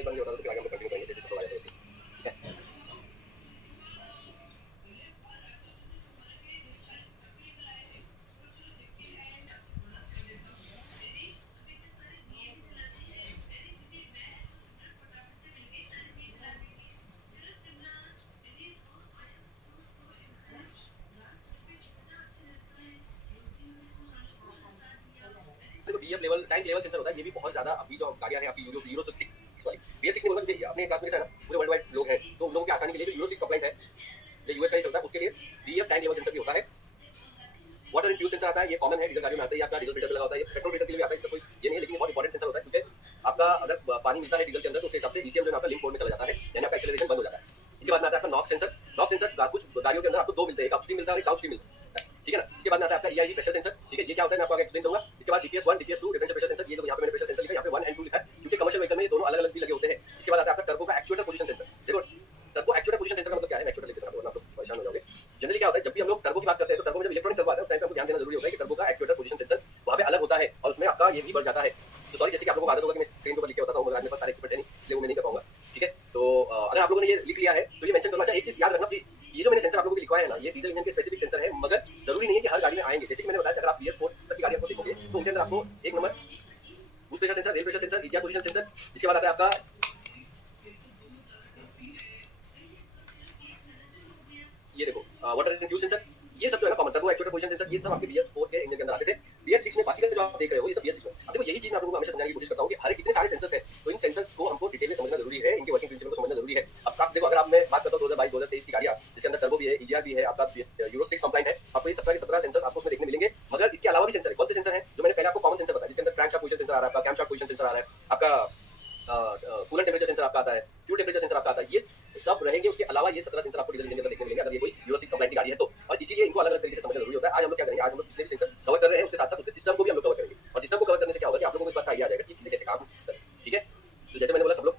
में एकदम ये होता था, फिर आगे हम लोग कंटिन्यू करेंगे जैसे सब आ जाते थे, ठीक है। तो BF level tank level sensor होता है, ये भी बहुत ज्यादा अभी जो गाड़ियां हैं आपकी यूरो 6 वाली BS6 नहीं बोला, अपने क्लास में है ना पूरे वर्ल्ड वाइड लोग हैं, तो उन लोगों की आसानी के लिए जो यूरो 6 कंप्लाइंट है, जो यूएस का ही चलता है, उसके लिए बीएफ टैंक लेवल सेंसर भी होता है। वाटर एंड फ्यूल सेंसर आता है, ये कॉमन है, डीजल गाड़ी में आता है, आपका डीजल फिल्टर लगा होता है, ये पेट्रोल फिल्टर के लिए भी आता है, इसका कोई ये नहीं, लेकिन ये बहुत इंपॉर्टेंट सेंसर होता है, क्योंकि आपका अगर पानी मिलता है डीजल के अंदर तो उसके हिसाब से ईसीएम जो है आपका लिंक मोड में चला जाता है, यानी आपका एक्सेलरेशन बंद हो जाता है। इसके बाद में आता है आपका नॉक्स सेंसर। नॉक्स सेंसर कुछ गाड़ियों के अंदर आपको दो मिलते हैं, एक अपस्ट्रीम मिलता है और एक डाउनस्ट्रीम मिलता है, ठीक है ना। इसके बाद में आता है आपका ईआईडी प्रेशर सेंसर, ठीक है, ये क्या होता है मैं आपको आगे एक्सप्लेन करूंगा। इसके बाद DPS 1 DPS 2 differential pressure sensor, ये जो यहाँ पे मैंने प्रेशर सेंसर लिखा है, यहाँ पे 1 and 2 लिखा है, क्योंकि कमर्शियल व्हीकल में ये दोनों अलग अलग भी लगे होते हैं। इसके बाद आता है आपका टर्बो का एक्चुएटर पोजीशन सेंसर। देखो टर्बो एक्चुएटर पोजीशन सेंसर का मतलब क्या है, एक्चुएटर लिख देता हूं, आप लोग परेशान हो जाओगे। जनरली क्या होता है, जब भी हम लोग टर्बो की बात करते हैं तो टर्बो में जब इलेक्ट्रॉनिक टर्बो आता है उस टाइम पे आपको ध्यान देना जरूरी होता है कि टर्बो का एक्चुएटर पोजीशन सेंसर वहां पे अलग होता है और उसमें आपका ये भी बढ़ जाता है। तो सॉरी, जैसे कि आप लोगों को आदत होगा कि मैं स्क्रीन के ऊपर लिख के बताता हूं, मगर आज मेरे पास सारे इक्विपमेंट है नहीं, इसलिए वो मैं नहीं कर पाऊंगा, ठीक है। तो अगर आप लोगों ने ये लिख लिया है तो ये मेंशन करना चाहिए। एक चीज याद रखना प्लीज, ये जो मैंने सेंसर आप लोगों को लिखवाया है ना, ये डीजल इंजन के स्पेसिफिक सेंसर है, मगर जरूरी नहीं है कि हर गाड़ी में आएंगे। जैसे कि मैंने बताया, अगर आप BS4 तक की गाड़ी आपको देखोगे तो उनके अंदर आपको एक number boost pressure sensor, rail pressure sensor, EGR position sensor, इसके बाद आता है आपका ये देखो वाटर एंड फ्यूल सेंसर, ये सब जो है ना common turbo actuator position sensor, ये सब आपके BS4 के इंजन के अंदर आते थे। BS6 में बाकी का जो आप देख रहे हो ये सब BS6 में। अब देखो यही चीज मैं आप लोगों को हमेशा समझाने की कोशिश करता हूं कि हर इतने सारे सेंसर्स हैं, तो इन सेंसर्स को हमको डिटेल में समझना जरूरी है, इनके वर्किंग प्रिंसिपल को समझना जरूरी है। अब आप देखो, अगर आप मैं बात करता हूं 2022 2023 की गाड़ियां जिसके अंदर टर्बो भी है, EGR भी है, आपका यूरो 6 कंप्लाइंट है, आपको ये 17 के 17 सेंसर्स आपको उसमें देखने मिलेंगे। मगर इसके अलावा भी सेंसर है। कौन से सेंसर है जो मैंने पहले आपको कॉमन सेंसर बताया, जिसके अंदर क्रैंकशाफ्ट पोजीशन सेंसर आ रहा है, आपका कैमशाफ्ट पोजीशन सेंसर आ रहा है, आपका कूलेंट टेंपरेचर सेंसर आपका आता है, फ्यूल टेंपरेचर सेंसर आपका आता है, ये सब रहेंगे। उसके अलावा ये 17 सेंसर आपको डीजल इंजन के अंदर देखने मिलेंगे अगर ये कोई यूरो 6 कंप्लाइंट की गाड़ी है तो, और इसीलिए इनको अलग अलग तरीके से समझना जरूरी होता है। आज हम लोग क्या करेंगे, आज हम लोग जितने भी सेंसर कवर कर रहे हैं उसके साथ साथ उसके सिस्टम को भी हम लोग कवर करेंगे, और सिस्टम को कवर करने से क्या होगा कि आप लोगों को इस बात का आइडिया आ जाएगा कि चीजें कैसे काम करें, ठीक है। तो जैसे मैंने बोला, सब लोग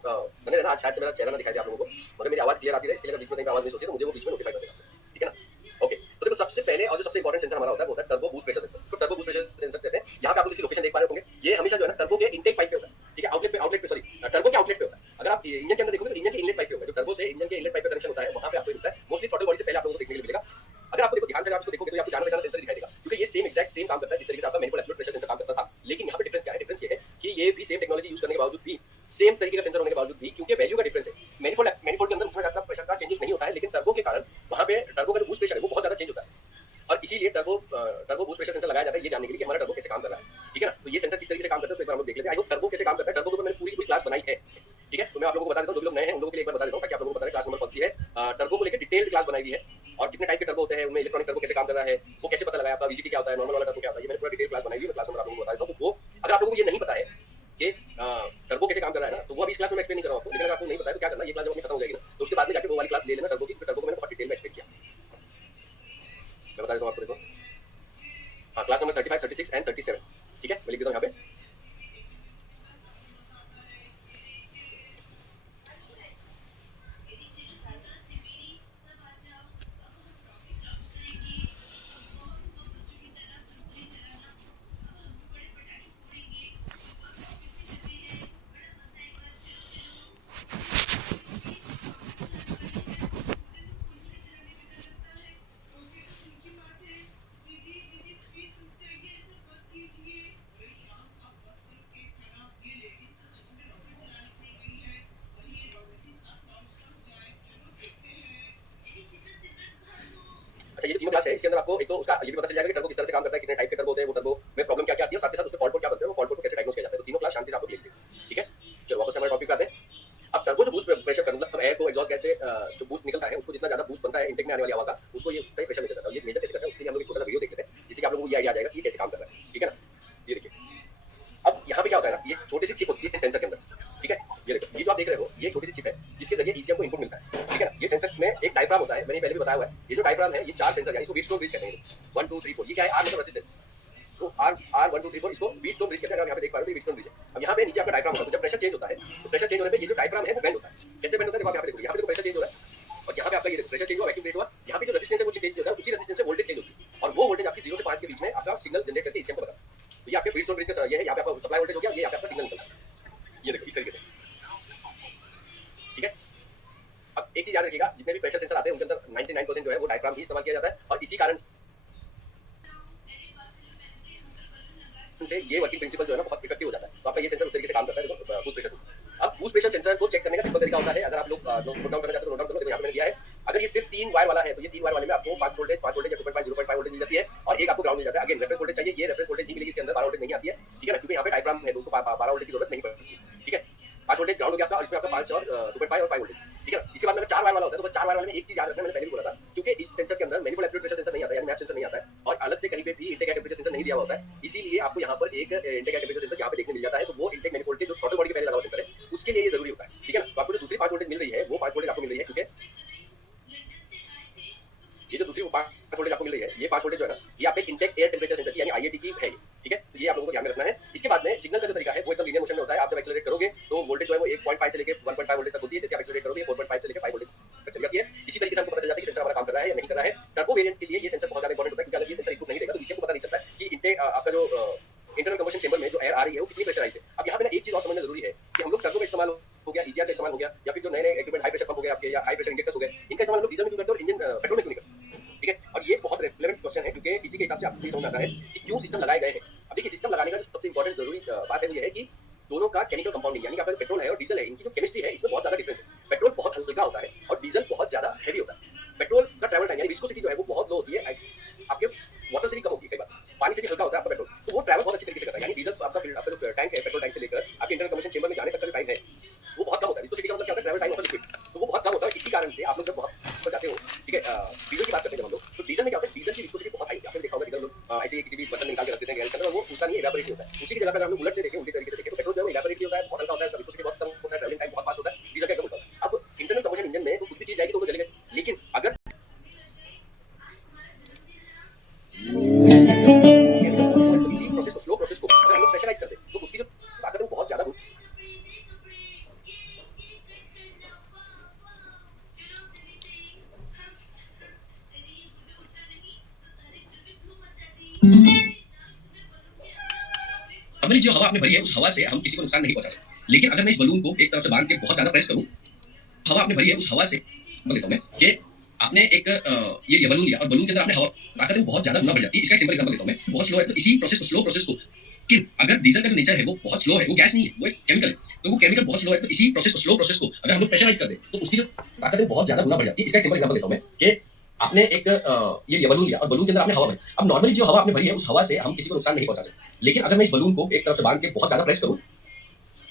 बने रहना, आज शायद से मेरा चेहरा ना दिखाई दे आप लोगों को, मगर मेरी आवाज क्लियर आती है, इसके लिए अगर बीच में कहीं आवाज मिस होती है तो मुझे वो बीच में नोटिफाई कर देना, ठीक है ना। ओके, तो देखो सबसे पहले और जो सबसे इंपॉर्टेंट सेंसर हमारा होता है वो होता है टर्बो बूस्ट प्रेशर सेंसर। तो टर्बो बूस्ट प्रेशर सेंसर कहते हैं, यहाँ पे आप लोग इसकी लोकेशन देख पा रहे होंगे, ये हमेशा जो है ना टर्बो के इनटेक पाइप पे होता है, ठीक है, आउटलेट पे सॉरी, टर्बो के आउटलेट पे होता है। अगर आप इंजन के अंदर देखोगे तो इंजन के इनलेट पाइप पे होगा, जो टर्बो से इंजन के इनलेट पाइप पे कनेक्शन होता है वहां पे आपको मिलता है। मोस्टली थ्रॉटल बॉडी से पहले आप लोगों को देखने के लिए मिलेगा। अगर आपको देखो ध्यान से, आप इसको देखोगे तो आपको जान पहचान सेंसर दिखाई देगा, क्योंकि ये सेम एग्जैक्ट सेम काम करता है जिस तरीके से आपका मैनिफोल्ड एब्सोल्यूट प्रेशर सेंसर काम करता था। लेकिन यहाँ पे डिफरेंस क्या है, डिफरेंस ये है कि ये भी सेम टेक्नोलॉजी यूज करने के बावजूद भी, सेम तरीके का सेंसर होने के बावजूद भी, क्योंकि वैल्यू का डिफरेंस है, मैनिफोल्ड के अंदर उतना ज्यादा प्रेशर का चेंजेस नहीं होता है, लेकिन टर्बो के कारण वहां पे टर्बो का जो बूस्ट प्रेशर है वो बहुत ज्यादा चेंज होता है, और इसीलिए टर्बो बूस्ट प्रेशर सेंसर लगाया जाता है ये जानने के लिए कि हमारा टर्बो कैसे काम कर रहा है, ठीक है ना। तो ये सेंसर किस तरीके से काम करता है उसको एक बार हम लोग देख लेते हैं। आई होप टर्बो कैसे काम करता है, टर्बो को मैंने पूरी क्लास बनाई है, ठीक है। तो मैं आप लोगों को बता देता हूं, जो लोग नए हैं उन लोगों के लिए एक बार बता देता हूं ताकि आप लोगों को पता रहे क्लास नंबर कौन सी है। टर्बो को लेकर डिटेल्ड क्लास बनाई हुई है, और कितने टाइप के टर्बो होते हैं, उनमें इलेक्ट्रॉनिक टर्बो कैसे काम कर रहा है, वो कैसे पता लगाया, आपका VGT क्या होता है, नॉर्मल वाला टर्बो क्या होता है, ये मैंने पूरा डिटेल क्लास बनाई हुई है, मैं क्लास नंबर आप लोगों को बता देता हूं। तो वो अगर आप लोगों को ये नहीं पता है कि टर्बो कैसे काम कर रहा है ना, तो वो अभी इस क्लास में मैं एक्सप्लेन नहीं कर रहा हूं आपको, लेकिन अगर आपको नहीं पता है तो क्या करना, ये क्लास जब अपनी खत्म हो जाएगी ना तो उसके बाद में जाके वो वाली क्लास ले लेना टर्बो की, टर्बो को मैंने बहुत डिटेल में एक्सप्लेन किया। मैं बता देता हूं आपको, देखो हाँ, क्लास नंबर 35 36 एंड 37, ठीक है, मैं लिख देता हूं यहाँ पे। अच्छा, ये जो तीनों क्लास है इसके अंदर आपको एक तो उसका ये भी पता चल जाएगा कि टर्बो किस तरह से काम करता है, कितने टाइप के टर्बो होते हैं, वो टर्बो में प्रॉब्लम क्या क्या आती है, साथ के साथ उसके फॉल्ट कोड क्या बनते हैं, वो फॉल्ट कोड को कैसे डायग्नोस किया जाता है। तो तीनों क्लास शांति से आप लोग लिख देंगे, ठीक है। चलो वापस हमारे टॉपिक पे आते हैं। अब टर्बो जो बूस्ट प्रेशर कर, मतलब एयर को एग्जॉस्ट गैस से जो बूस्ट निकलता है उसको जितना ज्यादा बूस्ट बनता है इंटेक में आने वाली हवा का, उसको ये उसका प्रेशर मिल जाता है। ये मेजर कैसे करता है उसके लिए हम लोग एक छोटा सा वीडियो देख लेते हैं जिससे कि आप लोगों को ये आइडिया आ जाएगा कि ये कैसे काम कर रहा है, ठीक है ना। ये देखिए, अब यहाँ पे क्या होता है ना, ये छोटी सी चिप होती है सेंसर के अंदर, ठीक है। ये देखो, ये जो आप देख रहे हो ये छोटी सी चिप है जिसके जरिए ईसीएम को इनपुट मिलता है, ठीक है ना। ये सेंसर में एक डायफ्राम होता है, मैंने पहले भी बताया हुआ है। ये जो डायफ्राम है ये 4 सेंसर यानी इसको व्हीटस्टोन ब्रिज कहते हैं, 1 2 3 4। ये क्या है, आर मतलब रेसिस्टेंस, तो आर 1 2 3 4 इसको व्हीटस्टोन ब्रिज कहते हैं। आप यहाँ पे देख पा रहे हो ये व्हीटस्टोन ब्रिज है। अब यहाँ पे नीचे आपका डायफ्राम होता है, तो जब प्रेशर चेंज होता है तो प्रेशर चेंज होने पे ये जो डायफ्राम है वो बेंड होता है। कैसे बेंड होता है, देखो आप यहाँ पे देखो, यहाँ पे देखो प्रेशर चेंज हो रहा है, और यहाँ पे आपका ये प्रेशर चेंज हुआ, वैक्यूम क्रिएट हुआ, यहाँ पे जो रेजिस्टेंस है वो चेंज होता है, उसी रेजिस्टेंस से वोल्टेज चेंज होती है, और वो वोल्टेज आपकी 0 से 5 के बीच में आपका सिग्नल जनरेट करके ईसीएम को बताता है। तो ये आपके व्हीटस्टोन ब्रिज का ये है, यहाँ पे आपका सप्लाई वोल्टेज हो गया, ये यहाँ पे आपका सिग्नल निकला। ये देखो इस तरीके से, ठीक है। अब एक चीज याद रखिएगा, जितने भी प्रेशर सेंसर आते हैं उनके अंदर 99% जो है वो डायफ्राम ही इस्तेमाल किया जाता है, और इसी कारण से ये वर्किंग प्रिंसिपल जो है ना बहुत इफेक्टिव हो जाता है। तो आपका ये सेंसर उस तरीके से काम करता है। देखो बूस्ट प्रेशर सेंसर, अब बूस्ट प्रेशर सेंसर को चेक करने का सिंपल तरीका होता है, अगर आप लोग नोट डाउन करना चाहते हो तो नोट डाउन करो। देखो यहाँ पे मैंने दिया है, अगर ये सिर्फ 3 वायर वाला है तो ये 3 वायर वाले में आपको 5 वोल्टेज या 2.5 0.5 वोल्टेज मिल जाती है, और एक आपको ग्राउंड मिल जाता है। अगेन रेफरेंस वोल्टेज चाहिए, ये रेफरेंस वोल्टेज नहीं मिलेगी, इसके अंदर 12 वोल्टेज नहीं आती है, ठीक है ना, क्योंकि यहाँ पे डायफ्राम है तो उसको 12 वोल्टेज की जरूरत नहीं पड़ती, ठीक है। 5 वोल्टेज ग्राउंड हो गया आपका, और इसमें आपका 5 और 2.5 और 5 वोल्टेज, ठीक है। इसके बाद अगर 4 वायर वाला होता है तो बस 4 वायर वाले में एक चीज याद रखना, मैंने पहले भी बोला था, क्योंकि इस सेंसर के अंदर मैनुअल एब्सोल्यूट प्रेशर सेंसर नहीं आता है, यानी मैप सेंसर नहीं आता है, और अलग से कहीं पे भी इंटेक टेंपरेचर सेंसर नहीं दिया हुआ होता है, इसीलिए आपको यहाँ पर एक इंटेक टेंपरेचर सेंसर यहाँ पे देखने मिल जाता है। तो वो इंटेक मैनिफोल्ड के जो टोटल बॉडी के पहले लगा हुआ सेंसर है उसके लिए ये जरूरी होता है, ठीक है ना। तो आपको जो दूसरी 5 वोल्टेज मिल रही है वो 5 वोल्टेज आपको मिल रही है, क्योंकि ये जो दूसरी 5 वोल्टेज आपको मिल रही है, ये 5 वोल्टेज जो है ना, ये आपके इंटेक एयर टेंपरेचर सेंसर की यानी आईएटी की है, ठीक है। तो ये आप लोगों को ध्यान में रखना है। इसके बाद में सिग्नल का जो तरीका है वो एकदम लीनियर मोशन में होता है। आप जब एक्सेलरेट करोगे तो वोल्टेज जो है वो 1.5 से लेके 1.5 वोल्टेज तक होती है, जैसे आप एक्सेलरेट करोगे 4.5 से लेके 5 वोल्टेज तक चली जाती है। इसी तरीके से आपको पता चल जाता है कि सेंसर हमारा काम कर रहा है या नहीं कर रहा है। टर्बो वेरिएंट के लिए ये सेंसर बहुत ज्यादा इंपॉर्टेंट होता है, क्योंकि अगर ये सेंसर इनपुट नहीं देगा तो इससे आपको पता नहीं चलता है कि इंटेक आपका जो इंटरनल कंबशन चेंबर में जो एयर आ रही है वो कितनी प्रेशराइज्ड है। अब यहाँ पे ना एक चीज और समझना जरूरी है कि हम लोग टर्बो का इस्तेमाल हो गया, ईजीआर का इस्तेमाल हो गया, या फिर जो नए इक्विपमेंट हाई प्रेशर पंप हो गया आपके, या हाई प्रेशर इंजेक्टर्स हो गए, इनका इस्तेमाल हम लोग डीजल में क्यों करते हैं और इंजन पेट्रोल में क्यों नहीं करते, ठीक है। और ये बहुत रेलेवेंट क्वेश्चन है, क्योंकि इसी के हिसाब से आपको ये समझ आता है कि क्यों सिस्टम लगाए गए हैं। अब देखिए सिस्टम लगाने का जो सबसे इंपॉर्टेंट जरूरी बात है वो ये है कि दोनों का केमिकल कंपाउंडिंग, यानी कि आपका पेट्रोल है और डीजल है, इनकी जो केमिस्ट्री है इसमें बहुत ज्यादा डिफरेंस है। पेट्रोल बहुत हल्का होता है और डीजल बहुत ज्यादा हैवी होता है। पेट्रोल का ट्रैवल टाइम यानी विस्कोसिटी जो है वो बहुत लो होती है, आपके वाटर से भी कम होगी, कई बार पानी से भी हल्का होता है आपका पेट्रोल, तो वो ट्रैवल बहुत अच्छी तरीके से करता है। यानी डीजल आपका जो टैंक है पेट्रोल टैंक से लेकर आपके इंटरनल कंबशन चेंबर में जाने तक का जो टाइम है वो बहुत कम होता है। विस्कोसिटी का मतलब क्या होता है, ट्रैवल टाइम होता है लिक्विड, तो वो बहुत कम होता है। इसी कारण से आप लोग जब बहुत पर जाते हो, ठीक है, डीजल की बात करते हैं जब हम लोग, तो डीजल में क्या होता है, डीजल की विस्कोसिटी बहुत हाई होती है। आपने देखा होगा डीजल लोग ऐसे ही किसी भी बर्तन में निकाल के रख देते हैं गैस के अंदर, वो उल्टा नहीं इवेपोरेट नहीं होता है। उसी की जगह पर हम लोग उलट से देखें, उल्टे तरीके से देखें, तो पेट्रोल जो है इवेपोरेट होता है, बहुत हल्का होता है, विस्कोसिटी बहुत कम होता है, ट्रैवलिंग टाइम बहुत फास्ट होता है। डीजल का एकदम उल्टा होता है। अब इंटरनल कंबशन इंजन में तो कुछ भी चीज जाएगी तो वो जलेगा, लेकिन अगर इसी प्रोसेस को स्लो प्रोसेस को अगर हम लोग प्रेशराइज कर दें तो उसकी जो ताकत है वो बहुत ज्यादा अब जो हवा आपने भरी है उस हवा से हम किसी को नुकसान नहीं पहुंचा सकते, लेकिन अगर मैं इस बलून को एक तरफ से बांध के बहुत ज्यादा प्रेस करूं, हवा आपने भरी है उस हवा से बोल देता हूं मैं कि आपने एक ये बलून लिया और बलून के अंदर आपने हवा ताकत है बहुत ज्यादा गुना बढ़ जाती है। इसका सिंपल एग्जांपल देता हूं मैं, बहुत स्लो है तो इसी प्रोसेस को स्लो प्रोसेस को कि अगर डीजल का जो नेचर है वो बहुत स्लो है, वो गैस नहीं है, वो एक केमिकल है, तो वो केमिकल बहुत स्लो है, तो इसी प्रोसेस को स्लो प्रोसेस को अगर हम लोग प्रेशराइज कर दें तो उसकी जो ताकत है बहुत ज्यादा गुना बढ़ जाती है। इसका सिंपल एग्जांपल देता हूं मैं कि आपने एक ये बलून लिया और बलून के अंदर आपने हवा भरी। अब नॉर्मली जो हवा आपने भरी है उस हवा से हम किसी को नुकसान नहीं पहुंचा सकते, लेकिन अगर मैं इस बलून को एक तरफ से बांध के बहुत ज्यादा प्रेस करूं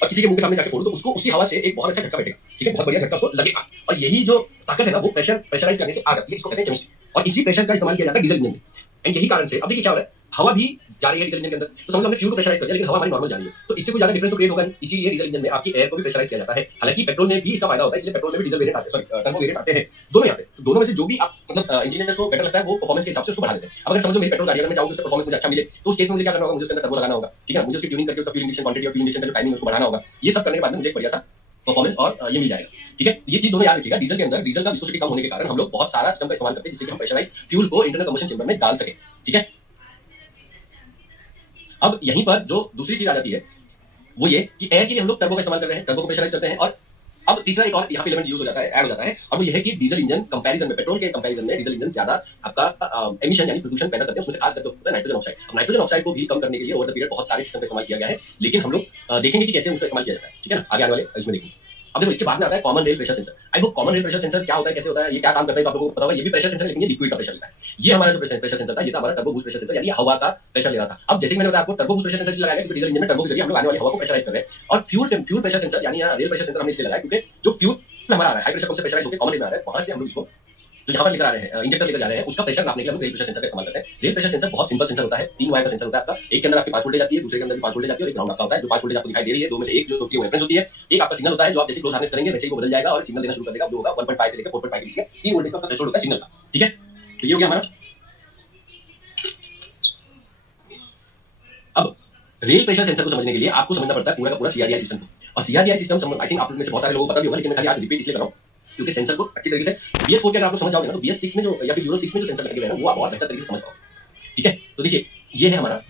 और किसी के मुंह के सामने जाके फोड़ू तो उसको उसी हवा से एक बहुत अच्छा झटका बैठेगा, ठीक है, बहुत बढ़िया झटका उसको लगेगा। और यही जो ताकत है ना वो प्रेशराइज करने से आ जाती है, इसको कहते हैं केमिस्ट्री, और इसी प्रेशर का इस्तेमाल किया जाता है डीजल इंजन में। एंड यही कारण से अब देखिए क्या हो रहा है, हवा भी जा रही है डीजल इंजन के अंदर, तो समझ लो हमने फ्यूल को प्रेशराइज कर दिया लेकिन हवा हमारी नॉर्मल जा रही है, तो इससे कोई ज्यादा डिफरेंस तो क्रिएट होगा नहीं। इसीलिए डीजल इंजन में आपकी एयर को भी प्रेशराइज किया जाता है। हालांकि पेट्रोल में भी इसका फायदा होता है, इसलिए पेट्रोल में भी डीजल वेरिएंट आते हैं, सॉरी टर्बो वेरिएंट आते हैं, दोनों ही आते हैं। दोनों में से जो भी आप मतलब इंजीनियर्स को बेटर लगता है वो परफॉर्मेंस के हिसाब से उसको बढ़ा देते हैं। अब अगर समझ लो मेरी पेट्रोल गाड़ी, अगर मैं चाहूँ उसका परफॉर्मेंस मुझे अच्छा मिले तो उस केस में मुझे क्या करना होगा, मुझे उसके अंदर टर्बो लगाना होगा, ठीक है, मुझे उसकी ट्यूनिंग करके उसका फ्यूल इंजेक्शन क्वांटिटी और फ्यूल इंजेक्शन का जो टाइमिंग उसको बढ़ाना होगा। ये सब करने के बाद में मुझे एक बढ़िया सा परफॉर्मेंस और ये मिल जाएगा, ठीक है। ये चीज दोनों याद रखिएगा, डीजल के अंदर डीजल का विस्कोसिटी कम होने के कारण हम लोग बहुत सारा सिस्टम का इस्तेमाल करते हैं जिससे कि हम प्रेशराइज फ्यूल को इंटरनल कंबशन चेंबर में डाल सके, ठीक है। अब यहीं पर जो दूसरी चीज आ जाती है वो ये कि एयर के लिए हम लोग टर्बो का इस्तेमाल कर रहे हैं, टर्बो को प्रेशराइज करते हैं, और अब तीसरा एक और यहाँ पे एलिमेंट यूज हो जाता है, ऐड हो जाता है, और वो ये है कि डीजल इंजन कंपैरिजन में पेट्रोल के कंपैरिजन में डीजल इंजन ज्यादा आपका एमिशन यानी प्रदूषण पैदा करते हैं, उसमें से खास करके होता है नाइट्रोजन ऑक्साइड। अब नाइट्रोजन ऑक्साइड को भी कम करने के लिए ओवर द पीरियड बहुत सारे सिस्टम का इस्तेमाल किया गया है, लेकिन हम लोग देखेंगे कि कैसे उसका इस्तेमाल किया जाता है, ठीक है ना, आगे आने वाले इसमें देखेंगे। अब देखो इसके बाद में आता है common rail pressure sensor. I hope common rail pressure sensor क्या होता है, कैसे होता है, ये क्या काम करता है, तो आप लोगों को पता होगा। ये भी प्रेशर सेंसर है लेकिन ये लिक्विड का प्रेशर लेता है। ये हमारा जो प्रेशर सेंसर था ये था हमारा टर्बो बूस्ट प्रेशर सेंसर, यानी हवा का प्रेशर ले रहा था। अब जैसे कि मैंने बताया आपको टर्बो बूस्ट प्रेशर सेंसर लगाया गया क्योंकि डीजल इंजन में टर्बो के जरिए हम लोग आने वाली हवा को प्रेशराइज कर रहे हैं। और फ्यूल प्रेशर सेंसर यानी रेल प्रेशर सेंसर हमने इसलिए लगाया क्योंकि जो फ्यूल में हमारा आ रहा है हाई प्रेशर पंप से प्रेशराइज होकर कॉमन रेल में आ रहा है, वहां से हम लोग इसको जो यहाँ पर लेकर आ रहे हैं इंजेक्टर लेकर जा रहे हैं उसका प्रेशर नापने के लिए हम रेल प्रेशर सेंसर का इस्तेमाल करते हैं। रेल प्रेशर सेंसर बहुत सिंपल सेंसर होता है, 3 वायर का सेंसर होता है आपका, एक के अंदर आपकी 5 वोल्टेज आती है, दूसरे के अंदर भी 5 वोल्टेज आती है, और एक ग्राउंड आपका होता है। जो 5 वोल्टेज आपको दिखाई दे रही है दो में से एक जो होती है वो रेफरेंस होती है, एक आपका सिग्नल होता है जो आप जैसे क्लोज हार्नेस करेंगे वैसे ही वो बदल जाएगा और सिग्नल देना शुरू कर देगा, वो होगा 1.5 से लेकर 4.5 के बीच, 3 वोल्टेज का थ्रेशोल्ड होता है सिग्नल का, ठीक है। तो ये हो गया हमारा। अब रेल प्रेशर सेंसर को समझने के लिए आपको समझना पड़ता है पूरा का पूरा सीआरडीआई सिस्टम को, और सीआरडीआई सिस्टम आई थिंक आप में से बहुत सारे लोगों को पता भी होगा, लेकिन मैं खाली आज रिपीट इसलिए कर रहा हूँ क्योंकि सेंसर को अच्छी तरीके से BS4 के अगर आप लोग समझ जाओगे ना तो BS6 में जो या फिर यूरो 6 में जो सेंसर लगे हुए हैं ना वो आप बहुत बेहतर तरीके से समझ पाओगे, ठीक है। तो देखिए ये है हमारा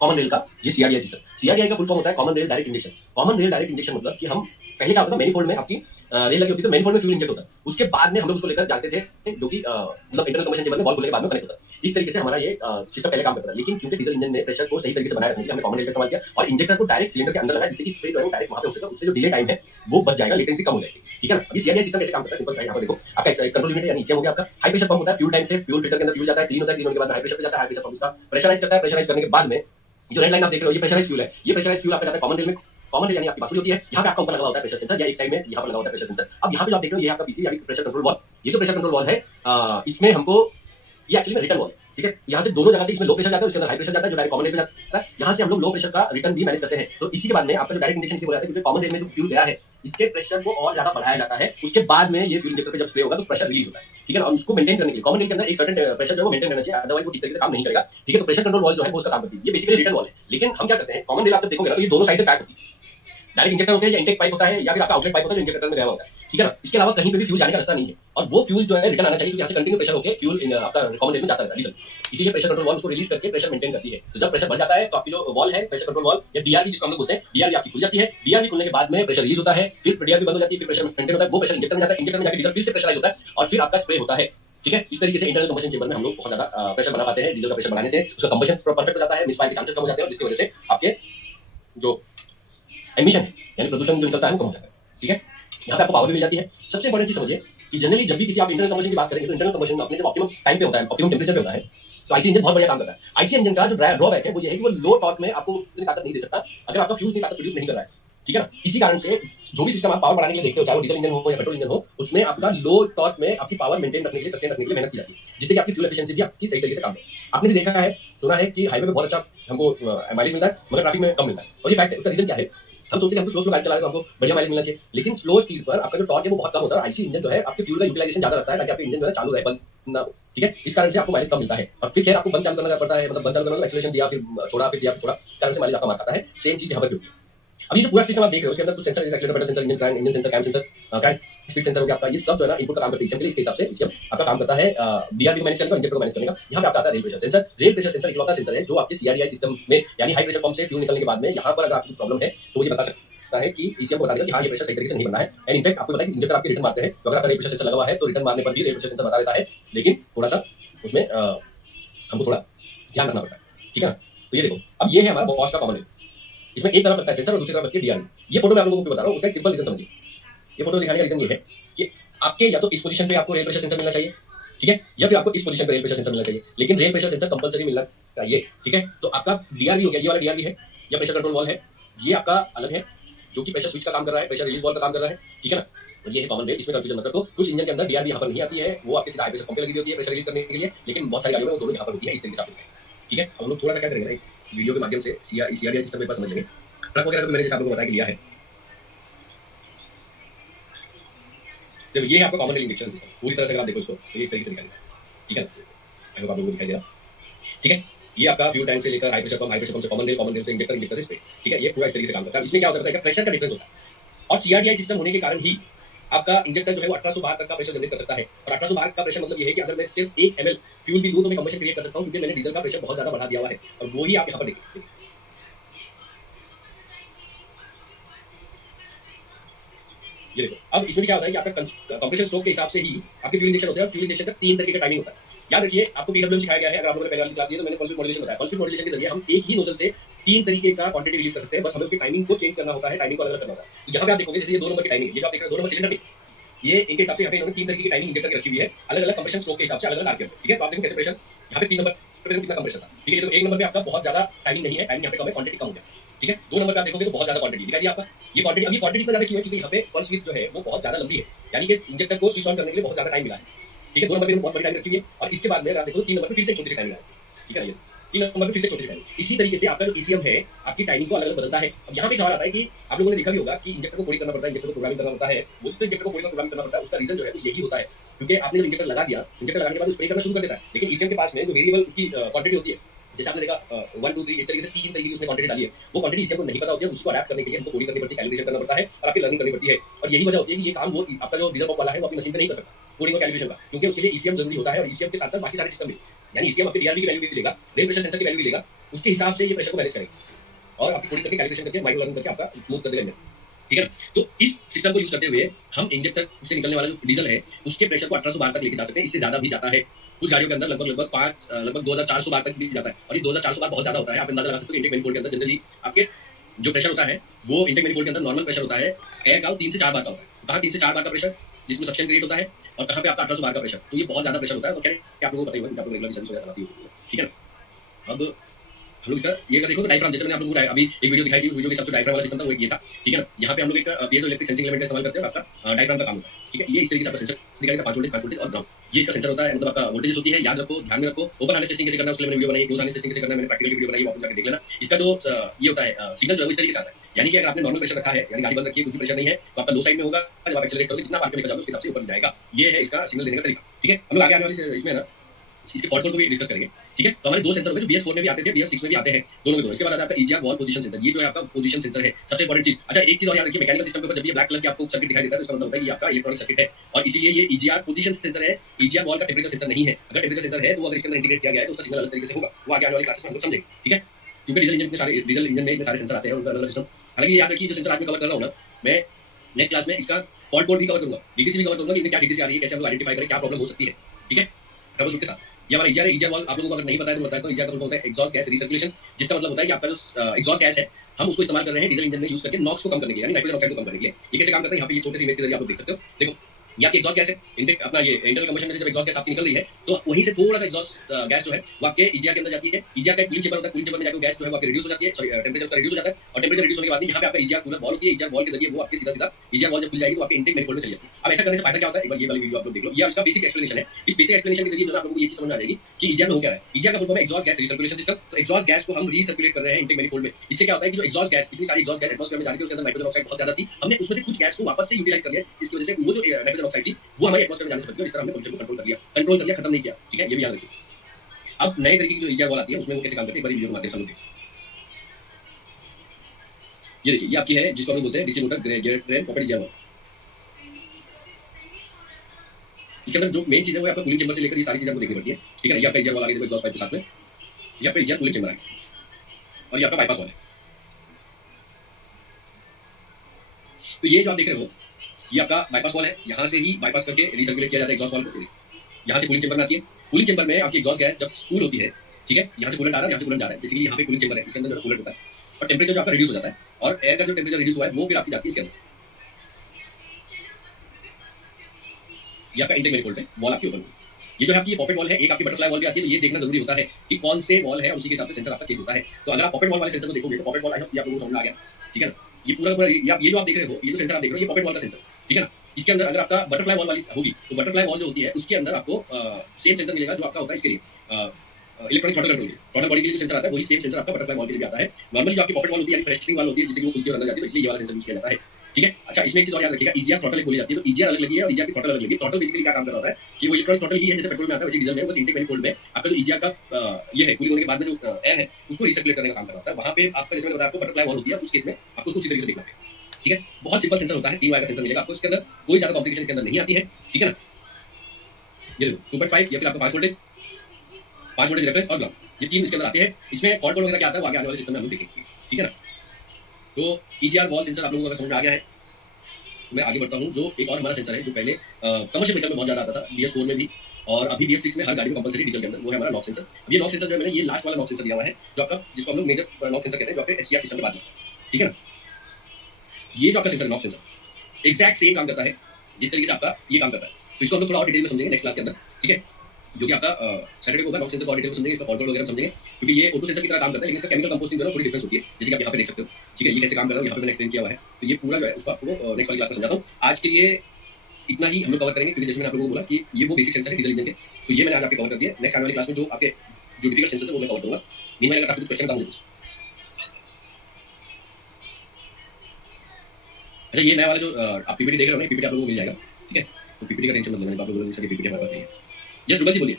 कॉमन रेल का ये सीआरडीआई सिस्टम। सीआरडीआई का फुल फॉर्म होता है common rail direct injection. Common rail direct injection मतलब कि हम पहले क्या होता था, मैनिफोल्ड में आपकी रेल लगी होती है तो मैनिफोल्ड में फ्यूल इंजेक्ट होता है, उसके बाद में हम लोग उसको लेकर जाते थे जो कि मतलब इंटरनल कंबशन चेंबर में वॉल्व खुलने के बाद में कनेक्ट होता है। इस तरीके से हमारा ये सिस्टम पहले काम करता था, लेकिन क्योंकि डीजल इंजन ने प्रेशर को सही तरीके से बनाए रखने के लिए हमने कॉमन रेल का इस्तेमाल किया और इंजेक्टर को डायरेक्ट सिलेंडर के अंदर लगाया, जिससे कि स्प्रे जो है वो डायरेक्ट वहां पे हो सके, उससे जो डिले टाइम है वो बच जाएगा, लेटेंसी कम हो जाएगी। ठीक है ना। अभी सीआरडीआई सिस्टम कैसे काम करता है, सिंपल सा यहाँ पर देखो, आपका कंट्रोल यूनिट यानी ईसीएम हो गया आपका, हाई प्रेशर पंप होता है, फ्यूल टैंक से फ्यूल फिल्टर के अंदर फ्यूल जाता है, क्लीन होता है, क्लीन होने के बाद हाई प्रेशर पे जाता है, हाई प्रेशर पंप इसका प्रेशराइज करता है, प्रेशराइज करने के बाद में जो रेड लाइन आप देख रहे हो ये प्रेशराइज फ्यूल है, ये प्रेशराइज फ्यूल आपका जाता है कॉमन रेल में। कॉमन रेल यानी आपकी बांसुरी होती है, यहाँ पे आपका ऊपर लगा होता है प्रेशर सेंसर, या एक साइड में यहाँ पर लगा होता है प्रेशर सेंसर। अब यहाँ पे जो आप देख रहे हो ये आपका पीसी यानी प्रेशर कंट्रोल वॉल्व, ये जो प्रेशर कंट्रोल वॉल्व है इसमें हमको ये एक्चुअली में रिटर्न वॉल्व, ठीक है, यहाँ से दोनों जगह से इसमें लो प्रेशर जाता है, उसके अंदर हाई प्रेशर जाता है जो डायरेक्ट कॉमन रेल में जाता है, यहाँ से हम लोग लो प्रेशर का रिटर्न भी मैनेज करते हैं। तो इसी के बाद में आपका जो डायरेक्ट इंजेक्शन इसलिए बोला जाता है क्योंकि कॉमन रेल में जो फ्यूल गया है इसके प्रेशर को और ज्यादा बढ़ाया जाता है, उसके बाद में ये फ्यूल इंजेक्टर पे जब स्प्रे होगा तो प्रेशर रिलीज होता है। ठीक है ना। और उसको मेंटेन करने के लिए कॉमन रेल के अंदर एक सर्टेन प्रेशर जो है वो मेंटेन करना चाहिए, अदरवाइज वो ठीक तरीके से काम नहीं करेगा। ठीक है। तो प्रेशर कंट्रोल वॉल्व जो है वो उसका काम करती है, ये बेसिकली रिटर्न वॉल्व है। लेकिन हम क्या करते हैं, कॉमन रेल आप देखोगे ना तो ये दोनों साइड से पैक होती है, डायरेक्ट इंजेक्टर होते हैं या इंटेक पाइप होता है या फिर आपका आउटलेट पाइप होता है जो इंजेक्टर में गया होता है। ठीक है ना। इसके अलावा कहीं पे भी फ्यूल जाने का रास्ता नहीं है, और वो फ्यूल जो है रिटर्न आना चाहिए, क्योंकि यहाँ से कंटिन्यू प्रेशर होकर फ्यूल आपका कॉमन रेल में जाता है डीजल, इसीलिए प्रेशर कंट्रोल वॉल्व उसको रिलीज करके प्रेशर मेंटेन करती है। तो जब प्रेशर बढ़ जाता है तो आपकी जो वॉल्व है प्रेशर कंट्रोल वॉल्व या डीआरवी जिसको हम लोग बोलते हैं, डीआरवी आपकी खुल जाती है, डीआरवी खुलने के बाद में प्रेशर रिलीज होता है, फिर डीआरवी बंद हो जाती है, फिर प्रेशर मेंटेन होता है, वो प्रेशर इंजेक्टर में जाता है, इंजेक्टर में जाकर डीजल फिर से प्रेशराइज होता है और फिर आपका स्प्रे होता है। ठीक है। इस तरीके से इंटरनल कंबशन चेंबर में हम लोग बहुत ज्यादा प्रेशर बना पाते हैं। डीजल का प्रेशर बढ़ाने से उसका कंबशन परफेक्ट हो जाता है, मिसफायर के चांसेस कम हो जाते हैं और जिसकी वजह से आपके जो एमिशन है यानी प्रदूषण जो निकलता है वो कम हो जाता है। ठीक है। यहाँ पे आपको पावर भी मिल जाती है। सबसे इंपॉर्टेंट चीज समझिए कि जनरली जब भी किसी आप इंटरनल कंबशन की बात करेंगे तो इंटरनल कंबशन अपने जब ऑप्टिमम टाइम पे होता है, ऑप्टिमम टेम्परेचर पे होता है, तो आईसी इंजन बहुत बढ़िया काम करता है। आईसी इंजन का जो ड्रॉबैक है वो ये है कि वो लो टॉर्क में आपको उतनी ताकत नहीं दे सकता अगर आपका फ्यूल इतनी ताकत प्रोड्यूस नहीं कर रहा है। ठीक है ना। इसी कारण से जो भी सिस्टम आप पावर बढ़ाने के लिए देखते हो, चाहे वो डीजल इंजन हो या पेट्रोल इंजन हो, उसमें आपका लो टॉर्क में आपकी पावर मेंटेन रखने के लिए, सस्टेन रखने के लिए मेहनत की जाती है, जिससे कि आपकी फ्यूल एफिशिएंसी भी आपकी सही तरीके से काम करे। आपने भी देखा है, सुना है कि हाईवे पे बहुत अच्छा हमको माइलेज मिलता है मगर ट्रैफिक में कम मिलता है, और ये फैक्ट है। उसका रीजन क्या है, हम सोचते हैं हमको स्लो गाड़ी चला रहे तो हमको बढ़िया माइलेज मिलना चाहिए, लेकिन स्लो स्पीड पर आपका जो टॉर्क है वो बहुत कम होता है और आईसी इंजन जो है आपके फ्यूल का यूटिलाइजेशन ज्यादा रहता है ताकि आपका इंजन जो है चालू रहे, बंद ना हो। ठीक है। इस कारण से आपको माइलेज कम मिलता है और फिर खैर आपको बंद चालू करना पड़ता है, मतलब बंद चालू करना, एक्सीलरेशन दिया फिर छोड़ा, फिर दिया फिर छोड़ा, इस कारण से माइलेज आपका मार खाता है। सेम चीज यहाँ पर भी होती है। अब ये जो पूरा सिस्टम आप देख रहे हो उसके अंदर कुछ sensor, accelerator, pedal sensor, engine crank, engine sensor, cam sensor, crank speed sensor हो गया आपका, ये सब जो है ना इनपुट का काम करते हैं। इसके हिसाब से इसके आपका काम करता है डीआरवी को मैनेज करने का, इंजेक्टर को मैनेज करने का। यहाँ पे आपका आता है rail pressure sensor. Rail pressure sensor इकलौता सेंसर है जो आपके सीआरडीआई सिस्टम में यानी हाई प्रेशर पंप से फ्यूल निकलने के बाद में यहाँ पर अगर आपकी प्रॉब्लम है तो ये बता सकता है कि ईसीएम को बता देगा कि हाँ ये प्रेशर सही तरीके से नहीं बन रहा है। एंड इनफैक्ट आपको पता है कि इंजेक्टर आपके रिटर्न मारते हैं, तो अगर आपका रेल प्रेशर सेंसर लगा हुआ है तो रिटर्न मारने पर भी रेल प्रेशर सेंसर बता देता है, लेकिन थोड़ा सा उसमें हमको थोड़ा ध्यान रखना पड़ता है। ठीक है ना। तो ये देखो, अब ये है हमारा बॉश का कॉमन रेल, इसमें एक तरफ रखता है सेंसर और दूसरी तरफ रखती है डीआरवी। ये फोटो मैं आप लोगों को बता रहा हूँ, उसका एक सिंपल रीजन समझिए। ये फोटो दिखाने का रीजन ये है कि आपके या तो इस पोजीशन पे आपको रेल प्रेशर सेंसर मिलना चाहिए, ठीक है, या फिर आपको इस पोजीशन पे रेल प्रेशर सेंसर मिलना चाहिए, लेकिन रेल प्रेशर सेंसर कंपलसरी मिलना चाहिए। ठीक है। तो आपका डीआरवी हो गया, ये वाला डीआरवी है या प्रेशर कंट्रोल वॉल्व है, ये आपका अलग है जो कि प्रेशर स्विच का काम कर रहा है, प्रेशर रिलीज वॉल्व का काम कर रहा है। ठीक है ना। और ये है कॉमन रेल, इसमें कंफ्यूजन मत रखो। कुछ इंजन के अंदर डीआरवी यहाँ पर नहीं आती है, वो आपके सीधा हाई प्रेशर पंप पे लगी होती है प्रेशर रिलीज करने के लिए, लेकिन बहुत सारी गाड़ियों में वो दोनों यहाँ पर होती है, इस तरीके से आप देखते हैं। ठीक है। हम लोग थोड़ा सा क्या करेंगे ना, वीडियो के माध्यम से सीआरडीआई सिस्टम के ऊपर समझ लेंगे। ट्रक वगैरह तो मैंने जैसे आप लोगों को बताया कि लिया है। जब ये है आपका कॉमन रेल इंजेक्शन सिस्टम, पूरी तरह से अगर आप देखो इसको तो ये इस तरीके से दिखाई देगा। ठीक है। आई होप आप लोगों को दिखाई दे रहा। ठीक है। ये आपका फ्यूल टैंक से लेकर हाई प्रेशर पंप से कॉमन रेल से इंजेक्टर, इंजेक्टर से स्प्रे। ठीक है। ये पूरा इस तरीके से काम करता है। इसमें क्या होता है, प्रेशर का डिफरेंस होता है, और सीआरडीआई सिस्टम होने के कारण ही आपका इंजेक्टर जो है वो 1800 बार तक का प्रेशर जनरेट कर सकता है। और 1800 बार का प्रेशर मतलब ये है कि अगर मैं सिर्फ 1 ml फ्यूल भी दूं तो मैं कंबशन क्रिएट कर सकता हूं, क्योंकि मैंने डीजल का प्रेशर बहुत ज्यादा बढ़ा दिया हुआ है। और वो ही आप यहाँ पर देखिए, ये देखो। अब इसमें क्या होता है कि आपका कंप्रेशन स्ट्रोक के हिसाब से ही आपके फ्यूल इंजेक्शन होते हैं। फ्यूल इंजेक्शन का 3 तरीके का टाइमिंग होता है। याद रखिए, आपको पीडब्ल्यूएम सिखाया गया है, अगर आप लोगों ने पहले वाली क्लास ली तो मैंने पल्स विड्थ मॉड्यूलेशन बताया। पल्स विड्थ मॉड्यूलेशन के जरिए हम एक ही नोजल से 3 तरीके का क्वांटिटी रिलीज कर सकते हैं, बस हमें उसकी टाइमिंग को चेंज करना होता है, टाइमिंग को अलग-अलग करना होता है। तो यहाँ पे आप देखोगे जैसे ये 2 नंबर की टाइमिंग है, ये जो आप देख रहे हो 2 नंबर सिलेंडर में, ये इनके हिसाब से यहाँ पे इन्होंने 3 तरीके की टाइमिंग इंजेक्टर की रखी हुई है, अलग-अलग कंप्रेशन स्ट्रोक के हिसाब से, अलग-अलग आरपीएम पे। ठीक है। तो आप देखो कैसे प्रेशर यहाँ पे 3 नंबर पे कितना कंप्रेशन था। ठीक है। तो 1 नंबर पे आपका बहुत ज्यादा टाइमिंग नहीं है, टाइमिंग यहाँ पे कम है, क्वांटिटी कम हो गया। ठीक है। 2 नंबर पे आप देखोगे तो बहुत ज्यादा क्वांटिटी दिखाई दी आपका। ये क्वांटिटी, अब ये क्वांटिटी इतना ज्यादा क्यों है, क्योंकि यहाँ पे पल्स विड्थ जो है वो बहुत ज्यादा लंबी है, यानी कि इंजेक्टर को स्विच ऑन करने के लिए बहुत ज्यादा टाइम मिला है। ठीक है। 2 नंबर पे बहुत बड़ी टाइम रखी हुई है, और इसके बाद में अगर आप देखो 3 नंबर पे फिर से छोटी सी टाइम मिला है। ठीक है। ये 3 नंबर पे फिर से छोटी सी टाइम। इसी तरीके से आपका जो ईसीएम है आपकी टाइमिंग को अलग-अलग बदलता है। अब यहाँ पे सवाल आता है कि आप लोगों ने देखा भी होगा कि इंजेक्टर को कोडिंग करना पड़ता है, इंजेक्टर को प्रोग्रामिंग करना पड़ता है। वो तो इंजेक्टर को कोडिंग प्रोग्रामिंग करना पड़ता है, उसका रीजन जो है वो यही होता है, क्योंकि आपने जब इंजेक्टर लगा दिया, इंजेक्टर लगाने के बाद स्प्रे करना शुरू कर देता है, लेकिन ईसीएम के पास में जो वेरिएबल उसकी क्वांटिटी होती है, जैसे आपने देखा 1 2 3 इस तरीके से 3 तरीके की उसने क्वांटिटी डाली है, वो क्वांटिटी ईसीएम को नहीं पता होती है, उसको अडैप्ट करने के लिए हमको कोडिंग करनी पड़ती है, कैलिब्रेशन करना पड़ता है और आपकी लर्निंग करनी पड़ती है। और यही वजह होती है कि ये काम वो आपका जो डीजल पंप वाला है वो अपनी मशीन पे नहीं कर सकता, कोडिंग और कैलिब्रेशन का, क्योंकि उसके लिए ईसीएम जरूरी होता है, और ईसीएम के साथ साथ बाकी सारे सिस्टम भी, यानी ईसीएम आपके डीआरवी की वैल्यू भी लेगा, रेल प्रेशर सेंसर की वैल्यू भी लेगा, उसके हिसाब से ये प्रेशर को मैनेज करेगा और आपकी कोडिंग करके कैलिब्रेशन करके माइक्रो लर्निंग करके आपका स्मूथ कर देगा। ठीक है ना। तो इस सिस्टम को यूज करते हुए हम इंजेक्टर से निकलने वाला जो डीजल है उसके प्रेशर को 1800 बार तक लेके जा सकते हैं, इससे ज्यादा भी जाता है। कुछ गाड़ियों के अंदर लगभग 2400 बार तक भी जाता है, और ये 2400 बार बहुत ज्यादा होता है। आप अंदाजा लगा सकते हो इंटेक मैनिफोल्ड के अंदर जनरली आपके जो प्रेशर होता है वो इंटेक मैनिफोल्ड के अंदर नॉर्मल प्रेशर होता है एयर का 3 से 4 बार का होता है। तो कहाँ 3 से 4 बार का प्रेशर जिसमें सक्शन क्रिएट होता है, और कहाँ पे आपका 1800 बार का प्रेशर, तो ये बहुत ज्यादा प्रेशर होता है। तो खैर आप लोगों को पता ही होगा कि आप लोग रेगुलर सर्विस वगैरह चलाती होगी, ठीक है ना। अब हम लोग इसका ये अगर देखो तो डायफ्राम, जैसे मैंने आप लोगों को अभी एक वीडियो दिखाई थी, वीडियो के हिसाब से डायफ्राम वाला सिस्टम था वो ये था, ठीक है ना। यहाँ पे हम लोग एक पीएजो इलेक्ट्रिक सेंसिंग एलिमेंट का इस्तेमाल करते हैं और आपका डायफ्राम का काम होता है, ठीक है। ये इस तरीके से आपका सेंसर दिखाएगा 5 वोल्टेज और ग्राउंड, ये इसका सेंसर होता है, मतलब आपका वोल्टेज होती है। याद रखो, ध्यान में रखो, ओपन हार्नेस टेस्टिंग कैसे करना है उसके लिए मैंने वीडियो बनाई, क्लोज हार्नेस टेस्टिंग कैसे करना है मैंने प्रैक्टिकल वीडियो बनाई, वो आप लोग जाकर देख लेना। इसका जो ये होता है सिग्नल जो है वो इस तरीके से आता है, यानी कि अगर आपने नॉर्मल प्रेशर रखा है, यानी गाड़ी बंद रखी है, कुछ प्रेशर नहीं है, तो आपका लो साइड में होगा, जब आप एक्सेलरेट करोगे जितना पार लेकर जाओगे उसके हिसाब से ऊपर जाएगा। ये है इसका सिग्नल देने का तरीका, ठीक है। हम लोग आगे आने वाली इसमें ना इसके फॉल्ट कोड को भी डिस्कस करेंगे, ठीक है। तो हमारे दो सेंसर हो गए जो BS4 में भी आते थे, BS6 में भी आते हैं, दोनों में दो। इसके बाद आता है आपका EGR वॉल पोजीशन सेंसर, ये जो है आपका पोजीशन सेंसर है, सबसे इंपॉर्टेंट चीज। अच्छा एक चीज और याद रखिए, मैकेनिकल सिस्टम के ऊपर जब ये ब्लैक कलर की आपको सर्किट दिखाई देता है तो इसका मतलब होता है कि आपका इलेक्ट्रॉनिक सर्किट है, और इसीलिए ये EGR पोजीशन सेंसर है, EGR वॉल का टेम्परेचर सेंसर नहीं है। अगर टेम्परेचर सेंसर है तो वो अगर इसके अंदर इंटीग्रेट किया गया है तो उसका सिग्नल अलग तरीके से होगा, वो आगे आने वाली क्लासेस में हम लोग समझेंगे, ठीक है। क्योंकि डीजल इंजन में इतने सारे सेंसर आते हैं, उनका अलग सिस्टम। हालांकि याद रखिए जो सेंसर आज मैं कवर कर रहा हूँ ना, मैं नेक्स्ट क्लास में इसका फॉल्ट कोड भी कवर करूंगा, डीटीसी भी कवर करूंगा कि इनमें क्या डीटीसी आ रही है, कैसे हम लोग आइडेंटिफाई करें, क्या प्रॉब्लम हो सकती है, ठीक है, ट्रबल शूट के साथ। ये हमारा EGR है। EGR वॉल्व आप लोगों को अगर नहीं पता है तो बताता हूं, EGR का मतलब होता है एग्जॉस्ट गैस रिसर्कुलेशन, जिसका मतलब होता है कि आपका जो एग्जॉस्ट गैस है हम उसको इस्तेमाल कर रहे हैं डीजल इंजन में यूज करके नॉक्स को कम करने के लिए, यानी नाइट्रोजन ऑक्साइड को कम करने के लिए। ये कैसे काम करता है, यहाँ पे ये छोटे से इमेज के जरिए आप लोग देख सकते हो। देखो ये आपकी एग्जॉस्ट गैस है, इंटेक अपना ये इंटरनल कंबशन में से जब एग्जॉस्ट गैस आपकी निकल रही है तो वहीं से थोड़ा सा एग्जॉस्ट गैस जो है वो आपके EGR के अंदर जाती है। EGR का एक कूलिंग चेंबर होता है, कूलिंग चेंबर में जाकर गैस जो है वो आपकी रिड्यूस हो जाती है, सॉरी टेंपरेचर उसका रिड्यूस हो जाता है, और टेंपरेचर रिड्यूस होने के बाद यहाँ पे आपका EGR कूलर वॉल्व होती है, EGR वॉल्व के जरिए वो आपके सीधा सीधा EGR वॉल्व जब खुल जाएगी तो आपके इंटेक मैनिफोल्ड में चली जाती है। अब ऐसा करने से फायदा क्या होता है, एक बार ये वाली वीडियो आप लोग देख लो, ये इसका बेसिक एक्सप्लेनेशन है। इस बेसिक एक्सप्लेनेशन के जरिए जो है आप लोगों को ये चीज समझ में आ जाएगी कि EGR में हो क्या है। EGR का फुल फॉर्म है एग्जॉस्ट गैस रिसर्कुलेशन सिस्टम। तो एग्जॉस्ट गैस को हम रीसर्कुलेट कर रहे हैं इंटेक मैनिफोल्ड में। इससे क्या होता है कि जो एग्जॉस्ट गैस, इतनी सारी एग्जॉस्ट गैस एटमॉस्फेयर में जा रही थी, उसके अंदर नाइट्रोजन ऑक्साइड बहुत ज्यादा थी, हमने उसमें से कुछ गैस को वापस से यूटिलाइज कर लिया, इसकी वजह से वो जो नाइट्रोजन ऑक्साइड थी वो हमारे एटमॉस्फेयर में जाने से बच गई, और इस तरह हमने पोल्यूशन को कंट्रोल कर लिया, खत्म नहीं किया, ठीक है। ये भी याद रखिए। अब नए तरीके की जो EGR वॉल आती है उसमें वो कैसे काम करती है, एक बार वीडियो बनाते हैं हम लोग। ये देखिए, ये आपकी है जिसको हम लोग बोलते हैं DC motor train pocket EGR wall. इसके अंदर जो मेन चीज है वो आपका कूलिंग चेंबर से लेकर ये सारी चीजें आपको देखनी पड़ती है, ठीक है। ये आपका EGR वॉल आगे देखो एग्जॉस्ट पाइप के साथ में, ये आपका EGR कूलिंग चेंबर है, और ये आपका बाईपास वॉल है। तो ये जो आप देख रहे हो ये आपका बाईपास वॉल है, यहाँ से ही बाईपास करके रिसर्कुलेट किया जाता है एग्जॉस्ट वॉल को। यहाँ से कूलिंग चेंबर में आती है, कूलिंग चेंबर में आपकी एग्जॉस्ट गैस जब कूल होती है, ठीक है, यहाँ से कूलेंट आ रहा है, यहाँ से कूलेंट जा रहा है, बेसिकली यहाँ पे कूलिंग चेंबर है, इसके अंदर जो कूलेंट होता है, और टेम्परेचर जो आपका रिड्यूस हो जाता है, और एयर का जो टेम्परेचर रिड्यूस हुआ है वो फिर आपकी जाती है इसके अंदर। ये आपका इंटेक मैनिफोल्ड है, वॉल आपकी ओपन हुई। ये जो है आपकी पॉकेट वॉल है, एक आपकी बटरफ्लाई वॉल भी आती है, तो ये देखना जरूरी होता है कि कौन से वॉल है, उसी के हिसाब से सेंसर आपका चेंज होता है। तो अगर आप पॉकेट वॉल वाले सेंसर को देखोगे तो पॉकेट वॉल आप लोगों को समझ में आ गया, ठीक है ना। ये पूरा पूरा ये जो आप देख रहे हो, ये जो सेंसर आप देख रहे हो, ये पॉकेट वॉल का सेंसर, ठीक है ना। इसके अंदर अगर आपका बटरफ्लाई वॉल वाली होगी तो बटरफ्लाई वॉल जो होती है उसके अंदर आपको सेम सेंसर मिलेगा जो आपका होता है इसके लिए इलेक्ट्रॉनिक थ्रॉटल कंट्रोल के टोटल बॉडी के लिए जो सेंसर आता है वही सेम सेंसर आपका बटरफ्लाई वॉल के लिए भी आता है। नॉर्मली जो आपकी पॉकेट वॉल होती है यानी प्रेशरिंग वॉल होती है जिससे कि वो खुलती और अंदर जाती है, तो इसलिए ये वाला सेंसर यूज किया जाता है, ठीक है। अच्छा इसमें एक चीज और याद रखिएगा, EGR थ्रॉटल एक बोली जाती है, तो EGR अलग लगी है और EGR की थ्रॉटल अलग लगी है। थ्रॉटल बेसिकली क्या काम कर रहा होता है कि वो इलेक्ट्रॉनिक थ्रॉटल ही है जैसे पेट्रोल में आता है वैसे डीजल में, बस इंटेक मैनिफोल्ड में आपका जो EGR का ये है कूलिंग होने के बाद में जो एयर है उसको रिसर्कुलेट करने का काम कर रहा होता है। वहां पे आपका जैसे मैंने बताया आपको बटरफ्लाई वॉल होती है, उस केस में आपको उसको उसी तरीके से देखना है, ठीक है। बहुत सिंपल सेंसर होता है, 3 वायर का सेंसर मिलेगा आपको, इसके अंदर कोई ज्यादा कॉम्प्लिकेशन इसके अंदर नहीं आती है, ठीक है ना। ये देखो 2.5 या फिर आपका 5 वोल्टेज रेफरेंस और ग्राउंड, ये तीन इसके अंदर आते हैं। इसमें फॉल्ट कोड वगैरह क्या आता है वो आगे आने वाले सिस्टम में हम लोग देखेंगे, ठीक है ना। तो EGR वॉल सेंसर आप लोगों को अगर समझ में आ गया है तो मैं आगे बढ़ता हूँ। जो एक और हमारा सेंसर है जो पहले कमर्शियल व्हीकल में बहुत ज्यादा आता था, BS4 में भी, और अभी BS6 में हर गाड़ी में कंपलसरी डीजल के अंदर, वो है हमारा नॉक सेंसर। अब ये नॉक सेंसर जो है मैंने ये लास्ट वाला नॉक सेंसर दिया हुआ है जो आपका जिसको हम लोग मेजर नॉक सेंसर कहते हैं, जो आपके SCR सिस्टम के बाद में, ठीक है ना। ये जो आपका sensor knock sensor exact same काम करता है जिस तरीके से आपका ये काम करता है। तो इसको हम लोग थोड़ा और डिटेल में समझेंगे नेक्स्ट क्लास के अंदर, ठीक है, जो कि आपका सैटरडे को होगा। नॉक सेंसर को और डिटेल में समझेंगे, इसका फॉल्ट कोड वगैरह समझेंगे, क्योंकि ये ऑटो सेंसर की तरह काम करता है लेकिन इसका केमिकल कंपोजिशन जो है थोड़ी डिफरेंस होती है, जैसे कि आप यहाँ पे देख सकते हो, ठीक है। ये कैसे काम कर रहा है यहाँ पे मैंने एक्सप्लेन किया हुआ है, तो ये पूरा जो है उसको आपको नेक्स्ट वाली क्लास में समझाता हूँ। आज के लिए इतना ही हम लोग कवर करेंगे, क्योंकि जैसे मैंने आप लोगों को बोला कि ये वो बेसिक सेंसर है डीजल इंजन के, तो ये मैंने आज आपके कवर कर दिया। नेक्स्ट आने वाली क्लास में जो आपके जो डिफिकल्ट सेंसर है वो मैं कवर करूँगा। मीनवाइल अगर आपको कुछ क्वेश्चन था मुझे। अच्छा ये नया वाला जो आप PPT देख रहे हो ना, PPT आप लोगों को मिल जाएगा, ठीक है। तो PPT का टेंशन मत लेना, आप लोगों को इसका PPT हमारे पास नहीं है। यस रुबल जी बोलिए।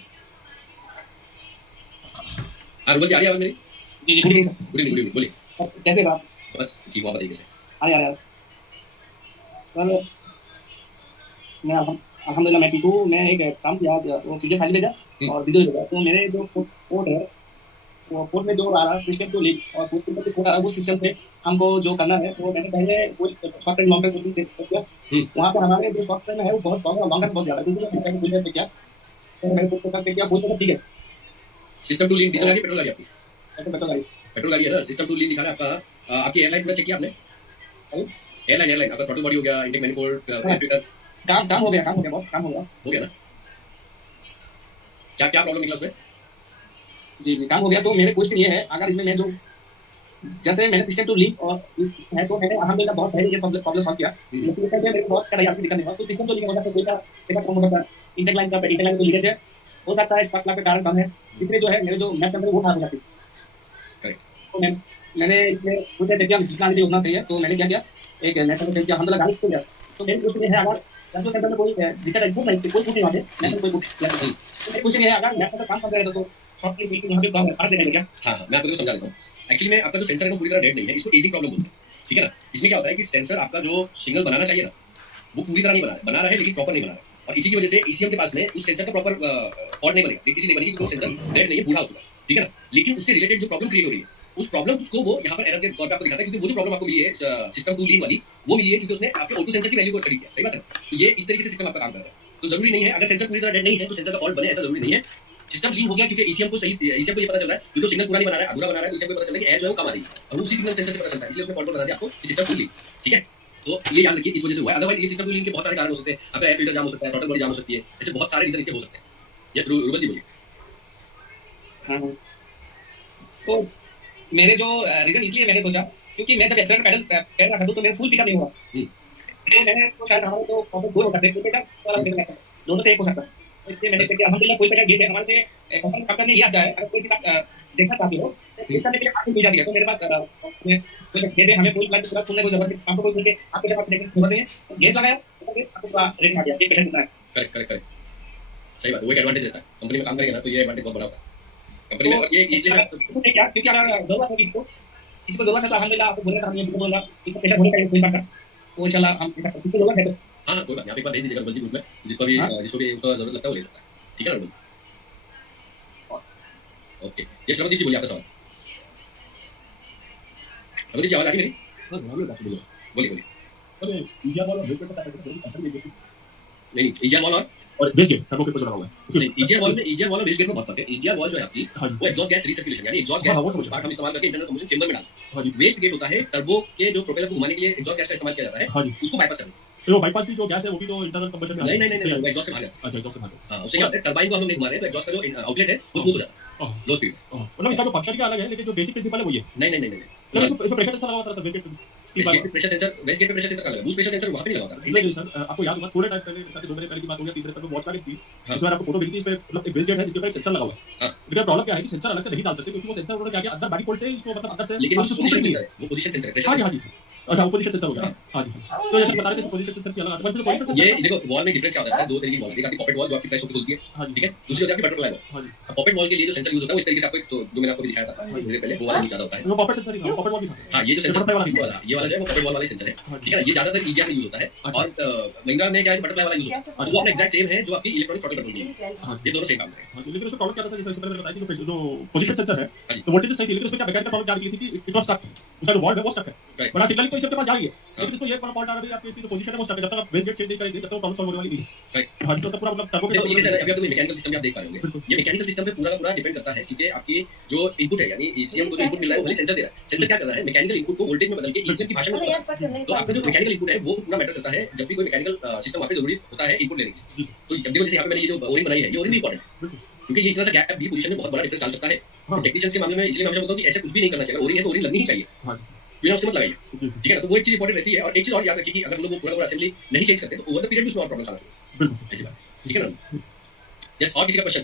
हाँ रुबल जी आ रही है आवाज मेरी? जी good evening good evening, good evening, बोलिए। सर। कैसे हो आप? बस ठीक हुआ, बताइए कैसे। हाँ यार यार सर, मैं अल्हम्दुलिल्लाह मैं ठीक हूँ। मैं एक काम किया, वो चीज़ें फाइल भेजा और वीडियो भेजा, तो मेरे जो कोड है वो फोर्थ में जो आ रहा सिस्टम टू लीड और फोर्थ में जो आ रहा वो सिस्टम पे हमको जो करना है वो मैंने पहले वो short term long term coaching check किया। वहाँ पे हमारे जो शॉर्ट टर्म है वो बहुत लॉन्ग टर्म बहुत ज्यादा है, क्योंकि मैंने फुल पे किया, तो मैंने फुल पे किया, फुल पे ठीक है। सिस्टम टू लीन डीजल गाड़ी पेट्रोल गाड़ी आपकी? ऐसे बेटर गाड़ी पेट्रोल गाड़ी है ना। सिस्टम टू लीन दिखा रहा है आपका। आपकी एयरलाइन पूरा चेक किया आपने? एयरलाइन आपका थ्रॉटल बॉडी हो गया, इंटेक मैनिफोल्ड, एक्चुएटर काम हो गया बॉस, काम हो गया ना? क्या क्या प्रॉब्लम निकला उसमें? जी काम हो गया। तो मेरे क्वेश्चन ये है, अगर इसमें मैं जो जैसे मैंने सिस्टम टू लिंक और है तो मैंने अल्हम्दुलिल्लाह बहुत पहले ये प्रॉब्लम सॉल्व किया, लेकिन इसका मेरे को बहुत सारा याद दिक्कत नहीं हुआ। तो सिस्टम टू लिंक हो सकता है कोई का ऐसा काम हो सकता है, इंटेक लाइन को लीकेज है, हो सकता है स्पार्क प्लग का कारण कम है, इसलिए जो है मेरे जो मैप नंबर वो खराब हो जाती है। तो मैंने इसमें कुछ देखिए जितना भी उतना सही है, तो मैंने क्या किया, एक नेट पर किया, अल्हम्दुलिल्लाह गाड़ी खुल गया। तो मेरे क्वेश्चन है, अगर कंट्रोल सेंटर में कोई दिक्कत है, इनपुट नहीं कोई कुछ नहीं वहां पे नेट कोई कुछ, तो मेरे क्वेश्चन है, अगर नेट पर काम कर रहे हो तो शॉर्टली मीटिंग यहां पे काम कर देंगे क्या? हाँ मैं आपको समझा देता हूँ। एक्चुअली में आपका जो सेंसर है वो पूरी तरह डेड नहीं है, इसको एजिंग प्रॉब्लम बोलते हैं, ठीक है ना। इसमें क्या होता है कि सेंसर आपका जो सिग्नल बनाना चाहिए ना वो पूरी तरह नहीं बना रहा है, लेकिन प्रॉपर नहीं बना रहा है, और इसी की वजह से ईसीएम के पास में उस सेंसर का प्रॉपर फॉल्ट नहीं बनेगा, डीटीसी नहीं बनेगी, क्योंकि वो सेंसर डेड नहीं है, बूढ़ा हो चुका है, ठीक है ना। लेकिन उससे रिलेटेड जो प्रॉब्लम क्रिएट हो रही है उस प्रॉब्लम को वो यहाँ पर एरर के तौर पे आपको दिखाता है, क्योंकि वो जो प्रॉब्लम आपको मिली है सिस्टम टू लीन वाली, वो मिली है क्योंकि उसने आपके ऑटो सेंसर की वैल्यू को स्टडी किया। सही बात है। तो ये इस तरीके से सिस्टम आपका काम कर रहा है। तो जरूरी नहीं है अगर सेंसर पूरी तरह डेड नहीं है तो सेंसर का फॉल्ट बने, ऐसा जरूरी नहीं है। सिस्टम लीन हो गया क्योंकि ईसीएम को ये पता चल रहा है, क्योंकि सिग्नल पूरा नहीं बना रहा है, अधूरा बना रहा है, तो ईसीएम को पता चल रहा है कि एयर जो है वो कम आ रही है, और उसी सिग्नल सेंसर से पता चलता है, इसलिए उसने फॉल्ट बना दिया आपको सिस्टम टू लीन, ठीक है। तो ये याद रखिए, इस वजह से हुआ है। अदरवाइज ये सिस्टम टू लीन के बहुत सारे कारण हो सकते हैं, आपका एयर फिल्टर जाम हो सकता है, थ्रॉटल बॉडी जाम हो सकती है, ऐसे बहुत सारे रीजन इसके हो सकते हैं। यस रुबल जी बोलिए। हाँ, तो मेरे जो रीजन इसलिए मैंने सोचा, क्योंकि मैं जब एक्सीलेटर पैडल रखा तो मेरा फुल पिकअप नहीं हुआ, तो मैंने सोचा था तो प्रॉपर दो होता है, फुल पिकअप वाला पिकअप, दोनों से एक हो सकता है। इसलिए मैंने देखा अल्हम्दुलिल्लाह कोई पिकअप गिर हमारे से कंपनी ने ये आता है, अगर कोई पिकअप देखना चाहते हो तो इसका के लिए आपको मिल जाती है। तो मेरे पास जैसे हमें कोई प्लान पूरा सुनने को जरूरत नहीं, आपको कोई सुन के आपके जब आप देखने की जरूरत नहीं है, तो गैस लगाया तो फिर आपको पूरा रेटिंग आ गया, एक पेशेंट कितना है। करेक्ट सही बात। वो एक एडवांटेज रहता है, कंपनी में काम करेंगे ना तो ये एडवांटेज बहुत बड़ा होता है कंपनी में। और ये इसलिए क्या, क्योंकि अगर जरूरत है किसी को जरूरत है तो अल्हम्दुलिल्लाह आपको बोलेगा, हम ये बोलूंगा इसको पेशेंट होने का कोई बात नहीं, तो इंशाल्लाह हम किसी को जरूरत है तो हाँ कोई बात नहीं, आप एक बार भेज दीजिएगा रुबल जी ग्रुप में, जिसको भी उसको जरूरत लगता है वो ले सकता है, ठीक है ना rouble? Okay yes Raman ji बोलिए आपका सवाल। रमन जी आवाज आ रही मेरी? बोलिए। अरे ईजिया बॉल और बेस गेट का नहीं ईजीआर वॉल और बेस गेट टर्बो के ऊपर लगा हुआ है। ईजीआर वॉल और बेस गेट में बहुत फर्क है। ईजीआर वॉल जो है आपकी वो एग्जॉस्ट गैस रिसर्कुलेशन, यानी एग्जॉस्ट हाँ, वो गैस समझ पार्ट हम इस्तेमाल करके इंटरनल कंबशन चेंबर में डालते हाँ जी हैं। वेस्ट गेट होता है टर्बो के जो प्रोपेलर को घुमाने के लिए एग्जॉस्ट गैस का इस्तेमाल किया जाता है, हाँ जी। उसको बाईपास करना। तो वो बाईपास की जो गैस है वो भी तो इंटरनल कंबशन में नहीं वो एग्जॉस्ट से बाहर जाता है। अच्छा एग्जॉस्ट से बाहर। हाँ उससे क्या होता है, टरबाइन को हम लोग नहीं घुमा रहे हैं तो एग्जॉस्ट का जो आउटलेट है वो स्मूथ हो जाता है, लो स्पीड। मतलब इसका जो फंक्शन क्या अलग है, लेकिन जो बेसिक प्रिंसिपल है वो ये। नहीं मतलब इसमें प्रेशर सेंसर लगा हुआ था sir base gate waste gate पे प्रेशर सेंसर, वेस्ट गेट पे प्रेशर सेंसर का लगा, बूस्ट प्रेशर सेंसर वहां पे नहीं लगा होता। नहीं सर, आपको याद होगा थोड़े टाइम पहले, ताकि 2 महीने पहले की बात हो गया, 3 महीने पहले वॉच पैकेट थी, इसमें आपको फोटो भेजी थी, इस पे मतलब एक बेस गेट है जिसके ऊपर एक सेंसर लगा हुआ है। लेकिन प्रॉब्लम क्या है कि सेंसर अलग से नहीं डाल सकते, क्योंकि वो सेंसर उन्होंने क्या किया, अंदर बाडी पोर्ट से इसको मतलब अंदर से, लेकिन वो पोजीशन सेंसर है, वो पोजीशन सेंसर है, प्रेशर। हाँ जी अच्छा वो पोजीशन सेंसर हो गया। हाँ जी तो जैसे बता रहे थे पोजीशन सेंसर की अलग आता है, मतलब पोजीशन ये देखो वॉल में डिफरेंस क्या होता है, दो तरीके की वॉल है, एक आपकी पॉकेट वॉल जो आपकी प्रेस होकर खुलती है, ठीक है, दूसरी होती है आपकी बटरफ्लाई वॉल। हाँ जी पॉकेट वॉल के लिए जो सेंसर यूज होता है वो इस तरीके से आपको तो जो मैंने आपको दिखाया था थोड़ी देर पहले, वो वाला यूज ज्यादा होता है। वो पॉकेट सेंसर ही था, पॉकेट वॉल भी था। हाँ ये जो सेंसर बटरफ्लाई वाला वाला ये वाला जो है वो पॉकेट वॉल वाला सेंसर है, ठीक है ना। ये ज्यादातर ईजीआर में यूज होता है, और महिंद्रा में क्या है बटरफ्लाई वाला यूज होता है, वो अपना एग्जैक्ट सेम है जो आपकी इलेक्ट्रॉनिक थ्रॉटल कंट्रोल है, ये दोनों सेम काम करते हैं। हाँ लेकिन उसमें प्रॉब्लम क्या था, जैसे पहले मैंने बताया कि जो पोजीशन सेंसर है हाँ जी। तो वोल्टेज सही थी, लेकिन उसमें क्या मैकेनिकल प्रॉब्लम क्या निकली थी कि इट वाज स्टक, उसका जो वॉल्व है वो स्टक है, बड़ा सिग्नलिंग तो इसके पास जा रही है, लेकिन इसको ये बड़ा फॉल्ट आ रहा है आपकी इसकी जो पोजीशन है वो स्टक है। जब तक आप बेस गेट चेंज नहीं करेंगे तब तक प्रॉब्लम सॉल्व होने वाली नहीं है। हाँ तो उसका पूरा मतलब टर्बो के देखो ये सर अभी आप मैकेनिकल सिस्टम में आप देख पा रहे होंगे, ये मैकेनिकल सिस्टम पे पूरा का पूरा डिपेंड करता है, क्योंकि आपकी जो इनपुट है यानी ईसीएम को जो इनपुट मिल रहा है वो भले सेंसर दे रहा है, सेंसर क्या कर रहा है मैकेनिकल इनपुट को वोल्टेज में बदल के ईसीएम की भाषा में सुनाता है। तो आपका जो मैकेनिकल इनपुट है वो पूरा मैटर करता है, जब भी कोई मैकेनिकल सिस्टम वहाँ पे जरूरी होता है इनपुट लेने की। तो जब देखो जैसे यहाँ पे मैंने ये जो ओरिंग बनाई है, ये ओरिंग भी इंपॉर्टेंट है, क्योंकि ये इतना सा गैप भी पोजीशन में बहुत बड़ा डिफरेंस डाल सकता है। टेक्नीशियंस के मामले में इसलिए मैं हमेशा बोलता हूँ कि ऐसे कुछ भी नहीं करना चाहिए, ओरिंग है तो ओरिंग लगनी ही चाहिए, बिना उसके मत लगाइए, ठीक है ना। तो वो एक चीज इंपॉर्टेंट रहती है, और एक चीज और याद रखिए कि अगर हम लोग वो पूरा असेंबली नहीं चेंज करते तो ओवर द पीरियड उसमें और प्रॉब्लम आना शुरू, ऐसी बात, ठीक है ना। यस और किसी का क्वेश्चन?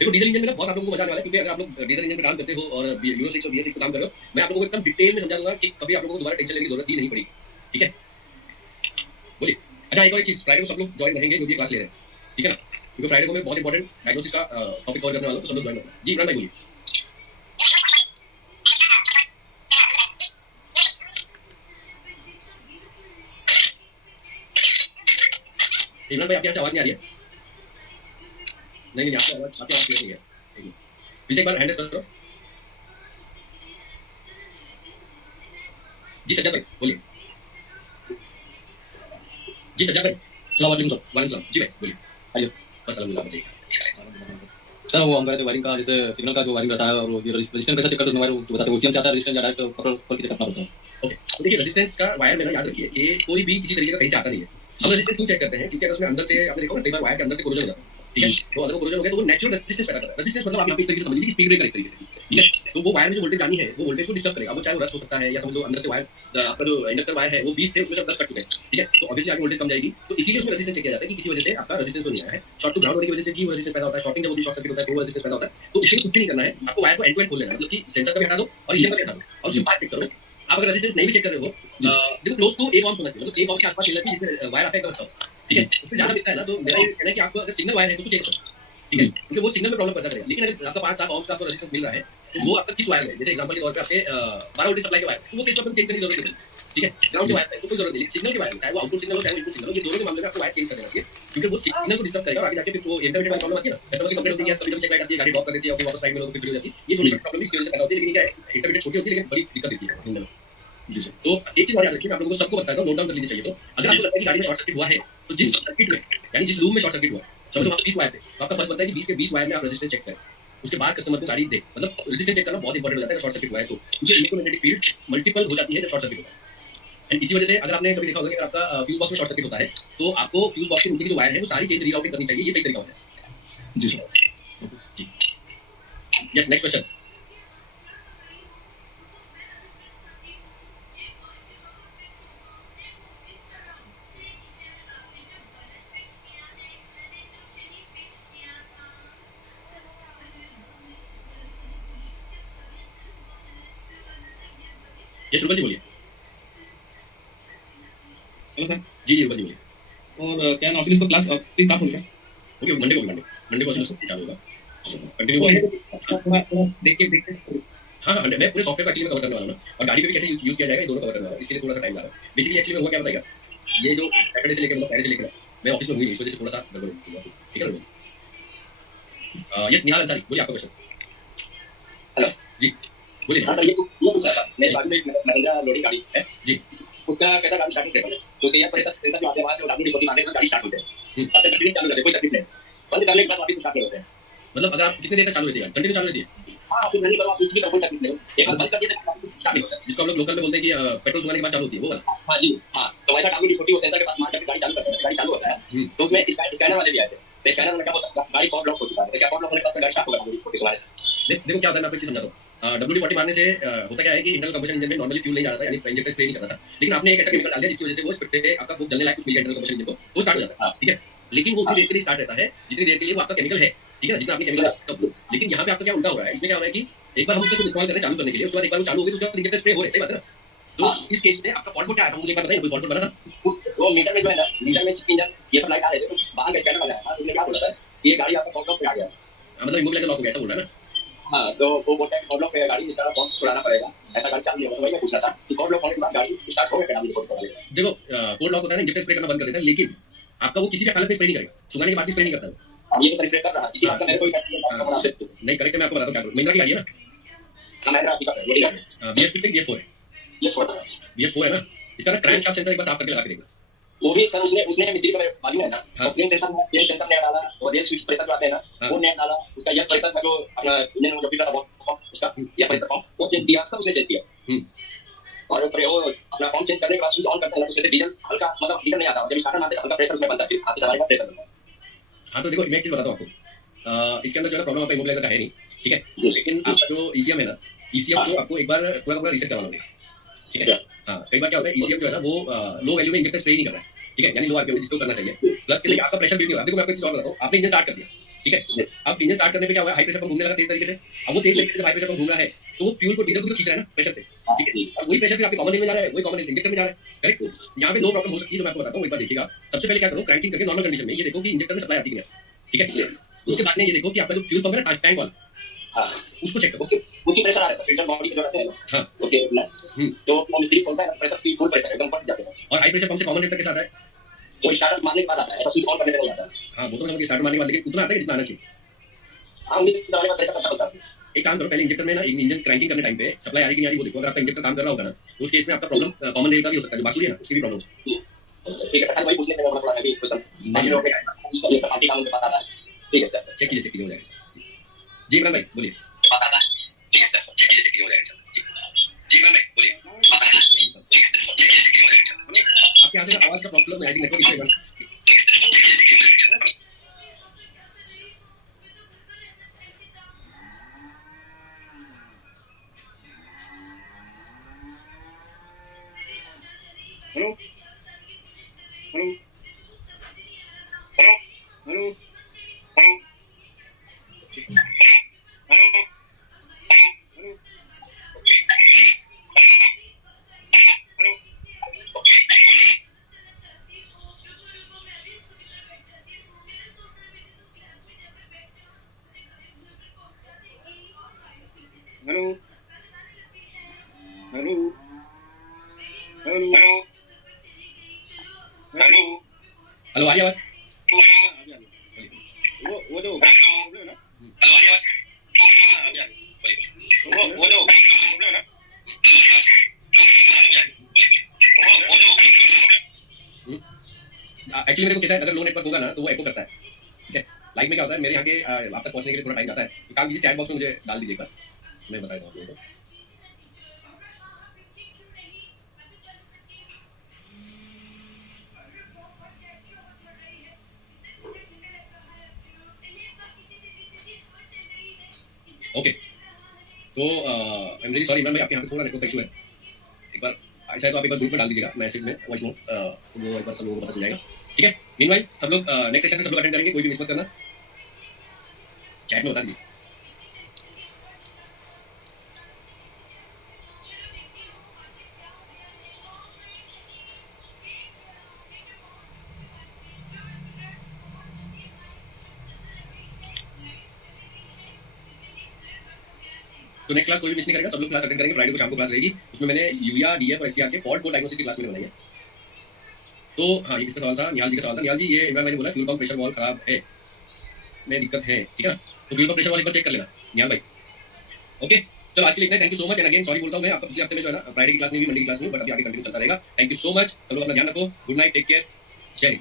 देखो डीजल इंजन में ना बहुत आप लोगों को मजा आने वाला है, क्योंकि अगर आप लोग डीजल इंजन पे काम करते हो और यूरो 6 और BS6 पे काम कर रहे हो, मैं आप लोगों को एकदम डिटेल में समझा दूंगा कि कभी आप लोगों को दोबारा टेंशन लेने की जरूरत ही नहीं पड़ेगी, ठीक है। बोलिए। अच्छा एक और चीज, फ्राइडे को सब लोग ज्वाइन रहेंगे जो भी क्लास ले रहे हैं, ठीक है ना, क्योंकि फ्राइडे को मैं बहुत इंपॉर्टेंट डायग्नोसिस का टॉपिक कवर करने वाला हूं, तो सब लोग ज्वाइन करना। जी इमरान भाई बोलिए। इमरान भाई आपके यहाँ से आवाज नहीं आ रही है? नहीं आपकी आवाज क्लियर नहीं है। पीछे एक बार हैंड करो। जी सज्जाद भाई बोलिए। जी सज्जाद भाई। सलाम वालेकुम सर। वालेकुम सलाम। जी भाई बोलिए। आइए। बस अलहमदुलिल्लाह बताइए। सर वो हम कह रहे थे वायरिंग का, जैसे सिग्नल का जो वायरिंग रहता है और वो ये रजिस्ट्रेशन कैसे चेक करते हैं वायर, वो बताते हैं, वो सीएम से आता है रजिस्ट्रेशन या डायरेक्ट खोल के चेक करना पड़ता है। ओके, तो देखिए रेजिस्टेंस का वायर में ना याद रखिए कि कोई भी किसी तरीके का कहीं से आता नहीं है। हम रेजिस्टेंस क्यों चेक करते हैं? क्योंकि अगर उसमें अंदर से आपने देखा होगा कई बार वायर के अंदर से कोरोजन हो जाता है, ठीक है? तो अगर वो कोरोजन हो गया तो वो नेचुरल रेजिस्टेंस पैदा करता है। रेजिस्टेंस मतलब आप यहाँ पे इस तरीके से समझ लीजिए कि स्पीड ब्रेकर एक तरीके से, ठीक है? तो वो वायर में जो वोल्टेज जानी है वो वोल्टेज को डिस्टर्ब करेगा। अब वो चाहे वो रस्ट हो सकता है या समझ लो अंदर से वायर आपका जो इंडक्टर वायर है वो 20 थे उसमें से 10 कट चुके हैं, ठीक है? तो ऑब्वियसली आगे वोल्टेज कम जाएगी। तो इसीलिए उसमें रेजिस्टेंस चेक किया जाता है कि किसी वजह से आपका रेजिस्टेंस तो नहीं आया है। शॉर्ट टू ग्राउंड होने की वजह से भी वो रेजिस्टेंस पैदा होता है। शॉर्टिंग जब होती है, शॉर्ट सर्किट होता है तो वो रेजिस्टेंस पैदा होता है। तो इसके लिए कुछ भी नहीं करना है, आपको वायर को एंड टू एंड खोल लेना है। मतलब कि सेंसर का भी हटा दो और इसी का भी हटा दो और उसके बाद चेक करो। आप अगर रेजिस्टेंस नहीं भी चेक कर रहे हो, देखो क्लोज टू 1 ओम होना चाहिए, मतलब 1 ओम के आसपास मिलना चाहिए जिसमें वायर आपका एकदम अच्छा हो, ठीक है? उससे ज्यादा मिलता है ना तो मेरा ये कहना है कि आपको अगर सिग्नल वायर है तो उसको चेक करो, ठीक है? क्योंकि वो सिग्नल में प्रॉब्लम पैदा करेगा। लेकिन अगर आपका 5-7 ओम्स का आपको रेजिस्टेंस मिल रहा है तो वो आपका किस वायर में, जैसे एग्जांपल के तौर पे आपके 12 वोल्टेज सप्लाई के वायर, तो वो किस पर चेंज करने की जरूरत नहीं, ठीक है? ग्राउंड के वायर है तो कोई जरूरत नहीं। सिग्नल के वायर, चाहे वो आउटपुट सिग्नल हो चाहे इनपुट सिग्नल हो, ये दोनों के मामले में आपको वायर चेंज कर देना चाहिए क्योंकि वो सिग्नल को डिस्टर्ब करेगा और आगे जाके फिर वो इंटरमीडिएट वाली प्रॉब्लम आती है ना, कस्टमर की कंप्लेंट होती है, कभी-कभी चेक लाइट आती है, गाड़ी ड्रॉप कर देती है और फिर वापस टाइम में लोग फिर हो जाती है। ये छोटी-छोटी प्रॉब्लम इसकी वजह से पैदा होती है, लेकिन क्या है इंटरमीडिएट छोटी होती है लेकिन बड़ी दिक्कत देती है इन दोनों। जी सर। तो एक चीज और याद रखिए, मैं आप लोगों को सबको बताता हूँ, नोट डाउन कर लीजिए चाहिए तो। अगर आपको लगता है कि गाड़ी में शॉर्ट सर्किट हुआ है तो जिस सर्किट में यानी जिस लूप में शॉर्ट सर्किट हुआ, समझो वहाँ 20 वायर थे, तो आपका फर्स्ट बनता है कि 20 के 20 वायर में आप रेजिस्टेंस चेक करें। उसके बाद कस्टमर को गाड़ी दे, मतलब रेजिस्टेंस चेक करना बहुत इंपॉर्टेंट हो जाता है अगर शॉर्ट सर्किट हुआ है तो, क्योंकि इलेक्ट्रोमैग्नेटिक फील्ड मल्टीपल हो जाती है जब शॉर्ट सर्किट होता है। एंड इसी वजह से अगर आपने कभी देखा होगा कि अगर आपका फ्यूज बॉक्स में शॉर्ट सर्किट होता है तो आपको फ्यूज बॉक्स के नीचे की जो वायर है वो सारी चेंज रीराउटिंग करनी चाहिए, ये सही तरीका होता है। जी सर। जी यस, नेक्स्ट क्वेश्चन। ये शुरुआत जी बोलिए। Hello sir. जी जी, ऊपर जी बोलिए। और क्या नॉसिलिस को क्लास प्लीज कहाँ होगी सर? ओके, मंडे को मंडे को चालू होगा। कंटिन्यू देख के हाँ, हाँ, मैं पूरे सॉफ्टवेयर को एक्चुअली में कवर करने वाला हूँ ना, और गाड़ी पे भी कैसे यूज़ किया जाएगा ये दोनों कवर करने वाला हूँ, इसके लिए थोड़ा सा टाइम लगा। बेसिकली एक्चुअली में हुआ क्या बताएगा, ये जो सैटरडे से लेकर मतलब फ्राइडे से लेकर मैं ऑफिस में हुई नहीं, इस वजह से थोड़ा सा गड़बड़ हुआ, ठीक है ना? यस, निहाल अंसारी बोलिए, आपका क्वेश्चन। हेलो जी बोलिए। हाँ, ये पूछ रहा था, मेरे बाजू में एक महिंद्रा लोडिंग गाड़ी है जी। उसका कैसा गाड़ी स्टार्टिंग ट्रेन है, तो उसके ये प्रेशर सेंसर जो आते हैं वहाँ से वो डाबू डिस्कॉर्डिंग आने का गाड़ी स्टार्ट होते हैं और कंटिन्यू चालू रहते हैं, कोई तकलीफ नहीं। बंद करने के बाद वापस स्टार्ट होते हैं। मतलब अगर आप कितनी देर तक चालू रहती है, कंटिन्यू चालू रहती है? हाँ, फिर नहीं करो आप उसकी कोई तकलीफ नहीं, एक बार बंद कर दिया तो स्टार्ट होता है। जिसको हम लोग लोकल में बोलते हैं कि पेट्रोल चुराने के बाद चालू होती है, वो वाला? हाँ जी, हाँ, तो वैसा डाबू डिस्कॉर्डिंग वो सेंसर के पास मार के गाड़ी चालू करते हैं, गाड़ी चालू होता है तो उसमें स्कैनर वाले भी आते हैं, तो स्कैनर में क्या होता है गाड़ी कॉल ब्लॉक हो चुका है, तो क्या कॉल ब्लॉक होने के बाद गाड़ी स्टार्ट होगा डाबू डिस्कॉर्डिंग से। देखो क्या होता है, मैं आपको एक चीज समझाता हूँ। WD-40 मारने से होता क्या है कि इंटरनल कंबशन इंजन में नॉर्मली फ्यूल नहीं जा रहा था, यानी इंजेक्टर स्प्रे नहीं कर रहा था, लेकिन आपने एक ऐसा केमिकल डाल दिया जिसकी वजह से वो स्प्रे पे आपका खूब जलने लायक कुछ मिल गया इंटरनल कंबशन इंजन को, वो स्टार्ट हो जाता है, ठीक है? लेकिन वो उतनी देर के लिए स्टार्ट रहता है जितनी देर के लिए वो आपका केमिकल है, ठीक है ना? जितना आपने केमिकल तब। लेकिन यहाँ पे आपका क्या उल्टा हो रहा है, इसमें क्या हो रहा है कि एक बार हम उसको इस्तेमाल कर रहे हैं चालू करने के लिए, उसके बाद एक बार वो चालू हो गई तो उसके बाद इंजेक्टर स्प्रे हो रहा है, सही बात है ना? तो इस केस में आपका फॉल्ट को क्या आया था, मुझे एक बार बताइए, कोई फॉल्ट बना था? वो मीटर में जो है ना, मीटर में चिप इंजन ये सब लाइट आ रहे थे, तो बाहर का स्कैनर लगा था, उसने क्या बोला था ये गाड़ी आपका कॉल ब्लॉक पे आ गया। मतलब इमोबिलाइजर लॉक हो गया, ऐसा बोल रहा है ना? हाँ, तो वो बोलता है कि कॉल ब्लॉक पे गाड़ी इसका पंप छुड़ाना पड़ेगा, ऐसा गाड़ी चालू नहीं होगा। तो वही मैं पूछना था कि कॉल ब्लॉक होने के बाद गाड़ी स्टार्ट हो गया, देखो कोड लॉक होता है ना, इंजेक्टर स्प्रे करना बंद कर देता है, लेकिन आपका वो किसी भी हालत में स्प्रे नहीं करेगा, सुखाने के बाद भी स्प्रे नहीं करता है। ये तो स्प्रे कर रहा है, इसी बात का मेरे को नहीं करेक्ट, मैं आपको बताता हूँ क्या करूँ। महिंद्रा की गाड़ी है ना? हाँ, मैं आपकी बात है, BS6 से BS4 है, ये छोटा है। BS4 है ना? इसका ना क्रैंकशाफ्ट सेंसर एक बार साफ करके लगा के देखना। वो भी सर उसने मिस्त्री को मेरे बाजू में है ना, अपने सेंसर ने डाला और ये स्विच प्रेशर जो आते हैं ना वो ने डाला, उसका ये प्रेशर का जो अपना इंजन जो फिल्टर है उसका ये प्रेशर पंप वो चेंज किया, सब उसने चेंज किया। और वो अपना पंप चेंज करने के बाद स्विच ऑन करते हैं, उसमें से डीजल हल्का मतलब डीजल नहीं आता, जब स्टार्टर मारते हैं हल्का प्रेशर उसमें बनता है, फिर हाथ से दबाने का प्रेशर बनता है। हाँ, तो देखो मैं एक चीज बताता हूँ आपको, इसके अंदर जो है प्रॉब्लम आपका इमोबिलाइजर का है नहीं, ठीक है? लेकिन आपका जो ECM है ना, ECM को आपको एक बार पूरा रीसेट करवाना होगा, ठीक है? हाँ, कई बार क्या होता है ECM जो है ना वो लो वैल्यू में इंजेक्टर स्प्रे नहीं कर रहा है, ठीक है? यानी लो आरपीएम जिसको करना चाहिए, प्लस के लिए आपका प्रेशर बिल्ड नहीं हो रहा। देखो मैं आपको एक चीज और बताता हूँ, आपने इंजन स्टार्ट कर दिया, ठीक है? अब इंजन स्टार्ट करने पे क्या हुआ, हाई प्रेशर पंप घूमने लगा तेज तरीके से। अब वो तेज तरीके से हाई प्रेशर पंप घूम रहा है तो वो फ्यूल को डीजल को खींच रहा है ना प्रेशर से, ठीक है? और वही प्रेशर फिर आपके कॉमन रेंज में जा रहा है, वही कॉमन रेंज इंजेक्टर में जा रहा है, करेक्ट? यहाँ पे दो प्रॉब्लम हो सकती है, जो मैं आपको बताता हूँ, एक बार देखिएगा। सबसे पहले क्या करो, क्रैंकिंग करके नॉर्मल कंडीशन में ये देखो कि इंजेक्टर में सप्लाई आती है, ठीक है? उसके बाद में ये देखो कि आपका जो फ्यूल पंप है ना टैंक वाला, हाँ, उसको चेक करो, उसकी प्रेशर आ रहा है, फिल्टर बॉडी के जो रहते हैं ना, हाँ, ओके ना, तो वो मिस्त्री बोलता है प्रेशर की फुल प्रेशर एकदम बढ़ जाता है, और हाई प्रेशर पंप से कॉमन रेंज तक के साथ है, वो स्टार्टर मारने के बाद आता है, ऐसा स्विच ऑन करने में नहीं आता। हाँ, वो तो मतलब स्टार्ट मारने के बाद, लेकिन उतना आता है जितना आना चाहिए। हाँ, 19 दबाने का प्रेशर अच्छा होता है। एक काम करो, पहले इंजेक्टर में ना इंजन क्रैंकिंग करने टाइम पे सप्लाई आ रही है कि नहीं आ रही वो देखो। अगर आपका इंजेक्टर काम कर रहा होगा ना तो उस केस में आपका प्रॉब्लम कॉमन रेल का भी हो सकता है, जो बांसुरी है ना उसकी भी प्रॉब्लम हो सकती ठीक है सर, वही पूछने के लिए थोड़ा मैं भी क्वेश्चन बाकी लोग ये पार्टी का उनके पास आता है। ठीक है सर, है। चेक कीजिए हो जाएगा। जी इमरान भाई बोलिए। पास आता है। ठीक है सर, चेक कीजिए हो जाएगा। जी इमरान भाई बोलिए। पास आता है। हो जाएगा। आपके यहाँ से आवाज का प्रॉब्लम है, आई थिंक नेटवर्क इशू है। Hello hello hello hello hello hello hello hello hello hello आ रही आवाज? वो जो प्रॉब्लम है ना, हेलो आ रही आवाज? वो जो प्रॉब्लम है ना, एक्चुअली मेरे को कैसा है, अगर लो नेटवर्क होगा ना तो वो एको करता है। ठीक है, लाइव में क्या होता है, मेरे यहाँ के आप तक पहुंचने के लिए थोड़ा टाइम जाता है। एक काम कीजिए, चैट बॉक्स में मुझे डाल दीजिएगा, मैं बता देता हूँ आप लोगों को। ओके, तो I am really sorry Imran भाई, आपके यहाँ पे थोड़ा नेटवर्क इशू है। एक बार ऐसा है तो आप एक बार ग्रुप में डाल दीजिएगा मैसेज में वॉइस नोट, तो वो एक बार सब लोगों को पता चल जाएगा। ठीक है, मीनवाइल सब लोग नेक्स्ट सेशन में सब लोग अटेंड करेंगे, कोई भी मिस मत करना, चैट में बता दीजिए। तो नेक्स्ट क्लास कोई भी मिस नहीं करेगा, सब लोग क्लास अटेंड करेंगे। फ्राइडे को शाम को क्लास रहेगी, उसमें मैंने यूरिया डीएफ और एससीआर के फॉल्ट को डायग्नोसिस की क्लास में बनाई है। तो हाँ, ये किसका सवाल था? निहाल जी का सवाल था। निहाल जी, ये इमरान भाई ने बोला फ्यूल पंप प्रेशर वॉल्व खराब है, में दिक्कत है, ठीक है ना? तो फ्यूल पंप प्रेशर वॉल्व एक बार चेक कर लेना निहाल भाई। ओके, चलो आज के लिए इतना, thank you so much. And again sorry बोलता हूँ मैं, आपका पिछले हफ्ते में जो है ना फ्राइडे की क्लास नहीं हुई, मंडे की क्लास नहीं हुई, बट अभी आगे कंटिन्यू चलता रहेगा। थैंक यू सो मच, सब लोग अपना ध्यान रखो, गुड नाइट, टेक केयर, जय हिंद।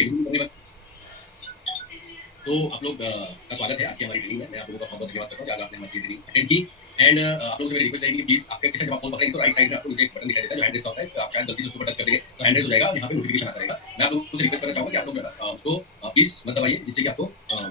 तो आप लोग का स्वागत है आज की हमारी ट्रेनिंग में। मैं आप लोगों का बहुत बहुत धन्यवाद करता हूँ आज आपने हमारी ट्रेनिंग अटेंड की। एंड आप लोगों से मेरी रिक्वेस्ट रहेगी कि प्लीज आपके किसी जब आप फोन पकड़ेंगे तो राइट साइड में आपको नीचे एक बटन दिखाई देता है जो हैंड रेस का होता है, तो आप शायद गलती से उसको टच कर देंगे तो हैंड रेस हो जाएगा और यहाँ पे नोटिफिकेशन आता रहेगा। मैं आप लोगों से रिक्वेस्ट करना चाहूँगा कि आप लोग उसको प्लीज मत दबाइए, जिससे कि आपको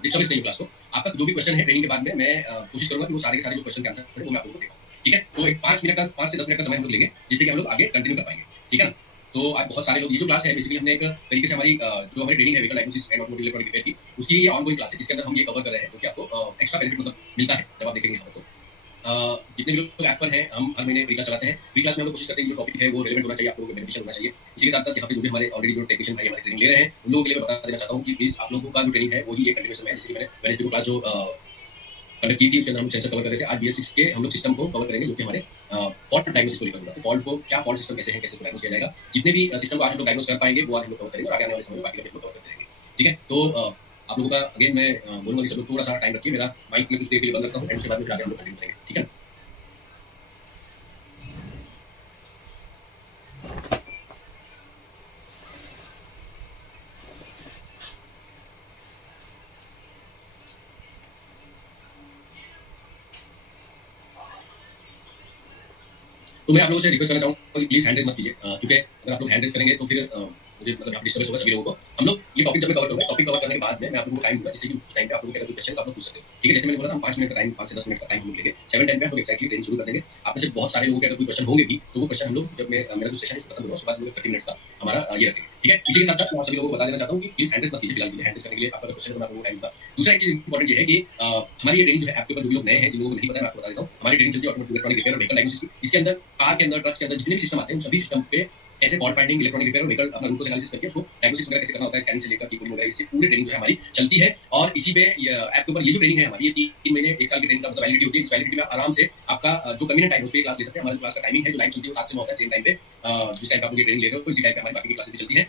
डिस्टर्बेंस नहीं हो क्लास को। आपका जो भी क्वेश्चन है ट्रेनिंग के बाद में मैं कोशिश करूँगा कि वो सारे के सारे जो क्वेश्चन के आंसर है वो मैं आप लोगों को देगा। ठीक है, तो एक 5 मिनट का 5 से 10 मिनट का समय हम लोग लेंगे, जिससे कि हम लोग आगे कंटिन्यू कर पाएंगे। ठीक है ना? तो आज बहुत सारे लोग, ये जो क्लास है बेसिकली हमने एक तरीके से हमारी जो हमारी ट्रेनिंग है vehicle diagnosis and automotive electronic repair की, उसकी ये ऑनगोइंग क्लास है जिसके अंदर हम ये कवर कर रहे हैं, जो कि आपको एक्स्ट्रा बेनिफिट मतलब मिलता है जब आप देखेंगे यहाँ पर। तो जितने भी लोग ऐप पर हैं हम हर महीने फ्री क्लास चलाते हैं। फ्री क्लास में हम लोग कोशिश करते हैं कि जो टॉपिक है वो रेलेवेंट होना चाहिए, आप लोगों को बेनिफिशियल होना चाहिए। इसी के साथ साथ यहाँ पे जो भी हमारे ऑलरेडी जो टेक्नीशियन भाई हमारी ट्रेनिंग ले रहे हैं उन लोगों के लिए मैं बता देना चाहता हूँ कि प्लीज आप लोगों का जो ट्रेनिंग है वही एक कंटिन्यूएशन है। जैसे कि मैंने वेडनेसडे को क्लास जो कंडक्ट की थी उसके अंदर हम सेंसर कवर कर रहे थे। आज BS6 के हम लोग सिस्टम को कवर करेंगे जो कि हमारे फॉल्ट डायग्नोसिस को लेकर होगा। तो फॉल्ट को क्या फॉल्ट सिस्टम कैसे है, कैसे डायग्नोस किया जाएगा, जितने भी सिस्टम को आज हम लोग डायग्नोस कर पाएंगे वो आज हम लोग कवर करेंगे और आगे आने वाले समय में बाकी का कवर करते रहेंगे। ठीक है, तो आप लोगों का अगेन मैं बोलूंगा कि सब लोग थोड़ा सा टाइम रखिए। मेरा माइक में कुछ देर के लिए बंद रखता हूँ एंड उसके बाद में फिर आगे हम लोग कंटिन्यू करेंगे। ठीक है, तो मैं आप लोगों से रिक्वेस्ट करना चाहूँगा कि प्लीज हैंड रेज मत कीजिए, क्योंकि अगर आप लोग हैंड रेज करेंगे तो फिर मुझे मतलब यहाँ डिस्टर्बेंस होगा सभी लोगों को। हम लोग ये टॉपिक जब मैं कवर करूँगा, टॉपिक कवर करने के बाद में मैं आप लोगों को टाइम दूंगा, जिससे कि उस टाइम पे आप लोगों के अगर कोई क्वेश्चन आप लोग पूछ सकते हो। ठीक है, जैसे मैंने बोला था हम 5 मिनट का टाइम, 5 से 10 मिनट का टाइम हम लोग लेंगे। 7:10 पे हम लोग एक्जैक्टली ट्रेनिंग शुरू कर देंगे। आप में से बहुत सारे लोगों के अगर कोई क्वेश्चन होंगे भी तो वो क्वेश्चन हम लोग जब मैं मेरा जो सेशन है उसको खत्म होगा उसके बाद हम लोग 30 मिनट्स का हमारा ये रखेंगे। ठीक है, इसी के साथ साथ मैं आप सभी लोगों को बता देना चाहता हूँ कि प्लीज हैंड रेज मत कीजिए फिलहाल के लिए। हैंड रेज करने के लिए आपका क्वेश्चन को मैं आप लोगों को टाइम दूंगा। दूसरा एक चीज इंपॉर्टेंट ये है कि हमारी ये ट्रेनिंग जो है ऐप के ऊपर जो लोग नए हैं, जिन लोगों को नहीं पता है, मैं आपको बता देता हूँ। हमारी ट्रेनिंग चलती है ऑटोमोटिव इलेक्ट्रॉनिक रिपेयर और व्हीकल डायग्नोसिस की। इसके अंदर कार के अंदर, ट्रक्स के अंदर जितने भी सिस्टम आते हैं उन सभी सिस्टम पे कैसे फॉल्ट फाइंडिंग, इलेक्ट्रॉनिक रिपेयर और व्हीकल अपना रूट कोज एनालिसिस करके उसको डायग्नोसिस वगैरह कैसे करना होता है, स्कैनिंग से लेकर की कोडिंग वगैरह, इससे पूरी ट्रेनिंग जो है हमारी चलती है। और इसी पे ऐप के ऊपर ये जो ट्रेनिंग है हमारी, ये 3 महीने 1 साल की ट्रेनिंग का मतलब वैलिडिटी होती है। इस वैलिडिटी में आप आराम से आपका जो कन्वीनिएंट टाइम उस पे क्लास ले सकते हैं। हमारी क्लास का टाइमिंग है जो लाइव चलती है वो 7 से 9 होता है सेम टाइम पे। जिस टाइम पे आप लोग ये ट्रेनिंग ले रहे हो इसी टाइम पे हमारी बाकी की क्लासेस भी चलती है।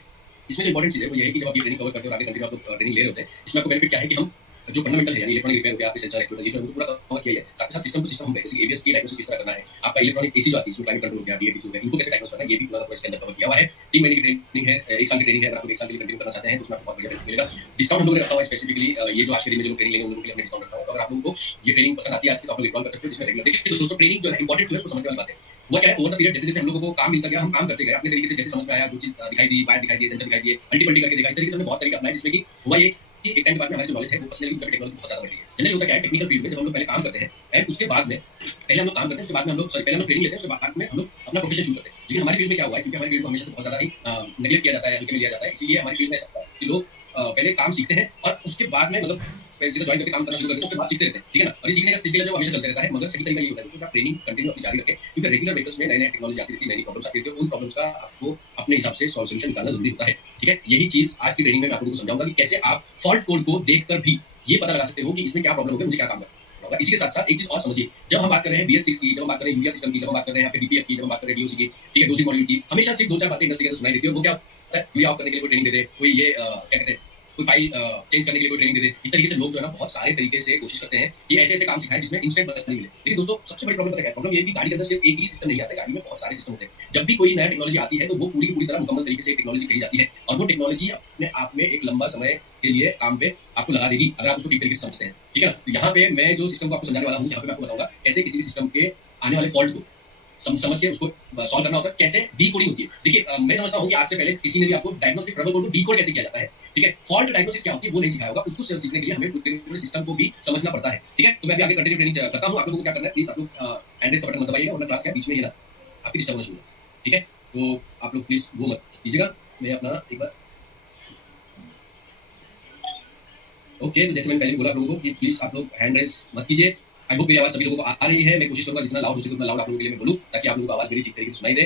इसमें जो इंपॉर्टेंट चीज है वो ये है कि जब आप ये ट्रेनिंग कवर करते हो और आगे कंटिन्यू आप लोग ट्रेनिंग ले रहे होते हैं, इसमें आपको बेनिफिट क्या है कि हम जो फंडामेंटल है यानी इलेक्ट्रॉनिक रिपेयर हो गया, आपके सेंसर एक्चुएटर, ये जो हमको पूरा कवर किया है। साथ ही साथ सिस्टम टू सिस्टम हम जैसे ABS की डायग्नोसिस किस तरह करना है, आपका इलेक्ट्रॉनिक AC जो आती है इसमें क्लाइमेट कंट्रोल हो गया, BATC हो गया, इनको कैसे डायग्नोस करना है, ये भी पूरा इसके अंदर कवर किया हुआ है। 3 महीने की ट्रेनिंग है, 1 साल की ट्रेनिंग है। अगर आप 1 साल के लिए कंटिन्यू करना चाहते हैं तो उसमें आपको बहुत बढ़िया बेनिफिट मिलेगा। डिस्काउंट हम लोगों ने रखा हुआ है स्पेसिफिकली ये जो आज के दिन में जो ट्रेनिंग लेंगे उन लोगों के लिए हमने डिस्काउंट रखा हुआ है। अगर आप लोगों को ये ट्रेनिंग पसंद आती है आज की तो आप लोग रिकॉल कर सकते हो, जिसमें रेगुलर देखिए। तो दोस्तों ट्रेनिंग जो है इंपॉर्टेंट क्यों है उसको समझने वाली बात है। वो क्या है, ओवर द पीरियड जैसे जैसे हम लोगों को काम मिलता गया हम काम करते गए अपने तरीके से, जैसे समझ में आया, जो चीज दिखाई दी, वायर दिखाई दी, सेंसर दिखाई दिए, अल्टीमेटली करके देखा, इस तरीके से हमने बहुत तरीके अपनाए, जिसमें कि हुआ ये कि एक टाइम के बाद में हमारी जो नॉलेज है वो पर्सनली टेक्नोलॉजी बहुत ज्यादा बढ़ गई है। जनरली होता क्या है टेक्निकल फील्ड में जब हम लोग पहले काम करते हैं एंड उसके बाद में पहले हम लोग काम करते हैं, उसके बाद में हम लोग पहले हम लोग ट्रेनिंग लेते हैं, उसके बाद में हम लोग अपना प्रोफेशन शुरू करते हैं। लेकिन हमारी फील्ड में क्या हुआ है, क्योंकि हमारी फील्ड को हमेशा से बहुत ज्यादा ही नेगलेक्ट किया जाता है, हल्के में लिया जाता है, इसलिए हमारी फील्ड में ऐसा होता है कि लोग पहले काम सीखते हैं और उसके बाद में मतलब सीधा ज्वाइन करके काम करना शुरू करते हैं, उसके बाद सीखते रहते हैं। ठीक है ना, और ये सीखने का सिलसिला जो हमेशा चलते रहता है। मगर सही तरीका ये होता है कि आप ट्रेनिंग कंटिन्यू अपनी जारी रखें, क्योंकि रेगुलर व्हीकल्स में नई टेक्नोलॉजी आती रहती है, नई प्रॉब्लम्स आती रहती है, उन प्रॉब्लम्स का आपको अपने हिसाब से सॉल्यूशन निकालना जरूरी होता है। ठीक है, यही चीज आज की ट्रेनिंग में मैं आप लोगों को समझाऊंगा कि कैसे आप फॉल्ट कोड को देखकर भी ये पता लगा सकते हो कि इसमें क्या प्रॉब्लम होगी, मुझे क्या काम करना होगा। इसी के साथ साथ एक चीज और समझिए, जब हम बात कर रहे हैं BS6 की, जब हम बात कर रहे हैं यूरिया सिस्टम की, जब हम बात कर रहे हैं आपके DPF की, जब हम बात कर रहे हैं DOC की, ठीक है, डोजिंग मॉड्यूल की, हमेशा सिर्फ 2-4 बातें इंडस्ट्री के अंदर सुनाई देती है। वो क्या होता है, यूरिया ऑफ करने के लिए कोई ट्रेनिंग दे दे, कोई ये क्या कहते हैं, कोई फाइल चेंज करने के लिए कोई ट्रेनिंग दे दे। इस तरीके से लोग जो है ना बहुत सारे तरीके से कोशिश करते हैं कि ऐसे ऐसे काम सिखाएं जिसमें इंस्टेंट मदद नहीं मिले। लेकिन दोस्तों सबसे बड़ी प्रॉब्लम पता है, प्रॉब्लम ये है कि गाड़ी के अंदर सिर्फ एक ही सिस्टम नहीं आता है, गाड़ी में बहुत सारे सिस्टम होते हैं। जब भी कोई नया टेक्नोलॉजी आती है तो वो पूरी की पूरी तरह मुकम्मल तरीके से टेक्नोलॉजी कही जाती है और वो टेक्नोलॉजी अपने आप में एक लंबा समय के लिए काम पे आपको लगा देगी अगर आप उसको ठीक तरीके से समझते हैं। ठीक है ना, तो यहाँ पे मैं जो सिस्टम को आपको समझाने वाला हूँ, यहाँ पे मैं आपको बताऊंगा कैसे किसी भी सिस्टम के आने वाले फॉल्ट को समझ के उसको सॉल्व करना होता है, कैसे डीकोडिंग होती है। देखिए मैं समझता हूँ कि आज से पहले किसी ने भी आपको डायग्नोस्टिक ट्रबल कोड को डीकोड कैसे किया जाता है, ठीक है, फॉल्ट डायग्नोसिस क्या होती है वो नहीं सिखाया होगा, उसको सीखने के लिए हमें पूरे सिस्टम को भी समझना पड़ता है। ठीक है, तो मैं अभी आगे कंटिन्यू ट्रेनिंग करता हूँ। आप लोगों को क्या करना है, प्लीज आप लोग हैंड रेज का बटन मत दबाइएगा वरना क्लास के बीच में ही ना आपकी डिस्टर्ब होना शुरू हो। ठीक है, तो आप लोग प्लीज वो मत कीजिएगा। मैं अपना एक बार ओके, तो जैसे मैंने पहले बोला आप लोगों को कि प्लीज आप लोग हैंड रेज मत कीजिए। आई होप मेरी आवाज सभी लोगों को आ रही है। मैं कोशिश करूंगा जितना लाउड हो सके उतना लाउड आप लोगों के लिए मैं बोलूं ताकि आप लोगों को आवाज मेरी ठीक तरीके से सुनाई दे।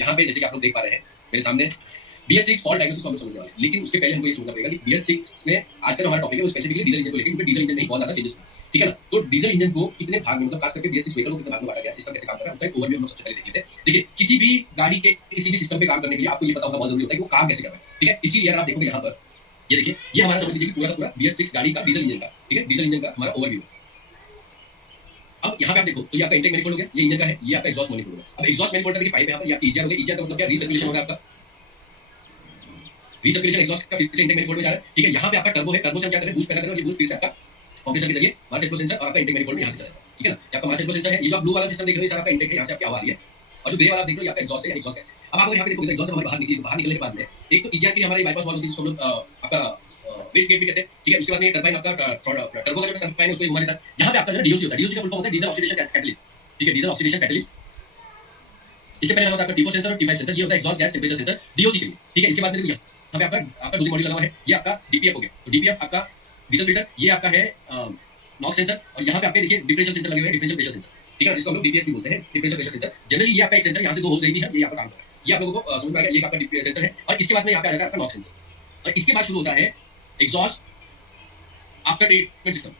यहाँ पे जैसे कि आप लोग देख पा रहे हैं मेरे सामने BS6 फॉल्ट डायग्नोसिस को हम समझने वाले हैं, लेकिन उसके पहले हमको ये समझना पड़ेगा कि BS6 में आज का हमारा टॉपिक है वो स्पेसिफिकली डीजल इंजन को लेकर, क्योंकि डीजल इंजन में बहुत ज्यादा चेंजेस हुए। ठीक है ना, तो डीजल इंजन को कितने भाग में मतलब खास करके BS6 व्हीकल को कितने भाग में बांटा गया, सिस्टम कैसे काम कर रहा है उसका एक ओवरव्यू हम लोग सबसे पहले देख लेते हैं। देखिए किसी भी गाड़ी के किसी भी सिस्टम पे काम करने के लिए आपको ये पता होना बहुत जरूरी होता है कि वो काम कैसे कर रहा है। ठीक है, इसीलिए अगर आप देखोगे यहाँ पर ये देखिए, ये हमारा समझ लीजिए कि पूरा का पूरा BS6 गाड़ी का डीजल इंजन का, ठीक है, डीजल इंजन का हमारा ओवरव्यू। अब यहाँ पे आप देखो तो ये आपका इंटेक मैनिफोल्ड हो गया, ये इंजन का है, ये आपका एग्जॉस्ट मैनिफोल्ड हो गया। अब एग्जॉस्ट मैनिफोल्ड का पाइप है यहाँ पर, ये आपकी ईजीआर हो गई, ईजीआर का मतलब क्या, रीसर्कुलेशन हो गया आपका। रीसर्कुलेशन एग्जॉस्ट का फिर से इंटेक मैनिफोल्ड में जा रहा है, ठीक है। यहाँ पे आपका टर्बो है, टर्बो से हम क्या करें, बूस्ट पैदा करें और ये बूस्ट फिर से आपका कंप्रेसर के जरिए मास एफ्लो सेंसर और आपका इंटेक मैनिफोल्ड में यहाँ से चला जाता है, ठीक है ना। ये आपका मास एफ्लो सेंसर है, ये जो आप ब्लू वाला सिस्टम देख रहे हो ये सारा आपका इंटेक है, यहाँ से आपकी हवा आ रही है, और जो ग्रे वाला आप देख रहे हो ये आपका एग्जॉस्ट है, एग्जॉस्ट गैस है। अब आप अगर यहाँ पे देखोगे एग्जॉस्ट से हमारे बाहर निकलने के बाद में एक तो ईजीआर की हमारी बाईपास वाल होती है जिसको हम लोग आपका वेस्ट गेट भी कहते हैं, ठीक है। उसके बाद में टरबाइन आपका टर्बो का जो टरबाइन है उसको घुमा देता है। यहाँ पे आपका जो डीओसी होता है, डीओसी का फुल फॉर्म होता है डीजल ऑक्सीडेशन कैटलिस्ट, ठीक है, डीजल ऑक्सीडेशन कैटलिस्ट। इसके पहले होता है आपका T4 सेंसर और T5 सेंसर, ये होता है exhaust gas temperature sensor DOC के लिए, ठीक है। इसके बाद में देखिए यहाँ पे आपका दूसरी मॉड्यूल लगा हुआ है, ये आपका डीपीएफ हो गया, तो डीपीएफ आपका डीजल फिल्टर, ये आपका है नॉक्स सेंसर, और यहाँ पे आपके देखिए डिफरेंशियल सेंसर लगे हुए हैं, डिफरेंशियल प्रेशर सेंसर, ठीक है, जिसको हम लोग डीपीएस भी बोलते हैं, डिफरेंशियल प्रेशर सेंसर। जनरली ये आपका एक सेंसर यहाँ से दो होस्ट देगी है, ये आपका काम कर रहा है, ये आप लोगों को समझ में आ गया, ये आपका डीपीएस सेंसर है। और इसके बाद में यहाँ पे आ जाएगा आपका नॉक्स सेंसर, और इसके बाद शुरू होता है एग्जॉस्ट आफ्टर ट्रीटमेंट सिस्टम।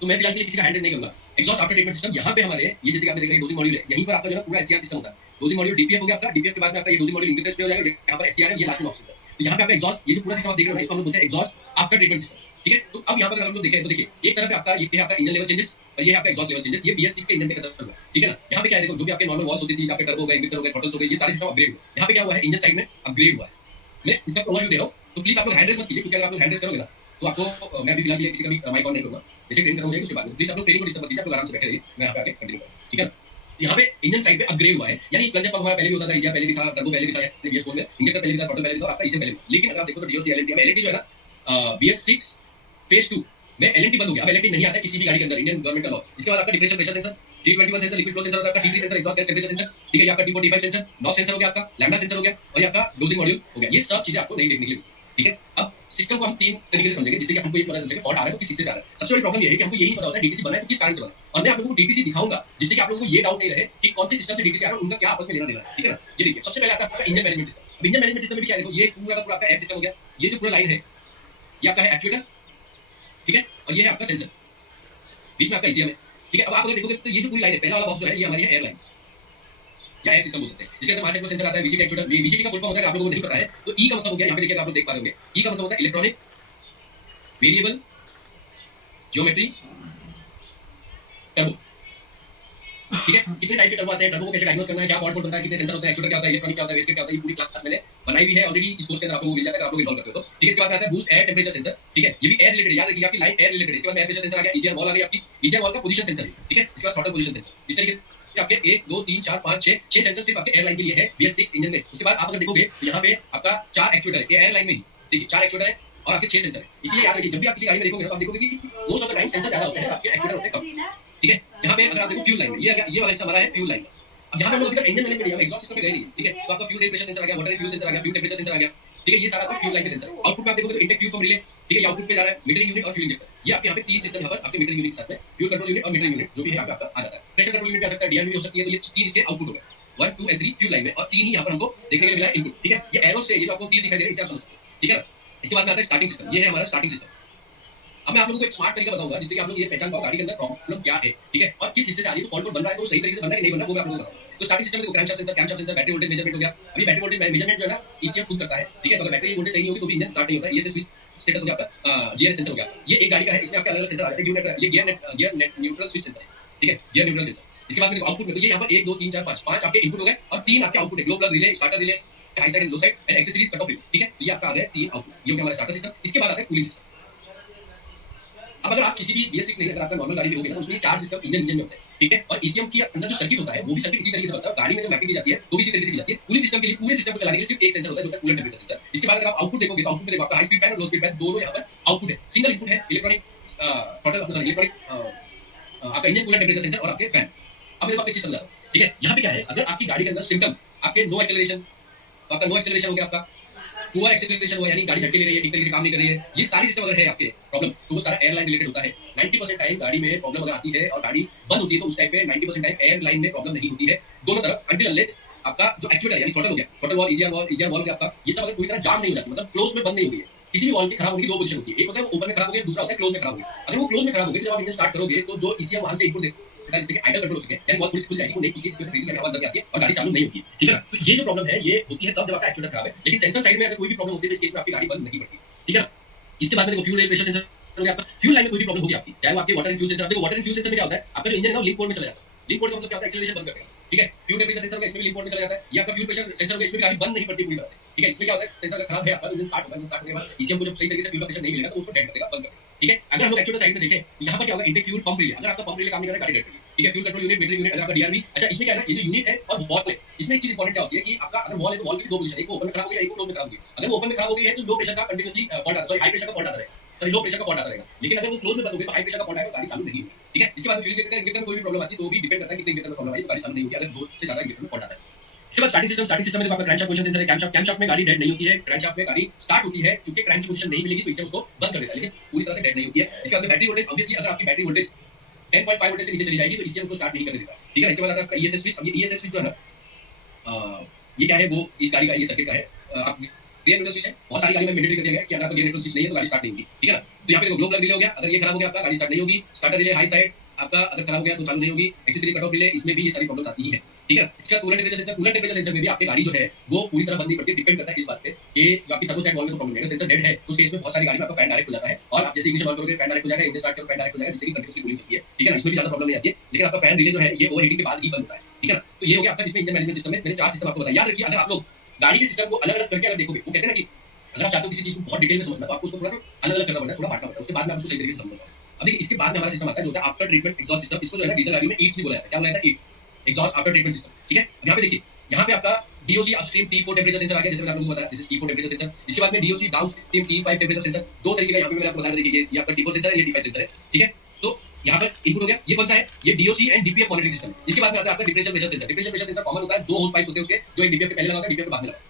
तो मैं फिलहाल के लिए किसी का हैंडल नहीं करूंगा। एग्जॉस्ट आफ्टर ट्रीटमेंट सिस्टम यहाँ पे हमारे ये जैसे कि आपने देखा ये डोजिंग मॉड्यूल है, यहीं पर आपका जो है पूरा एससीआर सिस्टम होता है। डोजिंग मॉड्यूल डीपीएफ हो गया आपका, डीपीएफ के बाद में आपका ये डोजिंग मॉड्यूल इंटरफेस पे हो जाएगा, यहाँ पर एससीआर है, ये लास्ट में ऑक्सीजन। तो यहाँ पे आपका एग्जॉस्ट, ये जो पूरा सिस्टम आप देख रहे हो इसको हम लोग बोलते हैं एग्जॉस्ट आफ्टर ट्रीटमेंट सिस्टम, ठीक है। तो अब यहाँ पर अगर हम लोग देखें तो देखिए एक तरफ आपका ये है आपका इंजन लेवल चेंजेस और ये है आपका एग्जॉस्ट लेवल चेंजेस, ये BS6 के इंजन पे खत्म हुआ, ठीक है ना। यहाँ पे क्या है देखो, जो भी आपके नॉर्मल वॉल्स होती थी, आपके टर्बो हो गए, इंजेक्टर हो गए, थ्रॉटल्स हो गए, ये सारे सिस्टम अपग्रेड हुए। यहाँ पे क्या हुआ है, इंजन साइड में अपग्रेड हुआ है। मैं इसका ओवरव्यू दे रहा हूँ, तो प्लीज आप लोग हैंड रेस मत कीजिए, क्योंकि अगर आप लोग हैंड रेस करोगे ना तो आपको मैं भी फिलहाल किसी का भी माइक ऑन नहीं करूंगा, जैसे ट्रेन करूंगा उसके बाद में प्लीज आप लोग ट्रेनिंग को डिस्टर्ब मत कीजिए, आप लोग आराम से बैठे रहिए, मैं यहाँ पे आके कंटिन्यू करूंगा, ठीक है। यहाँ पे इंजन साइड पे अपग्रेड हुआ है, यानी प्लंजर पंप हमारा पहले भी होता था, ईजीआर पहले भी था, टर्बो पहले भी था, BS4 में इंजेक्टर पहले भी था, थ्रॉटल पहले भी था, आपका इससे पहले भी। लेकिन अगर आप देखो तो डीओसी एलएनटी, अब एलएनटी जो है ना BS6 फेज 2 में एलएनटी बंद हो गया, अब एलएनटी नहीं आता किसी भी गाड़ी के अंदर, इंडियन गवर्नमेंट का लॉ। इसके बाद आपका differential pressure sensor, T21 sensor, liquid flow sensor होता है आपका, T3 sensor, exhaust gas temperature sensor, ठीक है, ये आपका T4 T5 sensor, Knox sensor हो गया आपका, लैम्डा सेंसर हो गया, और ये आपका डोजिंग मॉड्यूल हो गया। ये सब चीजें आपको नहीं देखने के लिए, ठीक है। अब सिस्टम को हम तीन तरीके से समझेंगे जिससे कि हमको ये पता चल सके फॉल्ट आ रहा है तो किस चीज से आ रहा है। सबसे बड़ी प्रॉब्लम ये है कि हमको यही पता होता है डीटीसी बना है तो किस कारण से बना है, और मैं आप लोगों को डीटीसी दिखाऊंगा जिससे कि आप लोगों को ये डाउट नहीं रहे कि कौन से सिस्टम से डीटीसी आ रहा है, उनका क्या आपस में लेना देना है, ठीक है ना। ये देखिए सबसे पहले आता है आपका इंजन मैनेजमेंट सिस्टम। अब इंजन मैनेजमेंट सिस्टम में क्या देखो, ये पूरा का पूरा आपका एयर सिस्टम हो गया, ये जो पूरा लाइन है ये आपका है एक्चुएटर, ठीक है, और ये है आपका सेंसर, बीच में आपका ईसीएम है, ठीक है। अब आप अगर देखोगे तो ये जो पूरी लाइन है, पहला वाला बॉक्स जो है ये हमारी है एयरलाइन या एयर सिस्टम बोल सकते हैं, जिसके अंदर मास एफ्लो सेंसर आता है, VGT एक्चुएटर। VGT का फुल फॉर्म होता है आप लोगों को नहीं पता है तो ई का मतलब हो गया, यहाँ पे देखिए आप लोग देख पा रहे होंगे, ई का मतलब होता है इलेक्ट्रॉनिक वेरिएबल ज्योमेट्री टर्बो, ठीक है। कितने टाइप के टर्बो आते हैं, टर्बो को कैसे डायग्नोस करना है, क्या फॉल्ट बनता है, कितने सेंसर होते हैं, एक्चुएटर क्या होता है, इलेक्ट्रॉनिक क्या होता है, वेस्ट क्या होता है, ये पूरी क्लास मैंने बनाई हुई है ऑलरेडी, इस कोर्स के अंदर आपको मिल जाता है, आप लोग इन्वॉल्व करते हो तो, ठीक है। इसके बाद आता है बूस्ट एयर टेंपरेचर सेंसर, ठीक है, ये भी एयर रिलेटेड, याद रखिए आपकी लाइन एयर रिलेटेड। इसके बाद एयर प्रेशर सेंसर आ गया, ईजीआर वॉल आ गई आपकी, ईजीआर वॉल का पोजीशन सेंसर है, ठीक है। इसके बाद थ्रॉटल पोजीशन सेंसर, इस तरीके से आपके 1 2 3 4 5 6 सेंसर सिर्फ आपके एयरलाइन के लिए है BS6 इंजन में। उसके बाद आप अगर देखोगे तो यहाँ पे आपका 4 एक्चुएटर है, ये एयरलाइन में ही देखिए 4 एक्चुएटर है और आपके 6 सेंसर है। इसलिए याद रखिए जब भी आप किसी गाड़ी में देखोगे तो आप देखोगे कि most of the time sensor ज्यादा होते हैं, आपके एक्चुएटर होते हैं कम, ठीक है। यहाँ पे अगर आप देखो फ्यूल लाइन में ये वाला हिस्सा हमारा है फ्यूल लाइन। अब यहाँ पे हम लोग इंजन मैनेजमेंट हम एग्जॉस्ट सिस्टम में गए नहीं, ठीक है। तो आपका फ्यूल प्रेशर सेंसर आ गया, वाटर फ्यूल सेंसर आ गया, फ्यूल टेंपरेचर सेंसर आ गया, ठीक है। ये सारा आपका फ्यूल लाइन में सेंसर। आउटपुट में आप देखोगे तो इंटेक फ्यूल पंप रिले, ठीक है, ये आउटपुट पे जा रहा है, मीटरिंग यूनिट और फ्यूल इंजेक्टर, ये आपके यहाँ पे तीन सिस्टम यहाँ पर आपके मीटरिंग यूनिट के साथ में फ्यूल कंट्रोल यूनिट और मीटरिंग यूनिट जो भी है आपका आ जाता है। प्रेशर कंट्रोल यूनिट आ सकता है, DRV हो सकती है, तो ये तीन इसके आउटपुट हो गए 1 2 एंड 3 फ्यूल लाइन में, और तीन ही यहाँ पर हमको देखने के लिए मिला है इनपुट, ठीक है। ये एरो से ये जो आपको तीर दिखाई दे रहा है इसे आप समझ सकते हैं, ठीक है। इसके बाद में आता है स्टार्टिंग सिस्टम, ये है हमारा स्टार्टिंग सिस्टम। अब मैं आप लोगों को एक स्मार्ट तरीका बताऊंगा जिससे कि आप लोग ये पहचान पाओ गाड़ी के अंदर प्रॉब्लम क्या है, ठीक है, और किस हिस्से से आ रही है, तो फॉल्ट बन रहा है तो सही तरीके से बन रहा है कि नहीं बन रहा वो मैं आप लोगों को बताऊंगा। तो स्टार्टिंग सिस्टम में crankshaft sensor, battery voltage measurement हो गया। अभी बैटरी वोल्टेज मेजरमेंट जो है ना ECM खुद करता है, ठीक है। तो अगर बैटरी वोल्टेज सही नहीं होगी तो भी इंजन स्टार्ट नहीं होता है। ये स्विच स्टेटस हो गया आपका, GNS सेंसर हो गया। ये एक गाड़ी का है, इसमें आपके अलग-अलग सेंसर आ जाते हैं, ये gear net neutral switch sensor है, ठीक है, गियर न्यूट्रल सेंसर। इसके बाद में देखो आउटपुट में तो ये यहाँ पर 1 2 3 4 5 आपके इनपुट हो गए और 3 आपके आउटपुट है, glow plug relay, starter relay, high side and low side and accessories cut off relay, ठीक है। तो ये आपका आ गया 3 आउटपुट, ये हो गया हमारा स्टार्टर सिस्टम। इसके बाद आता है कूलिंग सिस्टम। अब अगर आप किसी भी BS6 नहीं, अगर आपका नॉर्मल गाड़ी भी होगी ना उसमें 4 सिस्टम इंजन में होते हैं, ठीक है। और ECM के अंदर जो सर्किट होता है वो भी सर्किट इसी तरीके से बनता है, गाड़ी में जो मैपिंग की जाती है वो भी इसी तरीके से की जाती है। कूलिंग सिस्टम के लिए पूरे सिस्टम को चलाने के लिए सिर्फ एक सेंसर होता है जो होता है कूलेंट टेंपरेचर सेंसर। इसके बाद अगर आप आउटपुट देखोगे तो आउटपुट में देखो आपका हाई स्पीड फैन और लो स्पीड फैन दोनों यहाँ पर आउटपुट है, सिंगल इनपुट है, इलेक्ट्रॉनिक थ्रॉटल सॉरी इलेक्ट्रॉनिक आपका इंजन कूलेंट टेंपरेचर सेंसर और आपके फैन। अब देखो आपको एक चीज समझा, ठीक है। यहाँ पे क्या है, अगर आपकी गाड़ी के अंदर सिम्टम आपके नो एक्सेलरेशन, तो आपका नो एक्सेलरेशन हो गया, आपका पुअर एक्सेलरेशन हुआ यानी गाड़ी झटके ले रही है, ठीक तरीके से काम नहीं कर रही है, ये सारी सिस्टम अगर है आपके प्रॉब्लम तो वो सारा एयरलाइन रिलेटेड होता है। 90% टाइम गाड़ी में प्रॉब्लम अगर आती है और गाड़ी बंद होती है तो उस टाइम पे 90% टाइम एयरलाइन में प्रॉब्लम नहीं होती है दोनों तरफ, अंटिल अनलेस आपका जो एक्चुएटर यानी थ्रॉटल हो गया, थ्रॉटल वॉल, ईजीआर वॉल हो गया आपका, ये सब अगर पूरी तरह जाम नहीं हो जाती, मतलब क्लोज में बंद नहीं हुई है। किसी भी वॉल की खराब होने की दो पोजीशन होती है, एक होता है वो ओपन में खराब हो गया, दूसरा होता है क्लोज में खराब हो गया। अगर वो क्लोज में खराब हो गया तो जब आप इंजन स्टार्ट करोगे तो जो ECM वहां से इनपुट देता है जिससे कि आइडल कंट्रोल हो सके, यानी वॉल थोड़ी सी खुल जाएगी, वो नहीं खुलती, जिसमें से ब्रीथिंग हवा अंदर आती है और गाड़ी चालू नहीं होती है, ठीक है ना। तो ये जो प्रॉब्लम है ये होती है तब जब आपका एक्चुएटर खराब है, लेकिन सेंसर साइड में अगर कोई भी प्रॉब्लम होती है तो इस केस में आपकी गाड़ी बंद नहीं पड़ती, ठीक है ना। इसके बाद में देखो फ्यूल रेट प्रेशर सेंसर हो गया आपका, फ्यूल लाइन में कोई भी प्रॉब्लम होगी आपकी, चाहे वो आपके वाटर एंड फ्यूल सेंसर, देखो वाटर एंड फ्यूल सेंसर में क्या होता है, आपका जो इंजन है वो लिंक पोर्ट में चला जाता है। लिंक पोर्ट का मतलब क्या होता है, एक्सेलरेशन बंद कर देगा, ठीक है। फ्यूल टेम्परेचर सेंसर होगा, इसमें भी लिंक पोर्ट में चला जाता है। ये आपका फ्यूल प्रेशर सेंसर होगा, इसमें भी गाड़ी बंद नहीं पड़ती पूरी तरह से, ठीक है। इसमें क्या होता है, सेंसर अगर खराब है आपका, इंजन स्टार्ट होगा, स्टार्ट होने के बाद ईसीएम को जब सही तरीके से फ्यूल का प्रेशर नहीं मिलेगा तो उसको डेड कर देगा, बंद कर देगा, ठीक है। अगर हम लोग एक्चुअल साइड में देखें तो यहाँ पर क्या होगा, इंटेक फ्यूल पंप रिले, अगर आपका पंप रिले काम नहीं कर रहा है, गाड़ी डेड होगी, ठीक है। Fuel control unit, metering unit, अगर आपका डीआरवी, अच्छा इसमें क्या है ना, ये जो यूनिट है और वॉल है, इसमें एक चीज इंपॉर्टेंट क्या होती है कि आपका अगर वॉल है तो वॉल की दो पोजीशन, एक ओपन में खराब हो गया, एक क्लोज में खराब हो गई। अगर वो ओपन में खराब हो गई है तो लो प्रेशर का कंटीन्यूअसली फॉल्ट आता है, सॉरी हाई प्रेशर का फॉल्ट आता है, सॉरी लो प्रेशर का फॉल्ट आता रहेगा। लेकिन अगर वो क्लोज में बंद हो गई तो हाई प्रेशर का फॉल्ट आएगा, गाड़ी चालू नहीं होगी, ठीक है। इसके बाद फ्यूल इंजेक्टर में कोई भी प्रॉब्लम आती है तो वो भी डिपेंड करता है कितने इंजेक्टर में प्रॉब्लम आई तो गाड़ी चालू नहीं होगी, अगर दो से ज्यादा इंजेक्टर में फॉल्ट आता है। इसके बाद स्टार्टिंग सिस्टम में देखो आपका क्रैंकशाफ्ट पोजीशन सेंसर है, कैमशाफ्ट में गाड़ी डेड नहीं होती है, क्रैंकशाफ्ट में गाड़ी स्टार्ट होती है, क्योंकि क्रैंक की पोजीशन नहीं मिलेगी तो इससे उसको बंद कर देता है, लेकिन पूरी तरह से डेड नहीं होती है। इसके बाद बैटरी वोल्टेज, ऑब्वियसली अगर आपकी बैटरी वोल्टेज 10.5 वोल्टेज से नीचे चली जाएगी तो इससे उसको स्टार्ट नहीं करने देगा, ठीक है। इसके बाद आता है आपका ईएसएस स्विच। अब ये ईएसएस स्विच जो है ना, ये क्या है, वो इस गाड़ी का ये सर्किट का है, आप रियर न्यूट्रल स्विच है, बहुत सारी गाड़ी में मैंडेटरी कर दिया गया है कि अगर आपका रियर न्यूट्रल स्विच नहीं है तो गाड़ी स्टार्ट नहीं होगी, ठीक है ना। तो यहाँ पे देखो ग्लो प्लग रिले हो गया, अगर ये खराब हो गया आपका गाड़ी स्टार्ट नहीं होगी। स्टार्टर रिले हाई साइड आपका अगर खराब हो गया तो चालू नहीं होगी। एक्सेसरी कट ऑफ रिले, इसमें भी ये सारी प्रॉब्लम्स आती है, ठीक है। इसका कूलेंट टेम्परेचर सेंसर में भी आपकी गाड़ी जो है वो पूरी तरह बंद नहीं पड़ती, डिपेंड करता है इस बात पे कि जो आपकी थर्मोस्टेट वॉल्व में तो प्रॉब्लम है, सेंसर डेड है तो उस केस में बहुत सारी गाड़ी में आपका फैन डायरेक्ट हो जाता है और आप जैसे इग्निशन ऑन करोगे फैन डायरेक्ट हो जाएगा, इंजन स्टार्ट करो फैन डायरेक्ट हो जाएगा, जिससे कि कंटीन्यूअसली कूलिंग चलती है, ठीक है ना। इसमें भी ज्यादा प्रॉब्लम नहीं आती है, लेकिन आपका फैन रिले जो है ये ओवरहीटिंग के बाद ही बंद होता है, ठीक है ना। तो ये हो गया आपका जिसमें इंजन मैनेजमेंट सिस्टम में मैंने 4 सिस्टम आपको बताया। याद रखिए, अगर आप लोग गाड़ी के सिस्टम को अलग अलग करके अगर देखोगे, वो कहते हैं ना कि अगर आप चाहते हो किसी चीज को बहुत डिटेल में समझना तो आपको उसको थोड़ा अलग अलग करना पड़ता है, थोड़ा बांटना पड़ता है, उसके बाद में आप उसको सही तरीके से समझ पाओगे। अब देखिए इसके बाद में हमारा सिस्टम आता है जो होता है आफ्टर ट्रीटमेंट एग्जॉस्ट सिस्टम। इसको जो है ना डीजल गाड़ी में ईट्स भी बोला जाता है, क्या बोला जाता है, it's, exhaust after treatment system, ठीक है। अब यहाँ पे देखिए, यहाँ पे आपका DOC upstream T4 temperature sensor आ गया, जैसे मैंने आपको बताया, this is T4 temperature sensor. इसके बाद में DOC downstream T5 temperature sensor, दो तरीके का यहाँ पे मैंने आपको बताया, देखिए ये आपका T4 सेंसर है, ये T5 सेंसर है, ठीक है। तो यहाँ पर इनपुट हो गया, ये कौन सा है, ये DOC and DPF monitoring system. इसके बाद में आता है आपका differential pressure sensor. Differential pressure sensor common होता है, दो होस पाइप्स होते हैं उसके, जो एक डीपीएफ के पहले लगा होता है, डीपीएफ के बाद में लगा।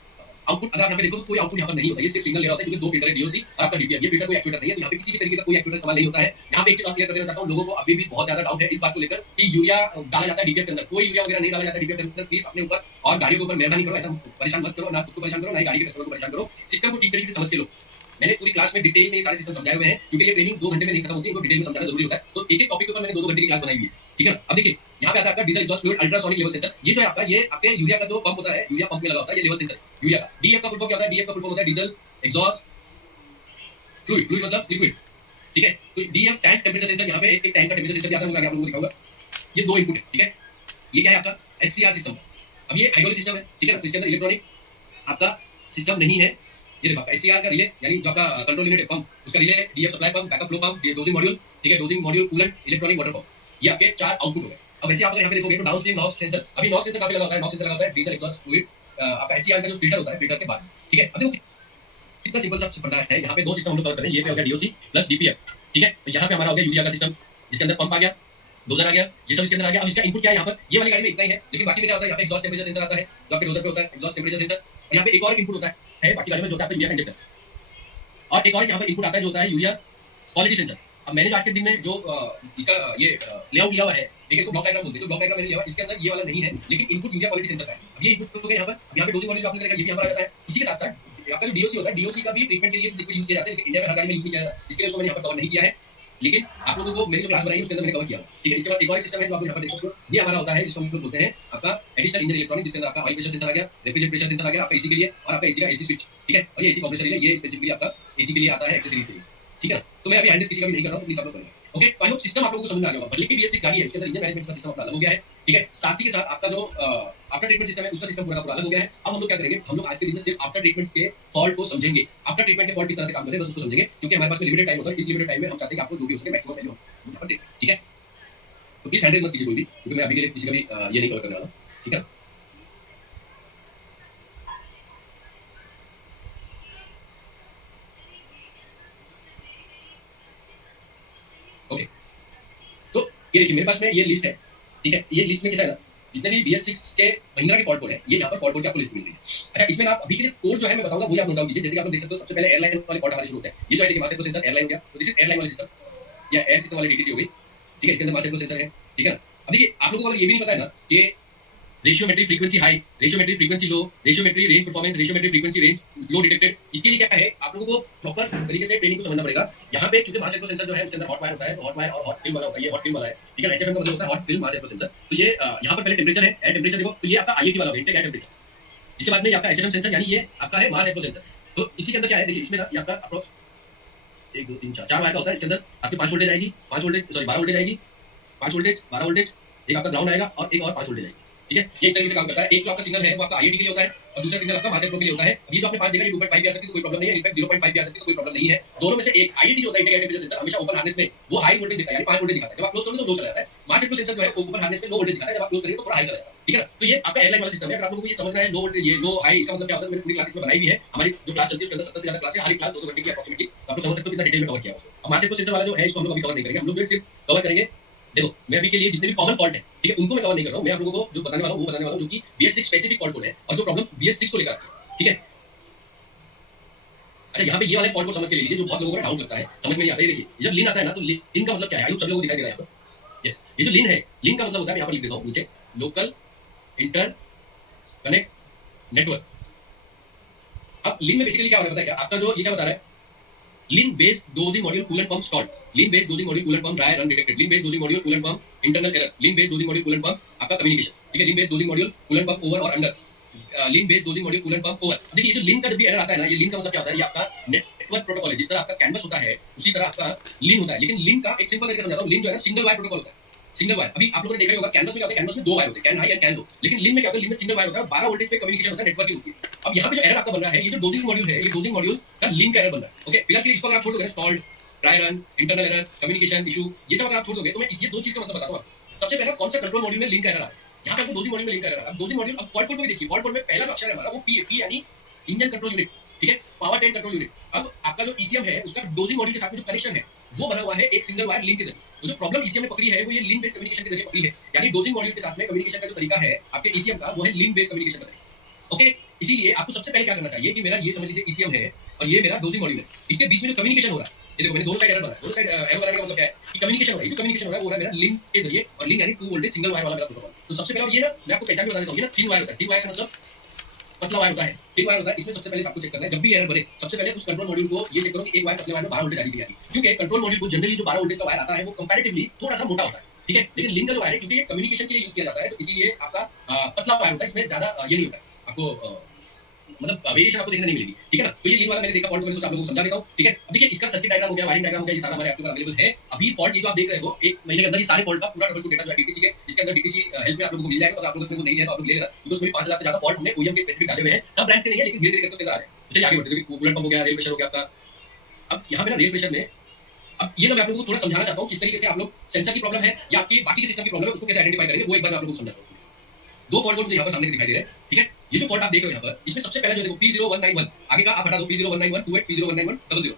आउटपुट अगर आप यहाँ पे देखो तो कोई आउटपुट यहाँ पर नहीं होता, ये सिर्फ सिग्नल ले रहा होता है, क्योंकि दो फिल्टर है, डीओसी और आपका डीपीएफ। ये फिल्टर कोई एक्चुएटर नहीं है, तो यहाँ पे किसी भी तरीके का कोई एक्चुएटर इस्तेमाल नहीं होता है। यहाँ पे एक चीज क्लियर कर देना चाहता हूँ, लोगों को अभी भी बहुत ज्यादा डाउट है इस बात को लेकर कि यूरिया डाला जाता है डीपीएफ के अंदर। कोई यूरिया वगैरह नहीं डाला जाता है डीपीएफ के अंदर, प्लीज अपने ऊपर और गाड़ियों के ऊपर मेहरबानी करो, ऐसा परेशान मत करो, ना खुद को परेशान करो, ना ही गाड़ी के कस्टमर को परेशान करो। सिस्टम को ठीक तरीके से समझ के लो। मैंने पूरी क्लास में डिटेल में सारे सिस्टम समझाए हुए हैं, क्योंकि ये ट्रेनिंग 2 घंटे में नहीं खत्म होती है, इनको डिटेल में समझाना जरूरी होता है। तो एक एक टॉपिक के ऊपर मैंने 2-2 घंटे की क्लास बनाई हुई है, ठीक है। अब देखिए यहाँ पे आता है आपका diesel exhaust fluid ultrasonic level sensor. ये जो है आपका, ये आपके यूरिया का जो पंप होता है, यूरिया पंप में लगा होता है, ये लेवल सेंसर यूरिया का। डीएफ का फुल फॉर्म क्या होता है, डीएफ का फुल फॉर्म होता है डीजल एग्जॉस्ट फ्लूइड, फ्लूइड मतलब लिक्विड, ठीक है। तो डीएफ टैंक टेम्परेचर सेंसर, यहाँ पे एक टैंक का टेम्परेचर सेंसर भी आता है, मैं आगे आप लोगों को दिखाऊंगा। ये दो इनपुट है, ठीक है। ये क्या है आपका एससीआर सिस्टम। अब ये हाइड्रोलिक सिस्टम है, ठीक है ना, तो इसके अंदर इलेक्ट्रॉनिक आपका सिस्टम नहीं है। ये देखो आपका एससीआर का रिले, यानी जो आपका कंट्रोल यूनिट है पंप, उसका relay, DF supply pump, backup flow pump, ये डोजिंग मॉड्यूल, ठीक है, dosing module, coolant, electronic water pump, ये आपके 4 आउटपुट हो गए। अब वैसे आप अगर यहाँ पे देखोगे तो डाउनस्ट्रीम नॉक्स सेंसर, अभी नॉक्स सेंसर कहाँ पे लगा होता है, नॉक्स सेंसर लगा होता है डीजल एग्जॉस्ट फ्लूइड, आपका एससीआर का जो फिल्टर होता है, फिल्टर के बाद, ठीक है। अब देखो कितना सिंपल सा फंडा है, यहाँ पे दो सिस्टम हम लोग कवर करें, ये पे हो गया डीओसी प्लस डीपीएफ, ठीक है। तो यहाँ पे हमारा हो गया यूरिया का सिस्टम, जिसके अंदर पंप आ गया, डोजर आ गया, ये सब इसके अंदर आ गया। अब इसका इनपुट क्या है, यहाँ पर ये वाली गाड़ी में इतना ही है, लेकिन बाकी में क्या होता है, यहाँ पे एग्जॉस्ट टेम्परेचर सेंसर आता है, जो आपके डोजर पे होता है एग्जॉस्ट टेम्परेचर सेंसर, और यहाँ पे एक और इनपुट होता है बाकी गाड़ी में, जो होता है यूरिया इंजेक्टर, और एक और यहाँ पर इनपुट आता है जो होता है यूरिया क्वालिटी सेंसर। अब मैंने जो आज के दिन में जो इसका ये लेआउट लिया हुआ है, ठीक है, इसको ब्लॉक डायग्राम बोलते हैं, जो ब्लॉक डायग्राम मैंने लिया हुआ है, इसके अंदर ये वाला नहीं है, लेकिन इनपुट यूरिया क्वालिटी सेंसर का है। अब ये इनपुट हो गया यहाँ पर, यहाँ पे डोजिंग मॉड्यूल जो आपने देखा, ये भी यहाँ पर आ जाता है। इसी के साथ साथ आपका जो डीओसी होता है, डीओसी का भी ट्रीटमेंट के लिए लिक्विड यूज किया जाता है, लेकिन इंडिया में हर गाड़ी में यूज नहीं किया जाता, इसके लिए उसको मैंने यहाँ पर कवर नहीं किया है, लेकिन आप लोगों को मेरी जो क्लास बनाई है उसके अंदर मैंने कवर किया, ठीक है। इसके बाद एक और सिस्टम है जो आप यहाँ पर देख सकते हो, ये हमारा होता है जिसको हम लोग बोलते हैं आपका एडिशनल इंजन इलेक्ट्रॉनिक, जिसके अंदर आपका ऑयल प्रेशर सेंसर आ गया, रेफ्रिजरेटर प्रेशर सेंसर आ गया आपका एसी के लिए, और आपका एसी का एसी स्विच, ठीक है, और ये एसी कंप्रेसर रिले, ये स्पेसिफिकली आपका एसी के लिए आता है, एक्सेसरीज के लिए, ठीक है। तो मैं अभी हैंडल्स किसी का भी नहीं कर रहा हूँ, प्लीज आप लोग करेंगे, ओके। तो आई होप सिस्टम आप लोगों को समझ में आ गया होगा। भले ही BS6 गाड़ी है, उसके अंदर इंजन मैनेजमेंट का सिस्टम अपना अलग हो गया है, ठीक है। साथ ही के साथ आपका जो आफ्टर ट्रीटमेंट सिस्टम है, उसका सिस्टम पूरा अलग हो गया है। अब हम लोग क्या करेंगे, हम लोग आज के दिन में सिर्फ आफ्टर ट्रीटमेंट के फॉल्ट को समझेंगे, आफ्टर ट्रीटमेंट के फॉल्ट किस तरह से काम करते हैं बस उसको समझेंगे, क्योंकि हमारे पास में लिमिटेड टाइम होता है। इस लिमिटेड टाइम में हम चाहते हैं कि आपको जो भी हो सके मैक्सिमम वैल्यू यहाँ पर दे सकें, ठीक है। तो प्लीज हैंडल मत कीजिए कोई भी, क्योंकि मैं अभी के लिए किसी का भी ये नहीं कवर करने वाला, ठीक है। ओके, तो ये देखिए मेरे पास में ये लिस्ट है, ठीक है। ये लिस्ट में कैसा है ना, जितने भी BS6 के महिंद्रा के फॉल्ट कोड है, ये यहाँ पर फॉल्ट कोड की आपको लिस्ट मिल रही है। अच्छा, इसमें आप अभी के लिए कोड जो है मैं बताऊंगा, वो आप नोट डाउन कीजिए। जैसे कि आप लोग देख सकते हो, सबसे पहले एयरलाइन वाले फॉल्ट हमारे शुरू होते हैं। ये जो है देखिए मास सेंसर एयरलाइन हो गया, तो दिस इज एयरलाइन वाला सिस्टम या एयर सिस्टम वाली डीटीसी हो गई, ठीक है। इसके अंदर मास सेंसर है, ठीक है ना। अब देखिए आप लोगों को अगर ये भी नहीं पता है ना कि रेशियोमेट्री फ्रीक्वेंसी हाई, रेशियोमेट्री फ्रीक्वेंसी लो, रेशियोमेट्री रेंज परफॉर्मेंस, रेशियोमेट्री फ्रीक्वेंसी रेंज लो डिटेक्टेड, इसके लिए क्या है, आप लोगों को प्रॉपर तरीके से ट्रेनिंग को समझना पड़ेगा। यहाँ पे क्योंकि मास सेंसर जो है उसके अंदर हॉट वायर होता है, तो हॉट वायर और हॉट फिल्म वाला होता है, ये हॉट फिल्म वाला है, ठीक है। HFM का मतलब होता है हॉट फिल्म मास सेंसर। तो ये यहाँ पर पहले टेम्परेचर है, एयर टेम्परेचर देखो, तो ये आपका IAT वाला होगा, इंटेक एयर टेम्परेचर। इसके बाद में आपका HFM सेंसर, यानी ये आपका है मास सेंसर। तो इसी के अंदर क्या है, देखिए इसमें ना ये आपका अप्रोक्स 1 2 3 4 वायर का होता है। इसके अंदर आपके 5 वोल्टेज आएगी, 5 वोल्टेज सॉरी 12 वोल्टेज आएगी, 5 वोल्टेज 12 वोल्टेज, एक आपका ग्राउंड आएगा और एक और 5 वोल्टेज आएगी, ठीक है, ये इस तरीके से काम करता है। एक जो आपका सिग्नल है वो आपका आईआईटी के लिए होता है और दूसरा सिग्नल आपका मासेट प्रो के लिए होता है। ये जो आपने 5 देखा ये 2.5 भी आ सकती है तो कोई प्रॉब्लम नहीं है, इनफैक्ट 0.5 भी आ सकती है तो कोई प्रॉब्लम नहीं है। दोनों में से एक आईआईटी जो होता है इंटीग्रेटेड टेम्परेचर सेंसर हमेशा ओपन हार्नेस में वो हाई वोल्टेज दिखाता है, यानी 5 वोल्टेज दिखाता है। जब आप क्लोज करोगे तो लो चला जाता है। मासेट प्रो सेंसर जो है ओपन हार्नेस में लो वोल्टेज दिखाता है, जब आप क्लोज करेंगे तो थोड़ा हाई चला जाता है। ठीक है ना, तो ये आपका एयरलाइन वाला सिस्टम है। अगर आप लोगों को ये समझना है लो वोल्टेज ये लो हाई इसका मतलब क्या होता है, मैंने पूरी क्लासेस में बनाई भी है। हमारी जो क्लास चलती है उसके अंदर 70 से ज्यादा क्लास है, हर एक क्लास 2-2 घंटे की अप्रॉक्सिमेटली, तो आप लोग समझ सकते हो कितना डिटेल में कवर किया है उसको। अब मासेट प्रो सेंसर वाला जो है इसको हम लोग अभी कवर नहीं करेंगे, हम लोग जो है सिर्फ कवर करेंगे, देखो मैं अभी के लिए जितने भी कॉमन फॉल्ट है ठीक है उनको मैं कवर नहीं कर रहा हूं। मैं आप लोगों को जो बताने वाला हूं वो बताने वाला हूं जो कि BS6 स्पेसिफिक फॉल्ट कोड है और जो प्रॉब्लम BS6 को लेकर आती है। ठीक है, अच्छा यहाँ पे ये वाले फॉल्ट को समझ के ले लीजिए जो बहुत लोगों को डाउट लगता है, समझ में नहीं आता है। देखिए जब लिन आता है ना तो लिन का मतलब क्या है, आई होप सब लोगों को दिखाई दे रहा है यहाँ पर। यस, ये जो लिन है, लिन का मतलब होता है, मैं यहाँ पर लिख देता हूँ नीचे, लोकल इंटर कनेक्ट नेटवर्क। अब लिन में बेसिकली क्या हो रहा है पता है क्या, आपका जो ये क्या बता रहा है, LIN based dosing module coolant pump stalled, LIN based dosing module coolant pump dry run detected, LIN based dosing module coolant pump internal error, LIN based dosing module coolant pump आपका कम्युनिकेशन। ठीक है, LIN based dosing module coolant pump over और under, LIN based dosing module coolant pump over. देखिए ये जो लिन का जब भी एरर आता है ना, ये लिन का मतलब क्या होता है, ये आपका नेटवर्क प्रोटोकॉल है। जिस तरह आपका कैनवस होता है उसी तरह आपका लिन होता है, लेकिन लिन का एक सिंपल तरीका समझाता हूं। लिन जो है ना सिंगल वायर प्रोटोकॉल होता है, सिंगल वायर। अभी आप लोगों ने देखा ही होगा कैनवस में क्या होता है, कैनवस में 2 वायर होते हैं, कैन हाई और कैन लो, लेकिन लिन में क्या होता है, लिन में सिंगल वायर होता है, 12 वोल्टेज पे कम्युनिकेशन होता है, नेटवर्किंग होती है। अब यहाँ पे जो एरर आपका बन रहा है, ये जो डोजिंग मॉड्यूल है, ये डोजिंग मॉड्यूल का लिन का एरर बन रहा है। ओके, फिलहाल के लिए इसको अगर आप छोड़ दोगे, stalled, dry run, internal error, communication issue, ये सब अगर आप छोड़ दोगे तो मैं ये दो चीज का मतलब बताता हूं। सबसे पहले कौन सा कंट्रोल मॉड्यूल में लिंक का एरर आ रहा है, यहाँ पे डोजिंग मॉड्यूल में लिंक का एरर आ रहा है। अब डोजिंग मॉड्यूल, अब फॉल्ट कोड को भी देखिए, फॉल्ट कोड में पहला जो अक्षर है हमारा वो पी यानी इंजन कंट्रोल यूनिट, ठीक है, पावर ट्रेन कंट्रोल यूनिट। अब आपका जो ECM है उसका डोजिंग मॉड्यूल के साथ में जो कनेक्शन है वो बना हुआ है एक सिंगल वायर लिंक के जरिए। तो जो प्रॉब्लम ECM ने पकड़ी है वो ये लिंक बेस्ड कम्युनिकेशन के जरिए पकड़ी है, यानी डोजिंग मॉड्यूल के साथ में कम्युनिकेशन का जो तरीका है आपके ECM का वो है लिंक बेस्ड कम्युनिकेशन का तरीका। ओके, इसीलिए आपको सबसे पहले क्या करना चाहिए कि मेरा ये समझ लीजिए ECM है और ये मेरा डोजिंग मॉड्यूल है, इसके बीच में जो कम्युनिकेशन हो रहा है, ये देखो मैंने दोनों साइड एरर बनाया, दोनों साइड एरर बनाने का मतलब क्या है कि कम्युनिकेशन हो रहा है, ये जो कम्युनिकेशन हो रहा है वो हो रहा है मेरा लिंक के जरिए, और लिंक यानी 2 वोल्टेज सिंगल वायर वाला मेरा प्रोटोकॉल। तो सबसे पहले ये ना मैं आपको पहचान भी बता देता हूं, ये ना 3 वायर होता है, 3 वायर का मतलब पतला वायर होता है, 3 वायर होता है। इसमें सबसे पहले आपको चेक करना है जब भी एरर बने, सबसे पहले उस कंट्रोल मॉड्यूल को ये चेक करो कि एक वायर पतले वायर में 12 वोल्टेज आ रही है, क्योंकि कंट्रोल मॉड्यूल को जनरली जो 12 वोल्टेज का वायर आता है वो कंपैरेटिवली थोड़ा सा मोटा होता है, ठीक है, लेकिन लिंक का जो वायर है क्योंकि ये कम्युनिकेशन के लिए यूज किया जाता है तो इसीलिए आपका पतला वायर होता है, इसमें ज्यादा ये नहीं होता है, आपको मतलब वेरिएशन आपको देखने नहीं मिलेगी। ठीक है ना, तो ये लिंक वाला मैंने देखा फॉल्ट को, मैंने सोचा आप लोगों को समझा देता हूं। ठीक है, अब देखिए इसका सर्किट डायग्राम हो गया, वायरिंग डायग्राम हो गया, ये सारा हमारे आपके पास अवेलेबल है। अभी फॉल्ट ये जो आप देख रहे हो 1 महीने के अंदर ये सारे फॉल्ट का पूरा ट्रबल शूट डेटा जो है DTC के, इसके अंदर DTC हेल्प में आप लोगों को मिल जाएगा। तो आप लोगों को नहीं है तो आप लोग ले लेना, क्योंकि उसमें 5000 से ज्यादा फॉल्ट हमने OEM के स्पेसिफिक डाले हुए हैं, सब ब्रांड्स के नहीं है लेकिन धीरे-धीरे करके उसके अंदर आ रहे हैं। चलिए आगे बढ़ते हैं, देखिए कूलेंट पंप हो गया, रेल प्रेशर हो गया आपका। अब यहाँ पे ना रेल प्रेशर में, अब ये ना मैं आप लोगों को थोड़ा समझाना चाहता हूँ किस तरीके से आप लोग सेंसर की प्रॉब्लम है या आपकी बाकी के सिस्टम की प्रॉब्लम है उसको कैसे आइडेंटिफाई करेंगे, वो एक बार मैं आप लोगों को समझाता हूँ। 2 फॉल्ट कोड यहाँ पर सामने दिखाई दे रहे हैं, ठीक है, ये जो फॉल्ट आप देख रहे हो यहाँ पर, इसमें सबसे पहला जो देखो P0191, आगे का आप हटा दो, P0191 28 P0191 00,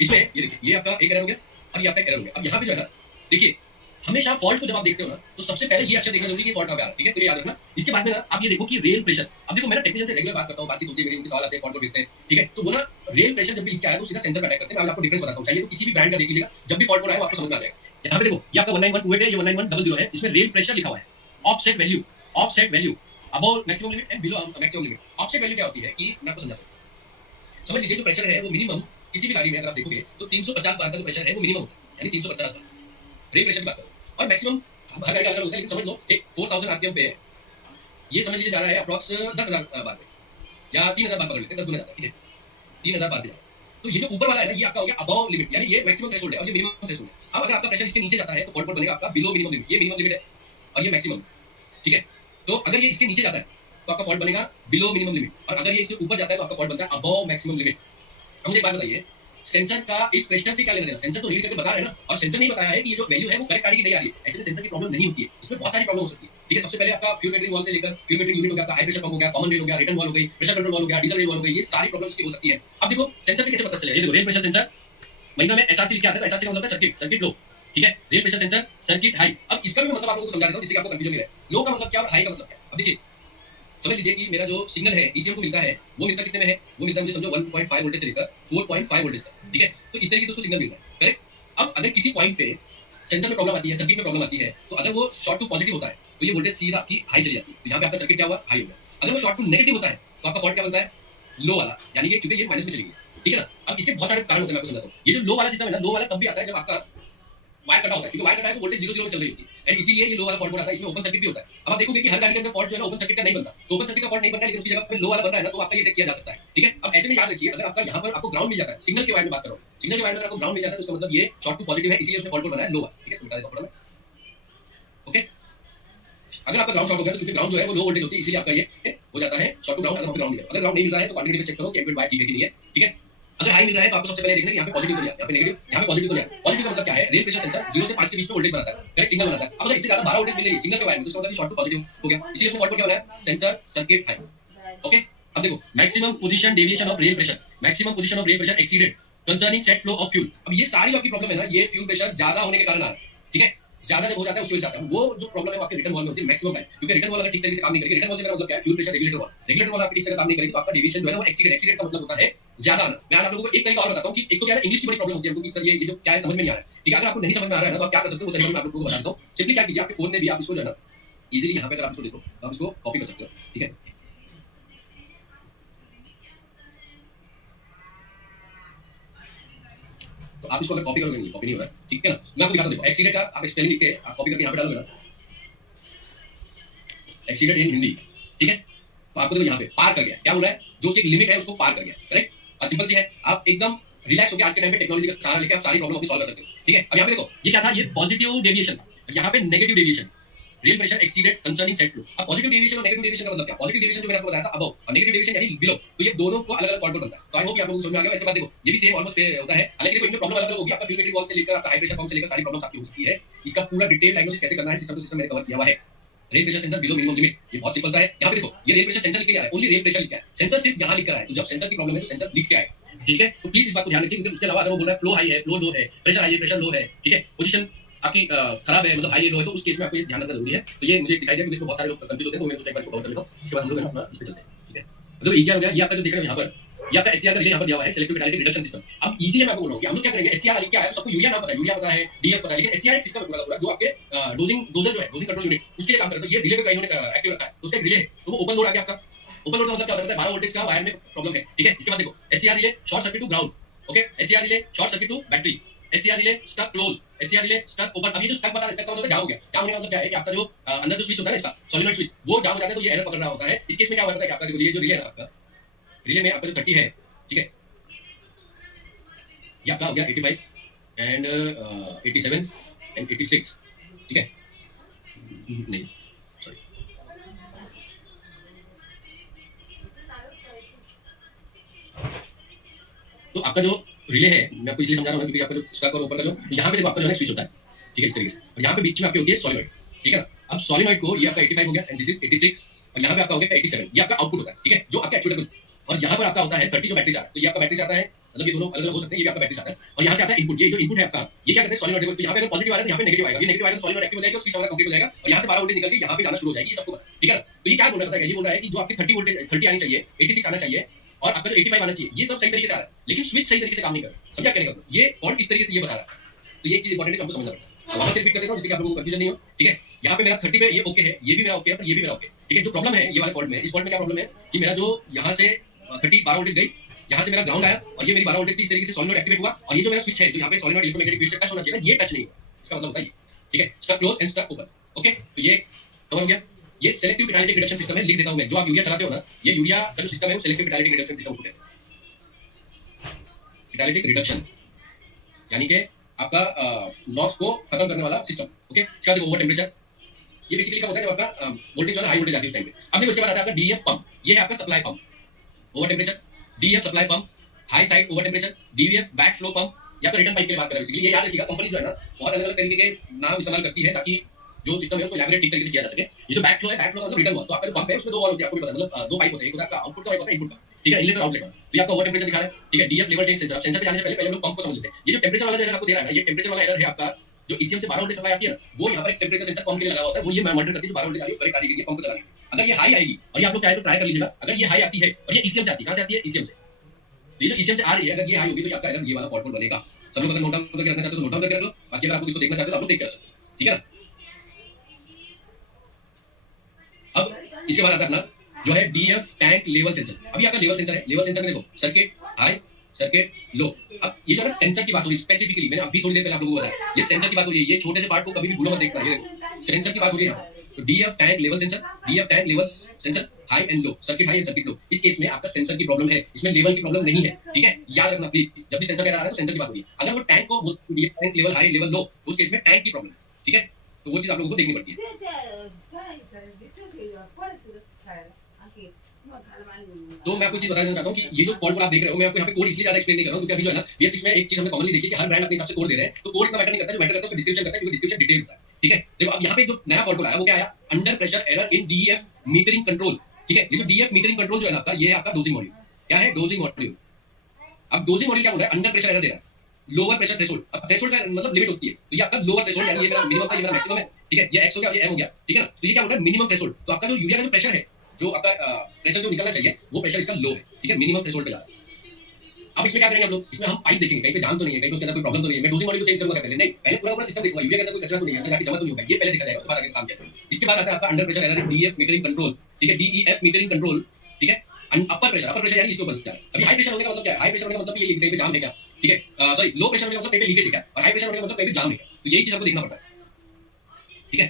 इसमें ये देखिए ये आपका एक एरर हो गया और ये आपका एक एरर हो गया। अब यहाँ पे जो है ना देखिए, हमेशा फॉल्ट को जब आप देखते हो ना तो सबसे पहले ये अक्षर देखना जरूरी है कि फॉल्ट कहाँ पे आ रहा है, ठीक है, तो ये याद रखना। इसके बाद में ना आप ये देखो कि रेल प्रेशर, अब देखो मैं ना टेक्नीशियन से रेगुलर बात करता हूँ, बातचीत होती है मेरी, उनके सवाल आते हैं, फॉल्ट को भेजते हैं, ठीक है, तो वो ना रेल प्रेशर जब भी लिख के आया तो सीधा सेंसर पे अटैक करते हैं। मैं आपको डिफरेंस बताता हूँ, चाहिए तो किसी भी ब्रांड का देख लीजिएगा, जब भी फॉल्ट कोड आए वो आपको समझ में आ जाएगा। यहाँ पे देखो ये आपका 19128 है, ये 19100 है, इसमें रेल प्रेशर लिखा हुआ है, offset value above maximum limit and below maximum limit. Offset value क्या होती है कि मैं आपको समझाता हूँ। समझ लीजिए जो प्रेशर है वो मिनिमम किसी भी गाड़ी में अगर आप देखोगे तो 350 बार का जो प्रेशर है वो मिनिमम होता है, यानी 350 बार रेल प्रेशर की बात करो, और मैक्सिमम हर गाड़ी का अलग होता है, लेकिन समझ लो एक 4000 आरपीएम पे ये समझ लीजिए जा रहा है अप्रॉक्स 10000 बार पे या 3000 बार पकड़ लेते हैं, 10 गुना जाता है, ठीक है, 3000 बार पे जाता है। तो ये जो ऊपर वाला है ना ये आपका हो गया अबव लिमिट, यानी ये मैक्सिमम थ्रेशोल्ड है और ये मिनिमम थ्रेशोल्ड है। अब अगर आपका प्रेशर इसके नीचे जाता है तो फॉल्ट कोड बनेगा आपका बिलो मिनिमम लिमिट, ये मिनिमम लिमिट है और ये मैक्सिमम, ठीक है, तो अगर ये इसके नीचे जाता है तो आपका फॉल्ट बनेगा बिलो मिनिमम लिमिट, और अगर ये इसके ऊपर जाता है तो आपका फॉल्ट बनता है अबव मैक्सिमम लिमिट। अब मुझे एक बात बताइए, सेंसर का इस प्रेशर से क्या लेना देना, सेंसर तो रीड करके बता रहे हैं ना, और सेंसर नहीं बताया है कि ये जो वैल्यू है वो करेक्ट आ रही है कि नहीं आ रही है, ऐसे में सेंसर की प्रॉब्लम नहीं होती है, इसमें बहुत सारी प्रॉब्लम हो सकती है, ठीक है। सबसे पहले आपका फ्यूल मीटरिंग वॉल से लेकर फ्यूल मीटरिंग यूनिट हो गया, आपका हाई प्रेशर पंप हो गया, कॉमन रेल हो गया, रिटर्न वॉल हो गई, प्रेशर कंट्रोल वॉल हो गया, डीजल रेल वॉल हो गई, ये सारी प्रॉब्लम्स की हो सकती है। अब देखो सेंसर के कैसे पता चलेगा, ये देखो रेल प्रेशर सेंसर महीना में SRC लिखा आता है, SRC का मतलब है सर्किट लो, ठीक है, rail pressure sensor circuit high. अब इसका भी मतलब आप लोगों को समझा देता हूं जिससे आपको कंफ्यूजन नहीं रहे। लो का मतलब क्या और हाई का मतलब क्या। अब देखिए समझ लीजिए कि मेरा जो सिग्नल है ECM को मिलता है वो मिलता कितने में है, वो मिलता है मुझे समझो 1.5 वोल्टेज से लेकर 4.5 वोल्टेज तक, ठीक है, तो इस तरीके से उसको सिग्नल मिलता है, करेक्ट। अब अगर किसी पॉइंट पे सेंसर में प्रॉब्लम आती है, सर्किट में प्रॉब्लम आती है, तो अगर वो शॉर्ट टू पॉजिटिव होता है तो ये वोल्टेज सीधा आपकी हाई चली जाती है, तो यहाँ पे आपका सर्किट क्या हुआ, हाई हो गया। अगर वो शॉर्ट टू नेगेटिव होता है तो आपका फॉल्ट क्या बनता है, लो वाला, यानी कि क्योंकि ये माइनस में चली गई, ठीक है ना। अब इसके बहुत सारे कारण होते हैं, मैं आपको समझाता हूँ। ये जो लो वाला सिस्टम है ना, लो वाला तब भी आता है जब आपका वायर कटा होता है, क्योंकि वायर कटा है तो वोल्टेज 0 0 में चल रही होती है, एंड इसीलिए ये लो वाला फॉल्ट कोड आता है। इसमें ओपन सर्किट भी होता है। अब आप देखोगे कि हर गाड़ी के अंदर फॉल्ट जो है ना ओपन सर्किट का नहीं बनता, तो ओपन सर्किट का फॉल्ट नहीं बनता है, लेकिन उसकी जगह पे लो वाला बन रहा है ना, तो आपका ये किया जा सकता है, ठीक है। अब ऐसे में याद रखिए, अगर आपका यहाँ पर आपको ग्राउंड मिल जाता है, सिग्नल के वायर में बात करो, सिग्नल के वायर में अगर आपको ग्राउंड मिल जाता है तो इसका मतलब ये शॉर्ट टू पॉजिटिव है, इसीलिए उसने फॉल्ट कोड बनाया लो वाला, ठीक है, समझा देता हूं मैं, ओके। अगर आपका ग्राउंड शॉर्ट हो गया तो क्योंकि ग्राउंड जो है वो लो वोल्टेज होती है, इसलिए आपका ये हो जाता है शॉर्ट टू ग्राउंड। अगर ग्राउंड नहीं है, अगर ग्राउंड नहीं मिल रहा है तो क्वांटिटी में चेक करो कि एम्पलीफायर वायर ठीक है कि नहीं है, ठीक है। अगर हाई मिल रहा है तो आपको सबसे पहले देखना है यहाँ पे पॉजिटिव तो नहीं है, यहाँ पे नेगेटिव, यहाँ पे पॉजिटिव तो नहीं है। पॉजिटिव का मतलब क्या है, रेल प्रेशर सेंसर 0 से 5 के बीच में वोल्टेज बनाता है, करेक्ट, सिग्नल बनाता है। अब अगर इससे ज्यादा 12 वोल्टेज मिल रही है सिग्नल के वायर में तो इसका मतलब शॉर्ट टू पॉजिटिव हो गया, इसलिए इसमें फॉल्ट को क्या होना है, सेंसर सर्किट हाई। ओके, अब देखो maximum position deviation of rail pressure, maximum position of rail pressure exceeded concerning set flow of fuel. अब ये सारी आपकी प्रॉब्लम है ना, ये फ्यूल प्रेशर ज्यादा होने के कारण आ रहा है, ठीक है। ज्यादा जब हो जाता है उसकी वजह से आता है वो जो प्रॉब्लम है वो आपके रिटर्न वॉल में होती है मैक्सिमम है, क्योंकि रिटर्न वॉल अगर ठीक तरीके से काम नहीं करेगी, रिटर्न वॉल से मेरा मतलब क्या है, फ्यूल प्रेशर रेगुलेटर वॉल आपकी ठीक से काम नहीं करेगी तो आपका डेविएशन जो है वो एक्सीडेड, एक्सीडेड का मतलब होता है ज्यादा आना। मैं आज आप लोगों को एक तरीका और बताता हूं कि एक तो क्या है, इंग्लिश की बड़ी प्रॉब्लम होती है हमको कि सर ये जो क्या है समझ में नहीं आ रहा है, ठीक है। अगर आपको नहीं समझ में आ रहा है ना तो आप क्या कर सकते हो, वो तरीका मैं आप लोगों को बताता हूं। सिंपली क्या कीजिए, आपके फोन में भी आप इसको जो है ना इजीली यहां पे अगर आप इसको देखो तो आप इसको कॉपी कर सकते हो, ठीक है। तो आप इसको अगर कॉपी करोगे नहीं, कॉपी नहीं हो रहा है, ठीक है ना। मैं आपको दिखाता हूं, देखो एक्सीडेंट का आप स्पेलिंग लिख के आप कॉपी करके यहां पे डालोगे ना, एक्सीडेंट इन हिंदी, ठीक है। तो आपको देखो यहाँ पे पार कर गया, क्या बोला है, जो उसकी लिमिट है उसको पार कर गया, करेक्ट। और सिंपल सी है, आप एकदम रिलैक्स होकर आज के टाइम पे टेक्नोलॉजी का सहारा लेके आप सारी प्रॉब्लम अपनी सॉल्व कर सकते हो, ठीक है। अब यहाँ पे देखो ये क्या था, ये पॉजिटिव डेविएशन था, यहाँ पे negative deviation, rail pressure exceeded concerning set flow. अब पॉजिटिव डेविएशन और नेगेटिव डेविएशन का मतलब क्या, पॉजिटिव डेविएशन जो मैंने आपको बताया था अबव और नेगेटिव डेविएशन यानी बिलो, तो ये दोनों को अलग अलग फॉल्ट बनता है। तो आई होप आप लोगों को समझ में आ गया। इसके बाद देखो ये भी सेम ऑलमोस्ट होता है, हालांकि देखो इनमें प्रॉब्लम अलग अलग होगी, आपका फ्यूमेट्रिक वॉल से लेकर आपका हाई प्रेशर पंप से लेकर सारी प्रॉब्लम्स आपकी हो सकती है। इसका पूरा डिटेल डायग्नोसिस कैसे करना है, सिस्टम टू सिस्टम मैंने कवर किया हुआ है। Rail pressure sensor below minimum limit, ये बहुत सिंपल सा है। यहाँ पे देखो ये रेल प्रेशर सेंसर लिख के आ रहा है, ओनली रेल प्रेशर लिखा है, सेंसर सिर्फ यहाँ लिख कर है। तो जब सेंसर की प्रॉब्लम है तो सेंसर लिख के आए, ठीक है। तो प्लीज इस बात को ध्यान रखिए, क्योंकि उसके अलावा अगर वो बोल रहा है फ्लो हाई है, फ्लो लो है, प्रेशर हाई है, प्रेशर लो है, ठीक है, पोजीशन आपकी खराब है, मतलब हाई है लो है, तो उस केस में आपको ये ध्यान रखना जरूरी है। तो ये मुझे दिखाई दिया क्योंकि इसमें बहुत सारे लोग कंफ्यूज होते हैं, तो मैंने सोचा एक बार इसको कवर कर लेता हूं। इसके बाद हम लोग अपना इस पे चलते हैं, ठीक है। तो ईजीआर हो गया, ये आपका जो देख रहे हो यहाँ पर, ये आपका एससीआर का रिले यहाँ पर दिया हुआ है, सेलेक्टिव कैटालिटिक रिडक्शन सिस्टम। अब इजीली मैं आपको बोल रहा हूँ कि हम लोग क्या करेंगे, एससीआर क्या है, सबको यूरिया नाम पता है, यूरिया पता है, डीएफ पता है, लेकिन एससीआर एक सिस्टम है पूरा जो आपके डोजिंग डोजर जो है, डोजिंग कंट्रोल यूनिट, उसके लिए काम करता है। तो ये रिले का इन्होंने एक्टिव रखा है, तो उसका एक रिले है, तो वो ओपन लोड आ गया आपका। ओपन लोड का मतलब क्या होता है, 12 वोल्टेज का वायर में प्रॉब्लम है, ठीक है। इसके बाद देखो SCR relay short circuit to ground, okay, SCR relay short circuit to battery, SCR relay stuck close, SCR relay stuck open. अब ये जो स्टक बता रहा है, स्टक का मतलब जाम हो गया, जाम होने का मतलब क्या है कि आपका जो अंदर जो स्विच होता है इसका सोलेनॉइड स्विच, वो जाम हो जाता है, तो ये एरर पकड़ रहा होता है। इस केस में क्या होता है कि आपका ये जो रिले है ना, आपका रिले में आपका जो 30 है, ठीक है, ये आपका हो गया 85 एंड 87 एंड 86, ठीक है, नहीं सॉरी, तो आपका जो रिले है मैं आपको इसलिए समझा रहा हूँ क्योंकि आपका जो स्टक और ओपन का जो यहाँ पे देखो आपका जो है स्विच होता है, ठीक है, इस तरीके से। और यहाँ पे बीच में आपकी होती है सॉलिनॉइड, ठीक है ना। अब सॉलिनॉइड को ये आपका 85 हो गया एंड दिस इज 86 और यहाँ पे आपका हो गया 87, ये आपका आउटपुट होता है, ठीक है, जो आपका एक्चुएटर। और यहाँ पर आपका होता है 30 जो बैटरी से आता है, तो ये आपका बैटरी से आता है, मतलब ये दोनों अलग अलग हो सकते हैं, ये भी आपका बैटरी से आता है। और यहाँ से आता है इनपुट, ये जो इनपुट है आपका, ये क्या करते हैं सॉलिनॉइड को, तो यहाँ पे अगर पॉजिटिव आ रहा है तो यहाँ पे नेगेटिव आएगा, ये नेगेटिव आएगा तो सॉलिनॉइड एक्टिव हो जाएगा, स्विच हमारा कंप्लीट हो जाएगा और यहाँ से 12 वोल्टेज निकल के यहाँ पे जाना शुरू हो जाएगी, ये सबको पता है, ठीक है ना। तो ये क्या बोल रहा है, ये बोल रहा है कि जो आपकी 30 वोल्टेज 30 आनी चाहिए, 86 आना चाहिए और आपका जो 85 आना चाहिए, ये सब सही तरीके से आ रहा है, लेकिन स्विच सही तरीके से काम नहीं कर रहा। समझा क्या करेगा, ये फॉल्ट इस तरीके से ये बता रहा है। तो ये चीज इंपॉर्टेंट है, हमको समझना पड़ता है। वापस रिपीट कर देता हूं जिससे कि आप लोगों को कंफ्यूजन नहीं हो, ठीक है। यहाँ पे मेरा 30 पे ये ओके है, ये भी मेरा ओके है, पर ये भी मेरा ओके, ठीक है। जो प्रॉब्लम है ये वाले फॉल्ट में, इस फॉल्ट में क्या प्रॉब्लम है कि मेरा जो यहाँ से 30 12 वोल्टेज गई, यहाँ से मेरा ग्राउंड आया और ये मेरी 12 वोल्टेज थी, इस तरीके से सॉलिनॉइड एक्टिवेट हुआ और ये जो मेरा स्विच है जो यहाँ पे सॉलिनॉइड इलेक्ट्रोमैग्नेटिक फील्ड से टच होना चाहिए ना, ये टच नहीं हुआ, इसका मतलब होता है ये, ठीक है। Stuck close and stuck open, okay. तो ये कवर हो गया। ये सेलेक्टिव कैटालिटिक रिडक्शन सिस्टम है, लिख देता हूं मैं। जो आप यूरिया चलाते हो ना, ये यूरिया का जो सिस्टम है वो सेलेक्टिव कैटालिटिक रिडक्शन सिस्टम होता है। कैटालिटिक रिडक्शन यानी कि आपका नॉक्स को खत्म करने वाला सिस्टम, ओके। इसके बाद ओवर टेम्परेचर, ये बेसिकली क्या होता है जब आपका वोल्टेज जो है हाई वोल्टेज आती है उस टाइम पे। अब देखो इसके बाद आता है आपका डीएफ पंप, ये है आपका supply pump, over temperature, DF supply pump, high side over temperature, DVF back flow pump, या तो रिटर्न पाइप की बात करें बेसिकली। ये याद रखिएगा, कंपनी जो है ना बहुत अलग अलग तरीके के नाम इस्तेमाल करती है ताकि जो सिस्टम है उसको इलैबोरेट ठीक तरीके से किया जा सके। ये जो बैक फ्लो है, बैक फ्लो का मतलब रिटर्न वॉल, तो आपका जो पंप है उसमें दो वॉल होती है, आपको भी पता है, मतलब दो पाइप होते हैं, एक होता है आपका आउटपुट का, एक होता है इनपुट का, ठीक है, इनलेट और आउटलेट का। तो ये आपका ओवर टेम्परेचर दिखा रहा है, ठीक है। DF level change sensor, sensor पे जाने से पहले हम लोग पंप को समझ लेते हैं। ये जो टेम्परेचर वाला जो एरर आपको दे रहा है ना, ये टेम्परेचर वाला एरर है आपका, जो ईसीएम से 12 वोल्टेज सप्लाई आती है ना, वो यहाँ पर एक टेम्परेचर सेंसर पंप के लिए लगा होता है, वो ये मॉनिटर करती है जो 12 वोल्टेज आ रही है, करेक्ट आ रही है, पंप को चलाने। अगर ये हाई आएगी, और ये आप लोग चाहे तो ट्राई कर लीजिएगा, अगर ये हाई आती है और ये ईसीएम से आती है, कहां से आती है, ईसीएम से, ये जो ईसीएम से आ रही है, अगर ये हाई होगी तो ये आपका एरर ये वाला फॉल्ट कोड बनेगा। सब लोग अगर नोट डाउन करके रखना चाहते हो तो नोट डाउन करके रख लो, बाकी अगर आपको इसको देखना चाहते हो तो आप लोग देख कर सकते हो, ठीक है ना। अब इसके बाद आता है अपना जो है डीएफ टैंक लेवल सेंसर। अभी आपका लेवल सेंसर है, लेवल सेंसर में देखो सर्किट हाई, सर्किट लो। अब ये जो है सेंसर की बात हो रही है स्पेसिफिकली, मैंने अभी थोड़ी देर पहले आप लोगों को बताया, ये सेंसर की बात हो रही है, ये छोटे से पार्ट को कभी भी भूलो मत देखना, ये सेंसर की बात हो रही है। तो DF tank level sensor, DF tank level sensor high and low, circuit high and circuit low. इस केस में आपका सेंसर की प्रॉब्लम है, इसमें लेवल की प्रॉब्लम नहीं है, ठीक है। याद रखना प्लीज, जब भी सेंसर कह रहा है तो सेंसर की बात हो रही है। अगर वो टैंक को DF tank level high level low, उस केस में टैंक की प्रॉब्लम, ठीक है। तो वो चीज़ आप लोगों को देखनी पड़ती है। तो मैं आपको चीज़ बता देना चाहता हूँ कि ये जो फॉल्ट आप देख रहे हो, मैं आपको यहाँ पे कोड इसलिए ज़्यादा एक्सप्लेन नहीं कर रहा हूँ क्योंकि अभी जो है ना BS6 में एक चीज़ हमने कॉमनली देखी है कि हर ब्रांड अपने हिसाब से कोड दे रहे हैं, तो कोड इतना मैटर नहीं करता, जो मैटर करता है उसमें डिस्क्रिप्शन करता है, क्योंकि डिस्क्रिप्शन डिटेल होता है। ठीक है, देखो अब यहाँ पे जो नया फॉल्ट आया वो क्या आया, under pressure error in DEF metering control. ठीक है, ये जो DEF मीटरिंग कंट्रोल जो है ना आपका, ये है आपका डोजिंग मॉड्यूल। क्या है? Dosing module. अब डोजिंग मॉड्यूल क्या बोल रहा है? अंडर प्रेशर एरर दे रहा है, लोअर प्रेशर थ्रेशोल्ड। अब थ्रेशोल्ड का मतलब लिमिट होती है, तो ये आपका लोअर थ्रेशोल्ड, यानी ये मेरा मिनिमम था, ये मेरा मैक्सिमम है। ठीक है, ये x हो गया और ये m हो गया। ठीक है ना, तो ये क्या बोल रहा है? Minimum threshold. तो आपका जो यूरिया का जो प्रेशर है, जो आपका प्रेशर से निकलना चाहिए, वो प्रेशर इसका लो है। ठीक है, मिनिमम थ्रेशोल्ड पे जा रहा है। अब इसमें क्या करेंगे हम लोग? इसमें हम पाइप देखेंगे, कहीं पे जाम तो नहीं है, कहीं पे उसके अंदर कोई प्रॉब्लम तो नहीं है। मैं डोजिंग मॉड्यूल को चेंज करूंगा पहले नहीं, पहले पूरा सिस्टम देखूंगा, यूरिया के अंदर कोई कचरा तो नहीं है, अंदर जाके जमा तो नहीं होगा, ये पहले देखा जाएगा, उसके बाद आगे काम किया जाएगा। इसके बाद आता है आपका under pressure error DEF metering control. ठीक है, DEF मीटरिंग कंट्रोल। ठीक है, अपर प्रेशर यानी इसके ऊपर क्या है? अभी हाई प्रेशर होने का मतलब क्या है? हाई प्रेशर होने का मतलब ये कहीं पे जाम है क्या? ठीक है, सॉरी, लो प्रेशर होने का मतलब कहीं पे लीकेज है क्या? और हाई प्रेशर होने का मतलब कहीं पे जाम है क्या? तो यही चीज आपको देखना पड़ता है। ठीक है,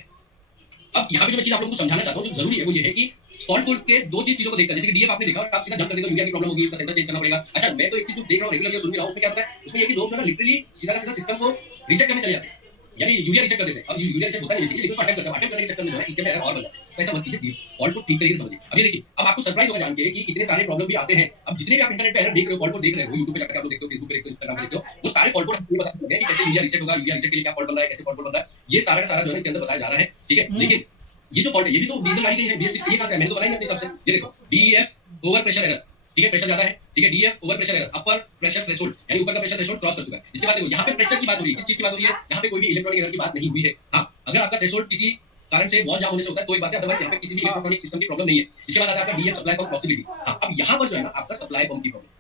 अब यहाँ पे जो मैं चीज आप लोगों को समझाना चाहता हूँ, जो जरूरी है वो ये है कि फॉल्ट कोड के दो चीजों को देखकर, जैसे कि DEF आपने देखा और आप सीधा जंप कर देगा, यूरिया की प्रॉब्लम होगी, उसका सेंसर चेंज करना पड़ेगा। अच्छा, मैं तो एक चीज जो देख रहा हूँ, रेगुलर सुन रहा हूँ, उसमें क्या होता है? उसमें ये कि लोग ना लिटरली सीधा का सीधा सिस्टम को रीसेट करने चले जाते हैं, यानी यूरिया रीसेट कर देते हैं। अब यूरिया रीसेट होता है बेसिकली, लेकिन उसको अटेम्प्ट करते हैं, अटेम्प्ट करने के चक्कर में जो है इससे एरर और बढ़ जाता है। तो ऐसा मत कीजिए, फॉल्ट को ठीक तरीके से समझिए। अब ये देखिए, अब आपको सरप्राइज होगा जान के कि इतने सारे प्रॉब्लम भी आते हैं। अब जितने भी आप इंटरनेट पे एरर देख रहे हो, फॉल्ट को देख रहे हो, YouTube पे जाकर आप लोग देखते हो, Facebook पे देखते हो, Instagram पे देखते हो, वो सारे फॉल्ट को हम बता सकते हैं कि कैसे यूरिया रीसेट होगा, यूरिया रीसेट के लिए क्या फॉल्ट बन रहा है, कैसे फॉल्ट बन रहा है, ये सारा का सारा जो है इसके अंदर बताया जा रहा है। ठीक है, लेकिन ये जो फॉल्ट है, ये भी तो डीजल गाड़ी की है, BS6 ये कहां से है? मैंने तो बनाई नहीं अपने हिसाब से। ये देखो, DEF ओवर प्रेशर एरर। ठीक है, प्रेशर ज्यादा है। ठीक है, DEF ओवर प्रेशर एरर, अपर प्रेशर थ्रेशोल्ड, यानी ऊपर का प्रेशर थ्रेशोल्ड क्रॉस कर चुका है। इसके बाद देखो, यहाँ पे प्रेशर की बात हो रही है, किस चीज की बात हो रही है? यहाँ पे कोई भी इलेक्ट्रॉनिक एरर की बात नहीं हुई है। हाँ, अगर आपका थ्रेशोल्ड किसी कारण से वॉल जाम होने से होता है तो एक बात है, अदरवाइज यहाँ पे किसी भी इलेक्ट्रॉनिक सिस्टम की प्रॉब्लम नहीं है। इसके बाद आता है आपका DEF सप्लाई पंप पॉसिबिलिटी। हाँ, अब यहाँ पर जो है ना आपका सप्लाई पंप की प्रॉब्लम।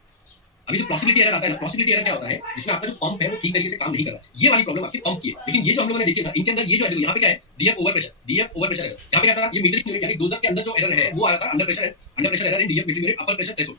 अभी जो पॉसिबिलिटी एरर आता है ना, पॉसिबिलिटी एरर क्या होता है? जिसमें आपका जो पंप है वो ठीक तरीके से काम नहीं कर रहा है, ये वाली प्रॉब्लम आपकी पंप की है। लेकिन ये जो हम लोगों ने देखी ना, इनके अंदर ये जो है, यहाँ पे क्या है? DEF over pressure, DEF over pressure error. यहाँ पे क्या था? ये मीटरिंग यूनिट यानी डोजर के अंदर जो एरर है वो आया था under pressure error in DEF metering unit upper pressure threshold.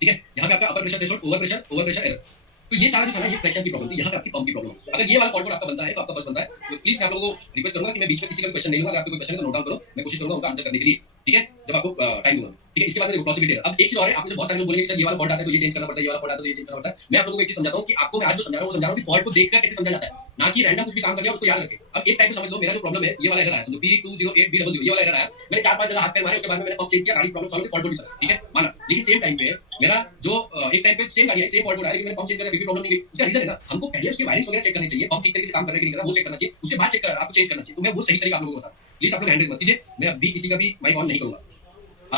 ठीक है, यहाँ पे आपका upper pressure threshold, over pressure error. तो ये सारा जो था ना, ये प्रेशर की प्रॉब्लम थी, यहाँ पे आपकी पंप की प्रॉब्लम है। अगर ये वाला फॉल्ट कोड आपका बनता है तो आपका फर्स्ट बनता है, तो प्लीज मैं आप लोगों को रिक्वेस्ट करूंगा कि मैं बीच में किसी का भी क्वेश्चन नहीं लूंगा। अगर आपको कोई क्वेश्चन है तो नोट डाउन करो, मैं कोशिश करूंगा उनका आंसर करने के लिए। ठीक है, जब आपको टाइम दूंगा। ठीक है, इसके बाद देखो पॉसिबिलिटी एरर। अब एक चीज और है, आप में से बहुत सारे लोग बोलेंगे कि सर ये वाला फॉल्ट आता है तो ये चेंज करना पड़ता है, ये वाला फॉल्ट आता है तो ये चेंज करना पड़ता है। मैं आप लोगों को एक चीज समझाता हूं कि आपको मैं आज जो समझा रहा हूं वो समझा रहा हूं कि फॉल्ट को देखकर कैसे समझा जाता है, ना कि रैंडम कुछ भी काम कर लिया उसको याद रखें। अब एक टाइप को समझ लो, मेरा जो प्रॉब्लम है ये वाला एरर आया, समझो P208B00, ये वाला एरर आया, मैंने 4-5 जगह हाथ पैर मारे, उसके बाद में मैंने पंप चेंज किया, गाड़ी प्रॉब्लम सॉल्व हुई, फॉल्ट कोड भी सॉल्व। ठीक है, माना। लेकिन सेम टाइम पे मेरा जो एक टाइम पे सेम गाड़ी है, सेम फॉल्ट कोड आया, लेकिन मैंने पंप चेंज किया, फिर भी प्रॉब्लम नहीं गई। उसका रीजन है ना, हमको पहले उसकी वायरिंग्स वगैरह चेक करनी चाहिए, पंप ठीक तरीके से काम कर रहा है कि नहीं कर रहा वो चेक करना चाहिए, उसके बाद चेक कर आपको चेंज करना चाहिए। तो मैं वो सही तरीका आप लोगों को बताऊं, प्लीज आप लोग हैंडल मत कीजिए, मैं अभी किसी का भी माइक ऑन नहीं करूंगा।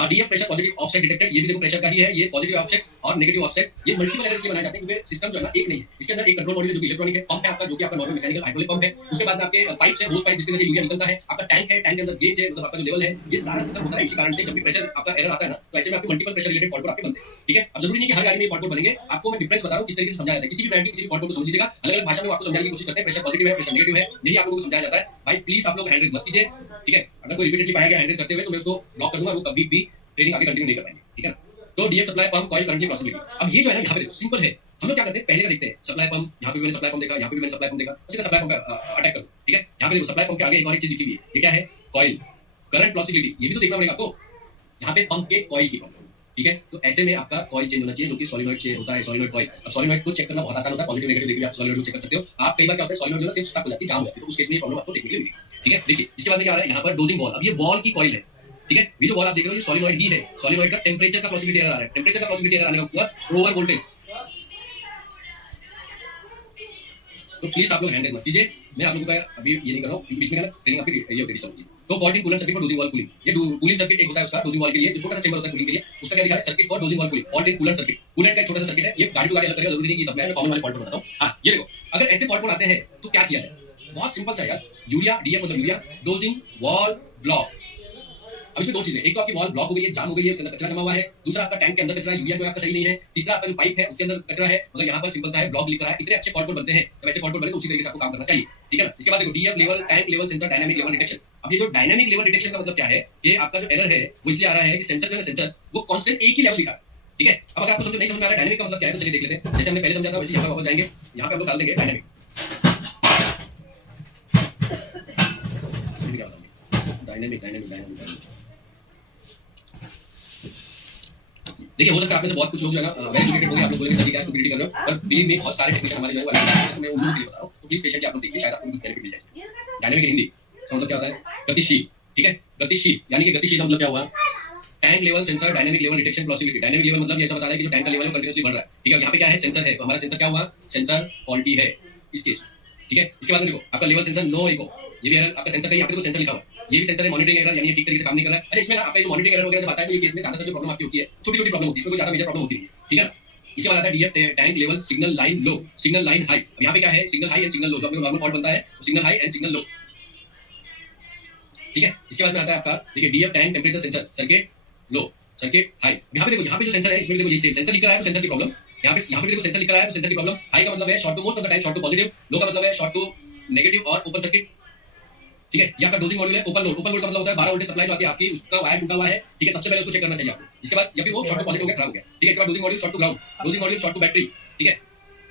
DEF pressure positive offset detected, ये भी देखो प्रेशर का ही है, ये पॉजिटिव ऑफसेट और नेगेटिव ऑफसेट, ये मल्टीपल एरर्स के बनाए जाते हैं क्योंकि सिस्टम जो है ना एक नहीं है। इसके अंदर एक कंट्रोल मॉड्यूल है जो कि इलेक्ट्रॉनिक है, पंप है आपका जो कि आपका नॉर्मल मैकेनिकल हाइड्रोलिक पंप है, उसके बाद में आपके पाइप्स है, होस पाइप जिसके अंदर यूरिया निकलता है, आपका टैंक है, टैंक के अंदर गेज है, मतलब आपका जो लेवल है, ये सारा सिस्टम होता है। इसी कारण से जब भी प्रेशर आपका एरर आता है ना, तो ऐसे में आपके multiple pressure related fault code आपके बनते हैं। ठीक है, अब जरूरी नहीं कि हर गाड़ी में फॉल्ट कोड बनेंगे, आपको मैं डिफरेंस बता रहा हूं किस तरीके से समझाया जाता है। किसी भी ब्रांड की किसी भी फॉल्ट कोड को समझ लीजिएगा, अलग-अलग भाषा में आपको समझाने की कोशिश करते हैं, प्रेशर पॉजिटिव है, प्रेशर नेगेटिव है, यही आप लोगों को समझाया जाता है। भाई प्लीज आप लोग हैंड रेज मत कीजिए। ठीक है, अगर कोई रिपीटेडली पाया गया हैंड रेज करते हुए तो मैं उसको ब्लॉक कर दूंगा, वो कभी भी ट्रेनिंग आगे कंटिन्यू नहीं कर पाएंगे। ठीक है ना, तो DEF supply pump coil current की पॉसिबिलिटी। अब ये जो है ना, यहाँ पे देखो सिंपल है, हम लोग क्या करते हैं पहले का देखते हैं, सप्लाई पंप, यहाँ पे भी मैंने सप्लाई पंप देखा, यहाँ पे भी मैंने सप्लाई पंप देखा, उसी का सप्लाई पंप अटैक करो। ठीक है, यहाँ पे देखो सप्लाई पंप के आगे एक और एक चीज लिखी हुई है, ये क्या है? कॉइल करंट पॉसिबिलिटी, ये भी तो देखना पड़ेगा आपको। यहाँ पे पंप के कॉइल की प्रॉब्लम। ठीक है, तो ऐसे में आपका कॉइल चेंज होना चाहिए, जो कि सोलिनॉइड से होता है, सोलिनॉइड कॉइल। अब सोलिनॉइड को चेक करना बहुत आसान होता है, पॉजिटिव नेगेटिव देखिए आप सोलिनॉइड को चेक कर सकते हो। आप कई बार क्या होता है सोलिनॉइड जो है सिर्फ स्टक हो जाती है, जाम हो जाती है, तो उस केस में ये प्रॉब्लम आपको देखने को मिलेगी। ठीक है, देखिए इसके बाद क्या आ रहा है यहाँ पर डोजिंग वॉल। अब ये वॉल की कॉइल है। ठीक है, ये जो वॉल आप देख रहे हो ये सोलिनॉइड ही है, सोलिनॉइड का टेंपरेचर का पॉसिबिलिटी एरर आ रहा है, टेंपरेचर का पॉसिबिलिटी एरर आने का मतलब ओवर वोल्टेज। तो प्लीज आप लोग हैंडल मत कीजिए, मैं आप लोगों का अभी ये नहीं कर रहा हूं, बीच में ट्रेनिंग आपकी ये होगी डिस्टर्ब होगी। तो fault in coolant circuit for dosing wall cooling, ये कूलिंग सर्किट एक होता है उसका डोजिंग वॉल के लिए, जो छोटा सा चेंबर होता है कूलिंग के लिए, उसका क्या लिखा है? Circuit for dosing wall cooling, fault in coolant circuit. Coolant का एक छोटा सा सर्किट है, ये गाड़ी टू गाड़ी अलग करेगा, जरूरी नहीं कि सब में कॉमन वाले फॉल्ट बताता हूं। हां, ये देखो अगर ऐसे फॉल्ट आते हैं तो क्या किया जाए? बहुत सिंपल सा यार, यूरिया DEF मतलब यूरिया डोजिंग वॉल ब्लॉक। अब इसमें दो चीजें, एक तो आपकी वॉल ब्लॉक हो गई है, जाम हो गई है, उसके अंदर कचरा जमा हुआ है, दूसरा आपका टैंक के अंदर कचरा, यूरिया जो आपका सही नहीं है, तीसरा आपका जो पाइप है उसके अंदर कचरा है, मगर यहाँ पर सिंपल सा है ब्लॉक लिख रहा है। इतने अच्छे फॉल्ट कोड बनते हैं, जब ऐसे फॉल्ट कोड बने तो उसी तरीके से आपको काम करना चाहिए। ठीक है ना, इसके बाद देखो DEF level, tank level sensor, dynamic level detection. अब ये जो डायनामिक लेवल डिटेक्शन का मतलब क्या है? ये आपका जो एरर है वो इसलिए आ रहा है कि सेंसर जो है सेंसर वो कांस्टेंट एक ही लेवल दिखा रहा है। ठीक है, अब अगर आपको समझ नहीं समझ में आ रहा है डायनामिक का मतलब क्या है तो चलिए देख लेते हैं। जैसे हमने पहले समझा था वैसे यहाँ पर वापस जाएंगे, यहाँ पे हम लोग डाल देंगे डायनामिक। क्या बताऊंगे? डायनामिक। देखिए हो सकता है आप में से बहुत कुछ लोग जो है ना वेल एजुकेटेड होंगे, आप लोग बोलेंगे सर क्या स्टूपिडिटी कर रहे हो, पर बिलीव मी बहुत सारे टेक्नीशियन हमारे जो है मैं उन लोगों के लिए बता रहा हूं, तो प्लीज पेशेंटली आप लोग देखिए, शायद आपको बेनिफिट मिल जाए। डायनामिक इन हिंदी इसका मतलब क्या होता है? गतिशील, ठीक है? गतिशील यानी कि गतिशील का मतलब क्या हुआ? Tank level sensor dynamic level detection possibility. Dynamic level मतलब ये ऐसा बता रहा है कि जो टैंक का लेवल है कंटीन्यूअसली बढ़ रहा है, ठीक है? यहाँ पे क्या है? सेंसर है, तो हमारा सेंसर क्या हुआ? सेंसर फॉल्टी है इस केस में, ठीक है? इसके बाद में देखो आपका लेवल सेंसर नो एको, ये भी एरर आपका सेंसर का, यहाँ पे देखो सेंसर लिखा हुआ है, ये भी सेंसर है मॉनिटरिंग एरर, यानी ये ठीक तरीके से काम नहीं कर रहा है। अच्छा इसमें ना आपका जो मॉनिटरिंग एरर वगैरह जब आता है तो ये केस में ज्यादातर जो प्रॉब्लम आपकी होती है छोटी छोटी प्रॉब्लम होती है, इसमें कोई ज्यादा मेजर प्रॉब्लम होती नहीं है, ठीक है? इसके बाद आता है DF tank level signal line low, signal line high. अब यहाँ पे क्या है? Signal high and signal low, जो अपने नॉर्मल फॉल्ट बनता है signal high and signal low, ठीक है? इसके बाद में आता है आपका देखिए DF tank temperature sensor circuit low, circuit high. यहाँ पे देखो, यहाँ पे जो सेंसर है इसमें देखो ये सेंसर लिख रहा है तो सेंसर की प्रॉब्लम, यहाँ पे देखो सेंसर लिख रहा है तो सेंसर की प्रॉब्लम। हाई का मतलब है short to most of the time short to positive, low का मतलब है शॉर्ट टू नेगेटिव और ओपन सर्किट, ठीक है? ये आपका डोजिंग मॉड्यूल है। ओपन लोड, ओपन लोड का मतलब होता है 12 वोल्टेज सप्लाई जो आती है आपकी, उसका वायर टूटा हुआ है, ठीक है? सबसे पहले उसको चेक करना चाहिए आपको। इसके बाद या फिर वो शॉर्ट टू पॉजिटिव हो गया, खराब हो गया, ठीक है? इसके बाद dosing module short to ground, dosing module short to battery, ठीक है?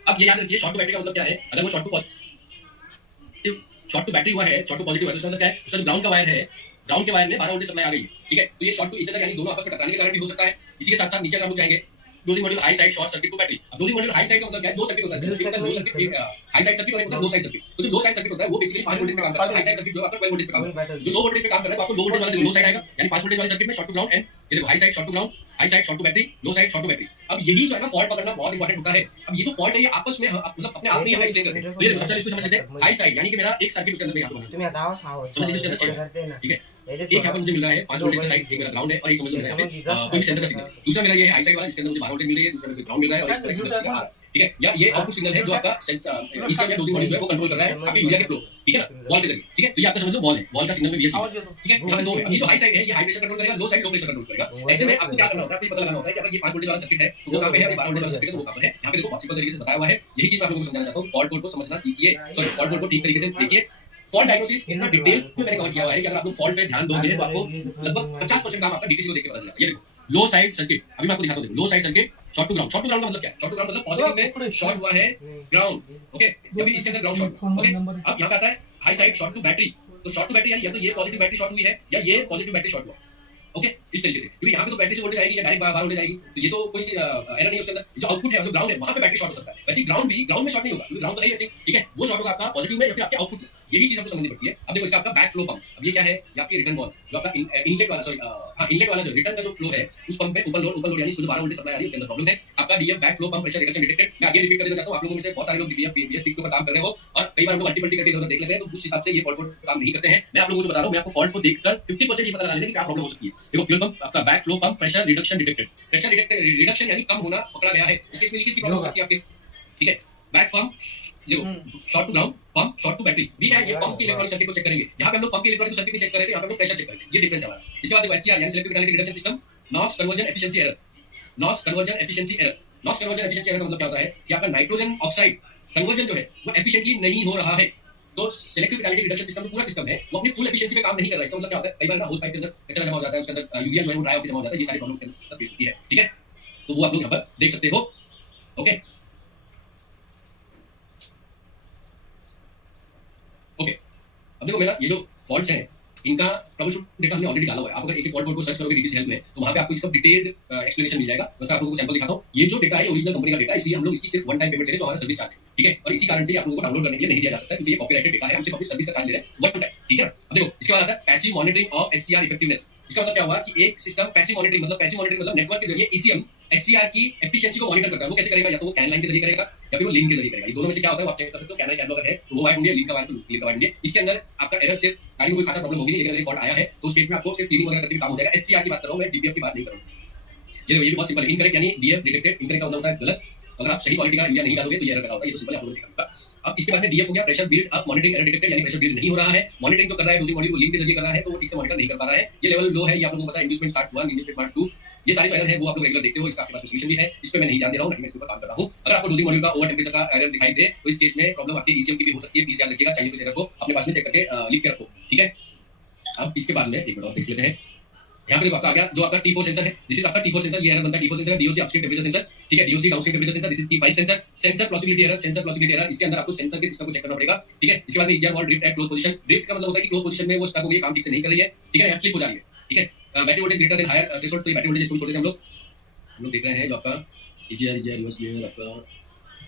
अब ये याद रखिए शॉर्ट टू बैटरी का मतलब क्या है? अगर वो short to positive short to battery हुआ है, शॉर्ट टू पॉजिटिव है, तो इसका मतलब क्या है? उसका जो ग्राउंड का वायर है, ग्राउंड के वायर में 12 वोल्टेज सप्लाई आ गई है, ठीक है? तो ये शॉर्ट टू इच अदर यानी दोनों आपस में टकराने के कारण भी हो सकता है। इसी के साथ साथ नीचे अगर हम लोग जाएंगे dosing module high side short circuit to battery. अब डोजिंग मॉड्यूल हाई साइड का मतलब क्या है? दो सर्किट होता है, एक दो सर्किट, एक हाई साइड सर्किट और एक होता है दो साइड सर्किट। तो जो दो साइड सर्किट होता है वो बेसिकली 5 वोल्टेज पे काम करता है, हाई साइड सर्किट जो आपका 12 वोल्टेज पे काम करता है। जो लो वोल्टेज पे काम कर रहा है आपको 2 वोल्टेज वाला लो साइड आएगा, यानी 5 वोल्टेज वाले सर्किट में शॉर्ट टू ग्राउंड एंड ये देखो high side short to ground, high side short to battery, low side short to battery. अब यही जो है ना फॉल्ट पकड़ना बहुत इंपॉर्टेंट होता है। अब ये जो फॉल्ट है ये आपस में मतलब अपने आप में हम एक्सप्लेन करते हैं। ये देखो सबसे इसको समझ लेते हैं। हाई साइड यानी कि मेरा एक सर्किट उसके अंदर में यहाँ पे तुम्ही आता आहो साहो समझ लीजिए उसके अंदर करते ना ठीक है? एक यहाँ पर मुझे मिल रहा है 5 वोल्टेज का साइड, एक मेरा ग्राउंड है और एक समझ लो यहाँ पे कोई भी सेंसर का सिग्नल। दूसरा मेरा ये है हाई साइड वाला जिसके अंदर मुझे 12 वोल्टेज मिल रही है, दूसरा मेरे ग्राउंड मिल रहा है और एक सिग्नल आ रहा है, ठीक है? या ये आउटपुट सिग्नल है जो आपका सेंसर इसका या डोजिंग मॉड्यूल है वो कंट्रोल कर रहा है आपके यूरिया के फ्लो, ठीक है ना? वॉल के जरिए, ठीक है? तो ये आपका समझ लो वॉल है, वॉल का सिग्नल में वीएस है, ठीक है? यहाँ पे दो है। ये जो हाई साइड है ये हाई प्रेशर कंट्रोल करेगा, लो साइड लो प्रेशर कंट्रोल करेगा। ऐसे में आपको क्या करना होता है? आपको पता लगाना होता है कि अगर ये 5 वोल्टेज वाला सर्किट है तो वो कहां पे है, और 12 वोल्टेज वाला सर्किट है तो वो कहां पर है। यहाँ पे देखो पॉसिबल तरीके से बताया हुआ है। यही चीज मैं आप लोगों को समझाना चाहता हूँ। फॉल्ट कोड को समझना सीखिए, सॉरी फॉल्ट कोड को ठीक तरीके से देखिए। फॉल्ट डायग्नोसिस इतना डिटेल में मैंने कवर किया हुआ है कि अगर आप लोग फॉल्ट पे ध्यान दोगे तो आपको लगभग 50% काम आपका डीटीसी को देख के पता चलेगा। ये देखो लो साइड सर्किट, अभी मैं आपको दिखाता हूं। देखो low side circuit short to ground. Short to ground का मतलब क्या है? शॉर्ट टू ग्राउंड मतलब पॉजिटिव में शॉर्ट हुआ है ग्राउंड, ओके? या फिर इसके अंदर ग्राउंड शॉर्ट, ओके? अब यहाँ पे आता है high side short to battery. तो शॉर्ट टू बैटरी यानी या तो ये पॉजिटिव बैटरी शॉर्ट हुई है या ये पॉजिटिव बैटरी शॉर्ट हुआ, ओके? इस तरीके से, क्योंकि यहाँ पे तो बैटरी से वोल्टेज आएगी या डायरेक्ट 12 वोल्टेज आएगी, तो ये तो कोई एरर नहीं है उसके अंदर। जो आउटपुट है जो ग्राउंड है वहां पे बैटरी शॉर्ट हो सकता है। वैसे ग्राउंड में शॉर्ट नहीं होगा क्योंकि ग्राउंड तो है ही वैसे, ठीक है? वो शॉर्ट होगा आपका पॉजिटिव में या फिर आपके आउटपुट में। यही चीज आपको समझनी पड़ती है। अब देखो इसका आपका बैक फ्लो पंप, अब ये क्या है? ये आपकी रिटर्न वॉल जो आपका इनलेट वाला, सॉरी हां इनलेट वाला जो रिटर्न का जो फ्लो है उस पंप पे ओपन लोड यानी 12 वोल्टेज सप्लाई आ रही है, उसके अंदर प्रॉब्लम है। आपका DF back flow pump pressure reduction detected. मैं आगे रिपीट कर देना चाहता हूं, आप लोगों में से बहुत सारे लोग डीएफ 6 के ऊपर काम कर रहे हो और कई बार हम लोग मल्टीपल करके इधर देख लेते हैं, तो उस हिसाब से ये फॉल्ट कोड काम नहीं करते हैं। मैं आप लोगों को बता रहा हूं, मैं आपको फॉल्ट को देखकर 50% ये पता लगा लेते हैं कि क्या प्रॉब्लम हो सकती है। देखो फ्यूल पंप आपका back flow pump pressure reduction detected. Pressure reduction यानी कम होना पकड़ा गया है। इसके इसमें लीकेज की प्रॉब्लम हो सकती है आपके, ठीक है? बैक पंप देखो short to ground, pump short to battery भी है। ये पंप की इलेक्ट्रॉनिक सर्किट को चेक करेंगे। यहाँ पे हम लोग पंप की इलेक्ट्रॉनिक सर्किट नहीं चेक कर रहे थे, यहाँ पे हम लोग प्रेशर चेक करेंगे। ये डिफरेंस है हमारा। इसके बाद देखो एससीआर यानी selective catalytic reduction system, NOx conversion efficiency error. NOx conversion efficiency error, NOx conversion efficiency error का मतलब क्या होता है कि आपका नाइट्रोजन ऑक्साइड कन्वर्जन जो है वो एफिशिएंटली नहीं हो रहा है। तो सिलेक्टिव कैटालिटिक रिडक्शन सिस्टम जो पूरा सिस्टम है वो अपनी फुल एफिशिएंसी पे काम नहीं कर रहा है। इसका मतलब क्या होता है? कई बार ना होस पाइप के अंदर कचरा जमा हो जाता है, उसके अंदर यूरिया जो है वो ड्राई होकर जमा हो जाता है। ये सारी प्रॉब्लम्स के अंदर फेस होती है, ठीक है? तो वो आप लोग यहाँ पर देख सकते हो, ओके? ओके, अब देखो मेरा ये जो फॉल्ट्स हैं इनका ट्रबलशूट डेटा हमने ऑलरेडी डाला हुआ है। आप अगर एक फॉल्ट कोड को सर्च करोगे डीटीसी हेल्प में तो वहां पे आपको इसका डिटेल्ड एक्सप्लेनेशन मिल जाएगा। बस आप लोगों को सैंपल दिखाता हूं। ये जो डेटा है ओरिजिनल कंपनी का डेटा है, इसलिए हम लोग इसकी सिर्फ वन टाइम पेमेंट ले रहे हैं जो हमारा सर्विस चार्ज है, ठीक है? और इसी कारण से आप लोगों को डाउनलोड करने के लिए नहीं दिया जा सकता क्योंकि ये कॉपीराइटेड डेटा है। हम सिर्फ अपनी सर्विस का चार्ज ले रहे हैं वन टाइम, ठीक है? अब देखो इसके बाद आता है passive monitoring of SCR effectiveness. इसका मतलब क्या हुआ कि एक सिस्टम पैसिव मॉनिटरिंग मतलब नेटवर्क के जरिए ईसीएम एससीआर की एफिशिएंसी को मॉनिटर करता है। वो कैसे करेगा? या तो वो कैन लाइन के जरिए करेगा या फिर वो लिंक के जरिए करेगा। ये दोनों में से क्या होता है वो आप चेक कर सकते हो। कैन लाइन कैन अगर है तो वो वायर होंगे, लिंक का वायर तो लिंक का वायर होंगे। इसके अंदर आपका एरर सिर्फ गाड़ी में कोई खासा प्रॉब्लम होगी नहीं, लेकिन अगर फॉल्ट आया है तो उस केस में आपको सिर्फ क्लीनिंग वगैरह करके काम हो जाएगा। एससीआर की बात कर रहा हूं मैं, डीपीएफ की बात नहीं कर रहा हूं। ये भी बहुत सिंपल है। इनकरेक्ट यानी डीएफ डिटेक्टेड, इनकरेक्ट का मतलब होता है गलत। अगर आप सही क्वालिटी का यूरिया नहीं डालोगे तो ये एरर पैदा होता है। ये तो सिंपल है, आप लोगों ने देखा होगा। अब इसके बाद में डीएफ हो गया pressure build up monitoring error detected, यानी प्रेशर बिल्ड नहीं हो रहा है। मॉनिटरिंग जो कर रहा है डोजिंग मॉड्यूल को लिंक के जरिए कर रहा है तो वो ठीक से मॉनिटर नहीं कर पा रहा है। ये लेवल लो है, ये आप लोगों को पता है। इंड्यूसमेंट स्टार्ट 1, इंड्यूसमेंट स्टार्ट 2, ये सारी एरर है वो आप लोग रेगुलर देखते हो। इसका आपके पास सॉल्यूशन भी है, इस पे मैं नहीं ध्यान दे रहा हूं, नहीं मैं इस पर काम कर रहा हूं। अगर आपको डोजिंग मॉड्यूल का ओवर टेंपरेचर का एरर दिखाई दे तो इस केस में प्रॉब्लम आपकी ईसीएम की भी हो सकती है। पीसीआर रखिएगा, चाहिए तो एरर को अपने पास में चेक करके लिख के रखो, ठीक है? अब इसके बाद में एक मिनट और देख लेते हैं। यहाँ पे देखो आपका आ गया जो आपका T4 सेंसर है। दिस इज आपका T4 सेंसर। ये एरर बनता है T4 sensor, DOC upstream temperature sensor, ठीक है? DOC downstream temperature sensor. This is T5 sensor. Sensor plausibility error, sensor plausibility error. इसके अंदर आपको सेंसर के सिस्टम को चेक करना पड़ेगा, ठीक है? इसके बाद में EGR wall drift eight close position. Drift का मतलब होता है कि क्लोज पोजीशन में वो स्टक हो गई, काम ठीक से नहीं कर रही है, ठीक है? या स्लिप हो जा रही है, ठीक है? Battery voltage greater than higher threshold, तो बैटरी वोल्टेज इसको छोड़ देते हैं हम लोग देख रहे हैं जो आपका EGR रिवर्स गियर आपका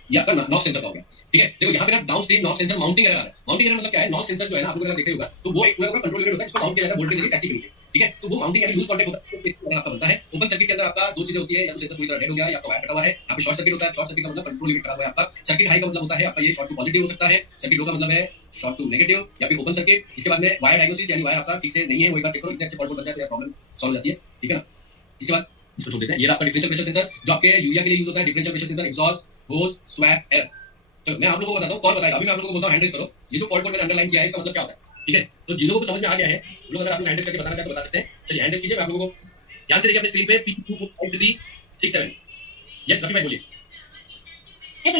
ये आपका नॉक सेंसर का हो गया। ठीक है, देखो यहाँ पे ना downstream knock sensor mounting error आ रहा है। माउंटिंग एरर मतलब क्या है, नॉक सेंसर जो है ना, आप लोगों ने देखा ही होगा, तो वो एक पूरा कंट्रोल यूनिट होता है जिसको माउंट किया जाता है वोल्टेज के चैसी के नीचे। ठीक है, तो वो माउंटिंग एरर लूज कांटेक्ट होता है, तो आपका बनता है ओपन सर्किट के अंदर आपका दो चीजें होती है, या तो सेंसर पूरी तरह डेड हो गया है या आपका वायर कटा हुआ है। यहाँ पे शॉर्ट सर्किट होता है, शॉर्ट सर्किट का मतलब कंट्रोल यूनिट खराब हुआ है आपका। सर्किट हाई का मतलब होता है आपका ये शॉर्ट टू पॉजिटिव हो सकता है, सर्किट लो का मतलब है शॉर्ट टू नेगेटिव या फिर ओपन सर्किट। इसके बाद में वायर डायग्नोसिस यानी वायर आपका ठीक से नहीं है, वो एक बार चेक करो, इतने अच्छे फॉल्ट बन जाए तो प्रॉब्लम सॉल्व हो जाती है। ठीक है ना, इसके बाद इसको छोड़ देते हैं। ये आपका डिफरेंशियल प्रेशर सेंसर जो आपके यूरिया के लिए यूज होता है, डिफरेंशियल प्रेशर सेंसर, एग्जॉस्ट, होज, स्वैप, एयर। चलो मैं आप लोगों को बताता हूँ कौन बताएगा। अभी मैं आप लोगों को बोलता हूँ हैंड रेस करो। ये जो फॉल्ट कोड मैंने अंडरलाइन किया है इसका मतलब क्या होता है। ठीक है, तो जिन लोगों को समझ में आ गया है उन लोग अगर आप हैंड रेस करके बताना चाहते तो बता सकते हैं। चलिए हैंड रेस कीजिए, मैं आप लोगों को ध्यान से देखिए अपनी स्क्रीन पे P25367। यस रफी भाई बोलिए। Hello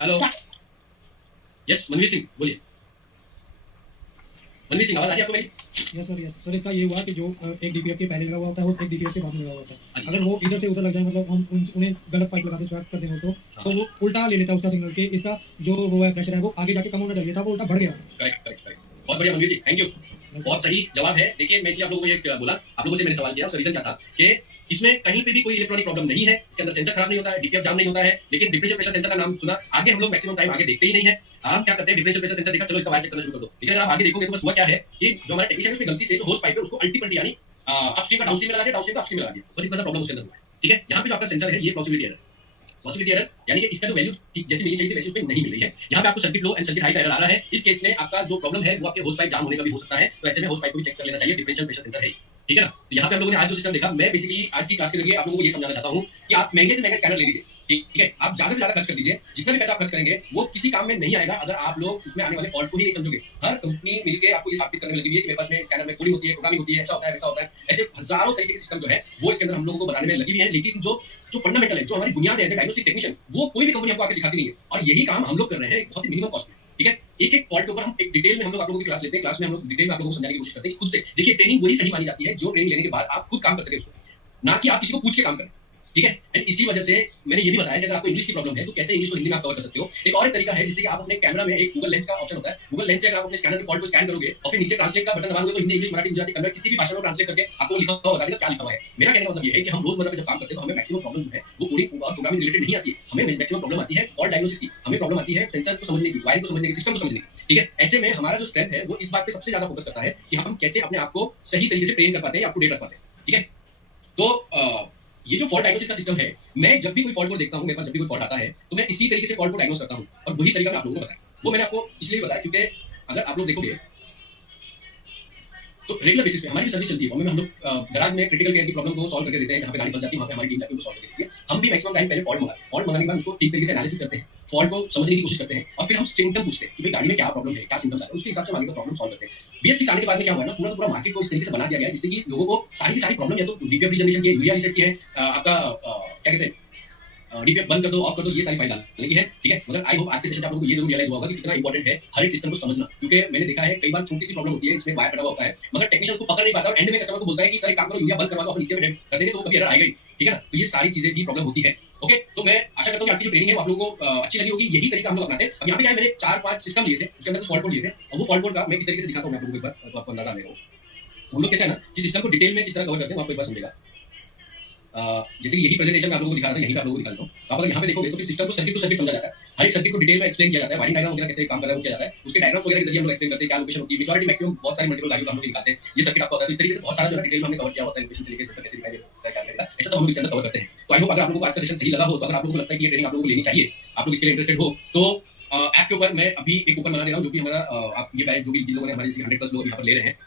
hello, yes Manveer Singh बोलिए। मनवीर सिंह आवाज आ रही है आपको मेरी? यस सर इसका ये हुआ कि जो एक डीपीएफ के पहले लगा हुआ होता है और एक डीपीएफ के बाद में लगा हुआ होता है, अगर वो इधर से उधर लग जाए, मतलब हम उन्हें गलत पाइप लगा के स्वैप कर देंगे तो वो उल्टा ले लेता है उसका सिग्नल, कि इसका जो वो है प्रेशर है वो आगे जाके कम होना चाहिए था, वो उल्टा बढ़ गया। करेक्ट करेक्ट करेक्ट, बहुत बढ़िया मनवीर जी, थैंक यू, बहुत सही जवाब है। देखिए मैं इसलिए आप लोगों को ये बोला, आप लोगों से मैंने सवाल किया, उसका रीजन क्या था कि इसमें कहीं पे भी कोई इलेक्ट्रॉनिक प्रॉब्लम नहीं है, इसके अंदर सेंसर खराब नहीं होता है, डीपीएफ जाम नहीं होता है, लेकिन डिफरेंशियल प्रेशर सेंसर का नाम सुना, आगे हम लोग मैक्सिमम टाइम आगे देखते ही नहीं है। हम क्या करते हैं, डिफरेंशियल प्रेशर सेंसर देखा, चलो इसका वायर चेक करना शुरू कर दो। लेकिन अगर आप आगे देखोगे तो बस हुआ क्या है कि जो हमारा टेक्नीशियन उसने गलती से जो होस्ट पाइप है उसको अल्टीपल्टी यानी अपस्ट्रीम का डाउनस्ट्रीम में लगा दिया, डाउनस्ट्रीम का अपस्ट्रीम में लगा दिया, बस इतना सा प्रॉब्लम उसके अंदर हुआ है। ठीक है, यहाँ पे जो आपका सेंसर है ये पॉसिबिलिटी एरर, पॉसिबिलिटी एरर यानी कि इसका जो वैल्यू जैसे मिलनी चाहिए थी वैसे उसमें नहीं मिल रही है। यहाँ पे आपको circuit low and circuit high का एरर आ रहा है। इस केस में आपका जो प्रॉब्लम है वो आपके होस्ट पाइप जाम होने का भी हो सकता है, तो ऐसे में होस्ट पाइप को भी चेक कर लेना चाहिए, डिफरेंशियल प्रेशर सेंसर है। ठीक है ना, तो यहाँ पे हम लोगों ने आज जो सिस्टम देखा, मैं बेसिकली आज की क्लास के जरिए आप लोगों को ये समझाना चाहता हूँ कि आप महंगे से महंगे स्कैनर ले लीजिए। ठीक है, आप ज्यादा से ज्यादा खर्च कर दीजिए, जितना भी पैसा आप खर्च करेंगे वो किसी काम में नहीं आएगा अगर आप लोग उसमें आने वाले फॉल्ट को ही नहीं समझोगे। हर कंपनी मिलकर आपको ये साबित करने में लगी हुई है कि मेरे पास में स्कैनर में कोडिंग होती है, प्रोग्रामिंग होती है, ऐसा होता है वैसा होता है, ऐसे हजारों तरीके के सिस्टम जो है वो इसके अंदर हम लोगों को बताने में लगी हुई है। लेकिन जो फंडामेंटल है, जो हमारी बुनियाद है एज ए डायग्नोस्टिक टेक्नीशियन, वो कोई भी कंपनी हमको आके सिखाती नहीं है, और यही काम हम लोग कर रहे हैं बहुत ही मिनिमम कॉस्ट में। ठीक है, एक एक फॉल्ट के ऊपर हम एक डिटेल में हम लोग आप लोगों की क्लास लेते हैं, क्लास में हम लोग डिटेल में आप लोगों को समझाने की कोशिश करते हैं खुद से। देखिए ट्रेनिंग वही सही मानी जाती है जो ट्रेनिंग लेने के बाद आप खुद काम कर सके उसको, ना कि आप किसी को पूछ के काम करें। ठीक है, एंड इसी वजह से मैंने ये भी बताया कि अगर आपको इंग्लिश की प्रॉब्लम है तो कैसे इंग्लिश को हिंदी में आप कवर कर सकते हो। एक और तरीका है जिससे कि आप अपने कैमरा में एक गूगल लेंस का ऑप्शन होता है, गूगल लेंस से अगर आप अपने स्कैनर के फॉल्ट को स्कैन करोगे और फिर नीचे ट्रांसलेट का बटन दबाओगे तो हिंदी इंग्लिश मराठी गुजराती कन्नड़ किसी भी भाषा में ट्रांसलेट करके आपको लिखा हुआ बता देगा क्या लिखा हुआ है। मेरा कहने का मतलब ये है कि हम रोजमर्रा में जब काम करते हैं तो हमें मैक्सिमम प्रॉब्लम जो है वो कोडिंग और प्रोग्रामिंग रिलेटेड नहीं आती है, हमें मैक्सिमम प्रॉब्लम आती है फॉल्ट डायग्नोसिस की, हमें प्रॉब्लम आती है सेंसर को समझने की, वायरिंग को समझने की, सिस्टम को समझने की। ठीक है, ऐसे में हमारा जो स्ट्रेंथ है वो इस बात पे सबसे ज्यादा फोकस करता है कि हम कैसे अपने आप को सही तरीके से ट्रेन कर पाते हैं, अप टू डेट रख पाते हैं। ठीक है, तो ये जो फॉल्ट डायग्नोसिस का सिस्टम है, मैं जब भी कोई फॉल्ट को देखता हूँ, मेरे पास जब भी कोई फॉल्ट आता है तो मैं इसी तरीके से फॉल्ट को डायग्नोस करता हूँ, और वही तरीका मैं आप लोगों को बताया। वो मैंने आपको इसलिए बताया क्योंकि अगर आप लोग देखोगे तो रेगुलर बेसिस पे हमारी भी सर्विस चलती है, हम लोग गैराज में क्रिटिकल केयर की प्रॉब्लम को सॉल्व करके देते हैं, जहाँ पे गाड़ी फंस जाती है वहाँ पे हमारी टीम जाके उसको सॉल्व करके देती है। हम भी मैक्सिमम टाइम पहले फॉल्ट मंगाने के बाद उसको ठीक तरीके से एनालिसिस करते हैं, फॉल्ट को समझने की कोशिश करते हैं, और फिर हम सिम्टम पूछते हैं कि भाई गाड़ी में क्या प्रॉब्लम है, क्या सिम्टम्स आ रहे हैं, उसके हिसाब से हम आगे का प्रॉब्लम सॉल्व करते हैं। BS6 आने के बाद में क्या हुआ है ना, पूरा मार्केट को इस तरीके से बना दिया गया है जिससे कि लोगों को सारी की सारी प्रॉब्लम या तो डीपीएफ रीजनरेशन की है, यूरिया रीसेट की है, आपका क्या कहते हैं डीपीएफ बंद कर दो, ऑफ कर दो, ये सारी फाइल डालने की है। ठीक है, मगर आई होप आज के सेशन से आप लोगों को ये जरूर रियलाइज होगा कि कितना इंपॉर्टेंट है हर एक सिस्टम को समझना, क्योंकि मैंने देखा है कई बार छोटी सी प्रॉब्लम होती है, इसमें वायर कटा हुआ होता है, मगर टेक्नीशियन उसको पकड़ नहीं पाता और एंड में कस्टमर को बोलता है कि सर एक काम करो यूरिया बंद करवा दो, अपन इसी में कर देंगे तो कभी एरर आएगा ही। ठीक है ना, तो ये सारी चीजें भी प्रॉब्लम होती है। ओके, तो मैं आशा करता हूँ कि आज की जो ट्रेनिंग है वो आप लोगों को अच्छी लगी होगी, यही तरीका हम लोग अपनाते हैं। अब यहाँ पे क्या है, मैंने 4-5 सिस्टम लिए थे, उसके अंदर फॉल्ट कोड लिए थे, और वो फॉल्ट कोड का मैं किस तरीके से दिखाता हूँ मैं आप लोगों को एक बार, तो आपको अंदाजा आ जाएगा। हम लोग कैसे है ना कि सिस्टम को डिटेल में किस तरह कवर करते हैं वो आपको एक बार समझेगा। जैसे कि यही प्रेजेंटेशन में आप लोगों को दिखा रहा था, यहीं पे आप लोगों को दिखाता हूँ। तो आप अगर यहाँ पे देखोगे तो फिर सिस्टम को सर्किट टू सर्किट समझा जाता है, हर एक सर्किट को डिटेल में एक्सप्लेन किया जाता है, वायरिंग डायग्राम वगैरह कैसे काम कर रहा है वो किया जाता है, उसके डायग्राम्स वगैरह के जरिए हम लोग एक्सप्लेन करते हैं क्या लोकेशन होती है, मेजॉरिटी मैक्सिमम बहुत सारी मल्टीपल वैल्यू हम लोग दिखाते हैं, ये सर्किट आपको होता है। तो इस तरीके से बहुत सारा जो है डिटेल में हमने कवर किया होता है, लोकेशन से लेकर सेंसर कैसे दिखाई देता है, क्या करेगा, ऐसा सब हम लोग इसके अंदर कवर करते हैं। तो आई होप अगर आप लोगों को आज का सेशन सही लगा हो, तो अगर आप लोगों को लगता है कि ये ट्रेनिंग आप लोगों को लेनी चाहिए, आप लोग इसके लिए इंटरेस्टेड हो, तो ऐप के ऊपर मैं अभी एक कूपन बना दे रहा हूँ, जो कि हमारा आप ये बैच जो भी जिन लोगों ने हमारे 100+ लोग यहाँ पर ले रहे हैं,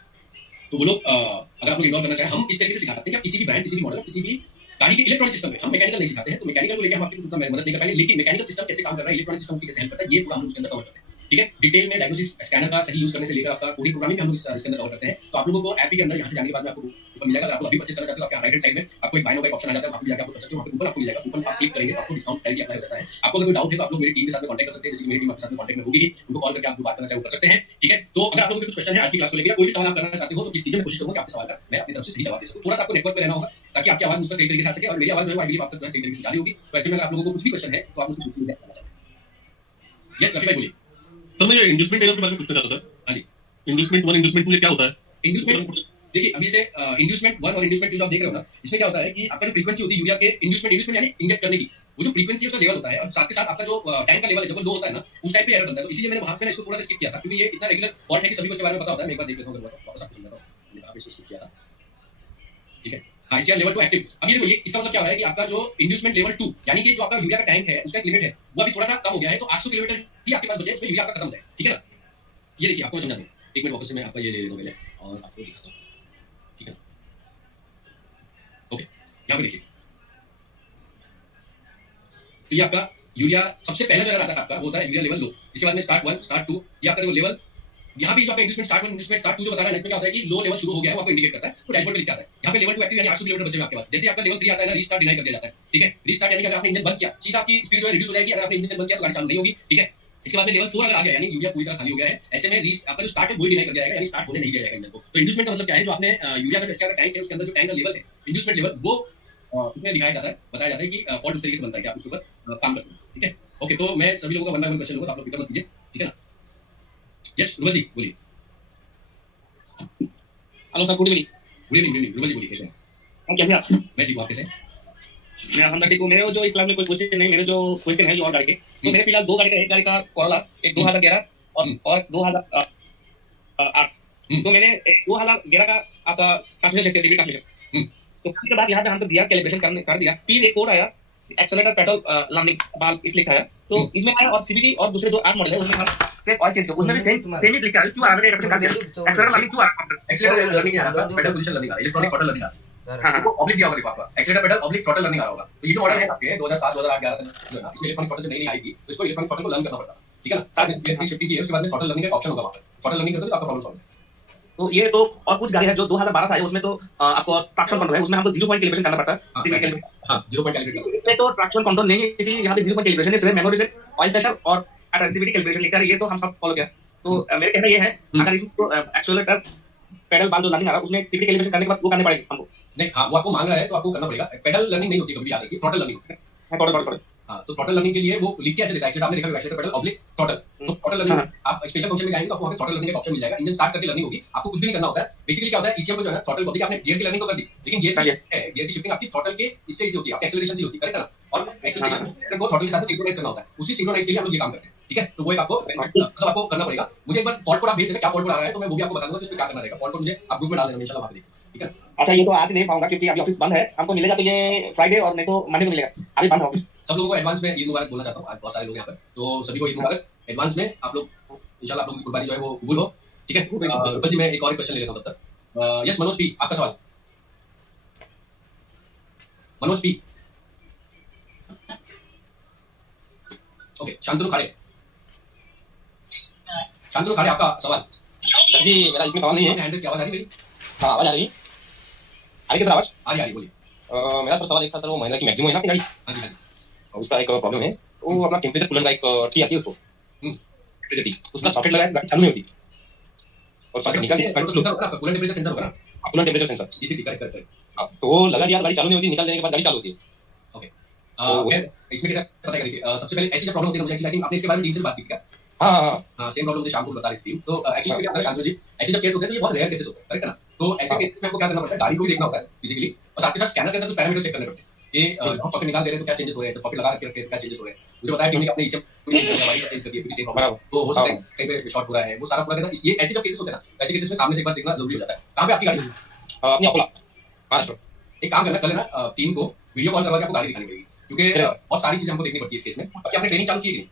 तो वो लोग अगर आप लोग इन्वॉल्व करना चाहें, हम इस तरीके से सिखाते हैं कि किसी भी ब्रांड, किसी भी मॉडल, किसी भी गाड़ी के इलेक्ट्रॉनिक सिस्टम में हम मैकेनिकल नहीं सिखाते हैं, तो मैकेनिकल को लेकर हम आपकी कुछ मदद नहीं कर पाएंगे, लेकिन मैकेनिकल सिस्टम कैसे काम कर रहा है, इलेक्ट्रॉनिक सिस्टम कैसे हेल्प करता है, ये पूरा हम उसके अंदर कवर करते हैं। ठीक है, डिटेल में डायग्नोसिस स्कैनर का सही यूज करने से लेकर आपका कोडिंग प्रोग्रामिंग हम लोग इसके अंदर कवर करते हैं। तो आप लोगों को ऐप के अंदर यहाँ से जाने के बाद में आपको कूपन मिलेगा। अगर आप अभी परचेस करना चाहते हो, आपके राइट साइड में आपको एक बाय नाउ का ऑप्शन आ जाता है, वहाँ पे जाकर आप कर सकते हो, वहाँ पे कूपन आपको मिल जाएगा, कूपन आप क्लिक करेंगे तो आपको डिस्काउंट डायरेक्टली अप्लाई हो जाता है। आपको अगर कोई डाउट है तो आप लोग मेरी टीम के साथ में कॉन्टैक्ट कर सकते हैं, जैसे मेरी टीम आपके साथ में कॉन्टैक्ट में होगी ही, उनको कॉल करके आप जो बात करना चाहे वो कर सकते हैं। ठीक है, तो अगर आप लोगों के कुछ क्वेश्चन है आज की क्लास को लेकर, कोई भी सवाल आप करना चाहते हो तो प्लीज कीजिए, मैं कोशिश करूंगा कि आपके सवाल का मैं अपनी तरफ से सही जवाब दे सकूं। थोड़ा सा आपको नेटवर्क पे रहना होगा ताकि आपकी आवाज मुझ तक सही तरीके से आ सके, और मेरी आवाज जो है आई बिलीव आप तक सही तरीके से जा रही होगी। तो ऐसे में अगर आप लोगों को कुछ भी क्वेश्चन है तो आप मुझसे पूछिए। यस रफी भाई बोलिए। सर मैं ये इंड्यूसमेंट एरर के बारे में पूछना चाहता था। हाँ जी, इंड्यूसमेंट 1 इंड्यूसमेंट 2 ये क्या होता है? इंड्यूसमेंट देखिए अभी से इंड्यूसमेंट 1 और इंड्यूसमेंट 2 जो आप देख रहे हो ना, इसमें क्या होता है कि आपका जो फ्रीक्वेंसी होती है यूरिया के इंड्यूसमेंट यानी इंजेक्ट करने की, वो जो फ्रीक्वेंसी है उसका लेवल होता है और साथ के साथ आपका जो टैंक का लेवल है जब वो लो होता है ना, उस टाइम पे एरर बनता है। तो इसीलिए मैंने वहां पे ना इसको थोड़ा सा स्किप किया था, क्योंकि ये इतना रेगुलर फॉल्ट है कि सभी को इसके बारे में पता होता है। मैं एक बार देख लेता हूं, अगर वापस आपको समझाता हूं। मैंने कहा इसको स्किप किया था, ठीक है। हाँ, ICR लेवल 2 एक्टिव। अब ये देखो, ये इसका मतलब क्या हो रहा है कि आपका जो इंड्यूसमेंट लेवल 2 यानी कि जो आपका यूरिया का टैंक है उसका एक लिमिट है, वो अभी थोड़ा सा कम हो गया है। तो 800 किलोमीटर ही आपके पास बचे, उसमें यूरिया आपका खत्म हो जाए, ठीक है ना। ये देखिए आपको मैं समझा दूं, एक मिनट वापस से मैं आपका ये ले लेता हूं पहले और आपको दिखाता हूं, ठीक है। ओके, यहाँ पे देखिए, तो ये आपका यूरिया सबसे पहले जो आता है आपका वो होता है यूरिया लेवल 2, इसके बाद में स्टार्ट 1 स्टार्ट 2, ये आपका लेवल यहाँ पे जो आपका इंड्यूसमेंट स्टार्ट 1 इंड्यूसमेंट स्टार्ट 2 जो बता रहा है, इसमें क्या होता है कि लो लेवल शुरू हो गया है, वो आपको इंडिकेट करता है, तो डैशबोर्ड पे लिखा आता है। यहाँ पे लेवल 2 एक्टिव यानी 800 किलोमीटर बचे हुए आपके पास। जैसे आपका लेवल 3 आता है ना, रीस्टार्ट डिनाई कर दिया जाता है, ठीक है। रीस्टार्ट यानी कि अगर आपने इंजन बंद किया, सीधा आपकी स्पीड जो है रिड्यूस हो जाएगी। अगर आपने इंजन बंद किया तो गाड़ी चालू नहीं होगी, ठीक है। इसके बाद में लेवल 4 अगर आ गया यानी यूरिया पूरी तरह खाली हो गया है, ऐसे में आपका जो स्टार्ट है वो डिनाई कर दिया जाएगा, यानी स्टार्ट होने नहीं दिया जाएगा इंजन को। तो इंड्यूसमेंट का मतलब क्या है, जो आपने यूरिया का जैसे टैंक है उसके अंदर जो टैंक का लेवल है इंड्यूसमेंट लेवल, वो उसमें दिखाया जाता है, बताया जाता है कि फॉल्ट उस तरीके से बनता है कि आप उसके ऊपर काम कर सकते हैं, ठीक है। ओके, तो मैं सभी लोगों का वन बाय वन क्वेश्चन लूंगा, तो आप लोग फिक्र मत कीजिए, ठीक है ना। यस रुबल जी बोलिए। Hello sir, good evening. Good evening Rubal ji बोलिए, कैसे हैं? कैसे हैं आप? मैं ठीक हूँ, आप कैसे हैं? मैं हम ठीक हूँ। मेरे जो इस क्लास में कोई क्वेश्चन नहीं, मेरे जो क्वेश्चन है जो और गाड़ी के, तो मेरे फिलहाल दो गाड़ी का, एक गाड़ी का कोरोला, एक 2011 और 2008। तो मैंने 2011 का आपका ट्रांसमिशन चेक किया, सीवी ट्रांसमिशन। तो उसके बाद यहाँ पे हमको दिया कैलिब्रेशन कर दिया, फिर एक और आया एक्सेलरेटर पेडल लर्निंग बाल इस लिखा है। तो इसमें आया और सीवीटी और दूसरे जो 8 मॉडल है उसमें हम सिर्फ ऑयल चेंज किया, उसमें भी सेम ही लिखा है। क्यों मैंने रिप्रेजेंट कर दिया एक्सेलरेटर लर्निंग, क्यों एक्सीलरेटर लर्निंग आ रहा है, पेडल पोजीशन लर्निंग आ रहा है, इलेक्ट्रॉनिक थ्रॉटल लर्निंग आ रहा है। हाँ वो ऑब्लिक दिया होगा देखो आपका, accelerator pedal oblique throttle learning आ रहा होगा। तो ये जो मॉडल है आपके 2007 2008 11 तक जो है ना, इसमें इलेक्ट्रॉनिक थ्रॉटल जब नई आई थी तो इसको इलेक्ट्रॉनिक थ्रॉटल को लर्न करना पड़ता, ठीक है ना। ताकि गियर शिफ्टिंग की है, उसके बाद में थ्रॉटल लर्निंग का ऑप्शन होगा, वहां पर थ्रॉटल लर्निंग करते हो तो आपका प्रॉब्लम सॉल्व है। तो ये तो और कुछ गाड़ी है जो 2012 से आई, उसमें तो आपको ट्रैक्शन कंट्रोल है, उसमें हमको 0 पॉइंट कैलिब्रेशन करना पड़ता है। सीवी कैलिब्रेशन, हां 0 पॉइंट कैलिब्रेट करना। इसमें तो ट्रैक्शन कंट्रोल नहीं है, इसीलिए यहाँ पे 0 पॉइंट कैलिब्रेशन है, सिर्फ मेमोरी से ऑयल प्रेशर और एट्रैक्टिविटी कैलिब्रेशन लिखा है। ये तो हम सब फॉलो किया। तो मेरे कहना ये है, अगर इसको एक्सेलरेटर पेडल बाल जो लर्निंग आ रहा है उसमें सीवी कैलिब्रेशन करने के बाद वो करने पड़ेगा हमको। नहीं, हां वो आपको मांग रहा है तो आपको करना पड़ेगा। पेडल लर्निंग नहीं होती कभी भी, याद रखिए थ्रॉटल लर्निंग होती है। हाँ, तो थ्रॉटल लर्निंग के लिए वो लिख के ऐसे देता है, आपने देखा होगा एक्सीलरेटर पेडल ऑब्लिक थ्रॉटल। तो थ्रॉटल लर्निंग आप स्पेशल फंक्शन में जाएंगे तो आपको वहां पे थ्रॉटल लर्निंग का ऑप्शन मिल जाएगा। इंजन स्टार्ट करके लर्निंग होगी, आपको कुछ भी नहीं करना होता है। बेसिकली क्या होता है, ईसीएम को जो है ना थ्रॉटल को आपने गियर की लर्निंग तो कर दी, लेकिन गियर की शिफ्टिंग आपकी थ्रॉटल के इससे इजी होती है, आपकी एक्सेलरेशन से होती है, करेक्ट है ना। और एक्सेलरेशन को थ्रॉटल के साथ सिंक्रोनाइज करना होता है, उसी सिंक्रोनाइज के लिए हम लोग ये काम करते हैं, ठीक है। तो वो एक आपको मतलब आपको करना पड़ेगा। मुझे एक बार फॉल्ट कोड आप भेज देना, क्या फॉल्ट कोड आ रहा है तो मैं वो भी आपको बता दूंगा कि इसमें क्या करना रहेगा। फॉल्ट कोड मुझे आप ग्रुप में डाल देना, इंशाल्लाह वहां पे देखिए, ठीक है। अच्छा, ये तो आज नहीं पाऊंगा क्योंकि अभी ऑफिस बंद है, हमको मिलेगा तो ये फ्राइडे और नहीं तो मंडे को मिलेगा, अभी बंद है ऑफिस। सब लोगों को एडवांस में ईद मुबारक बोलना चाहता हूँ, आज बहुत सारे लोग यहाँ पर, तो सभी को ईद मुबारक एडवांस में। आप लोग इंशाल्लाह आप लोगों की कुर्बानी जो है वो कबूल हो, ठीक है। रुपल जी मैं एक और क्वेश्चन ले लेता हूं तब तक। यस मनोज पी, आपका सवाल। Manoj P, okay. शांतनु खारे आपका सवाल। सर जी, मेरा इसमें सवाल नहीं है। हैंडल्स की आवाज आ रही मेरी? हाँ, आवाज आ रही है। आ रही है सर आवाज? आ रही बोलिए। मेरा सर सवाल एक था सर, वो महिंद्रा की मैक्सिमो है ना अपनी गाड़ी, हाँ जी हाँ जी। और उसका एक प्रॉब्लम है, वो अपना टेम्परेचर कूलर का एक की आती है उसको, टेम्परेचर उसका सॉकेट लगाया, गाड़ी चालू नहीं होती और सॉकेट निकाल दिया, तो आपका कूलेंट टेम्परेचर सेंसर होगा ना, कूलर टेम्परेचर सेंसर, इसी करेक्ट। तो वो लगा दिया, गाड़ी चालू नहीं होती, निकाल देने के बाद गाड़ी चालू होती है। इसमें कैसे पता करिए। सबसे पहले ऐसी जब प्रॉब्लम होती है मुझे, आई थिंक आपने इसके बारे में टीम से बात की थी क्या? हाँ, सेम प्रॉब्लम मुझे शाम को बता रही थी। तो एक्चुअली क्या होता है शांतनु जी, ऐसे जब केस होते हैं तो ये बहुत रेयर केसेस होते हैं, करेक्ट है ना। तो ऐसे केस में आपको क्या करना पड़ता है, गाड़ी को भी देखना होता है फिजिकली, और साथ के साथ स्कैनर के अंदर कुछ पैरामीटर चेक करने पड़ते हैं कि हम सॉकेट निकाल दे रहे हैं तो क्या चेंजेस हो रहे हैं, तो सॉकेट लगा रखे हैं क्या चेंजेस हो रहे हैं। मुझे बताया टीम ने अपने ईसीएम चेंज कर दिया, फिर सेम प्रॉब्लम तो हो सकता है कहीं पे शॉर्ट पूरा है, वो सारा पूरा करना। ये ऐसे जब केसेस होते हैं ना, ऐसे केसेस में सामने से एक बार देखना जरूरी हो जाता है। कहां पे आपकी गाड़ी? अपनी अपोला महाराष्ट्र। एक काम करना, कल ना टीम को वीडियो कॉल करवा के आपको गाड़ी दिखानी पड़ेगी, क्योंकि बहुत सारी चीजें हमको देखनी पड़ती है इस केस में। क्या आपने ट्रेनिंग चालू की है?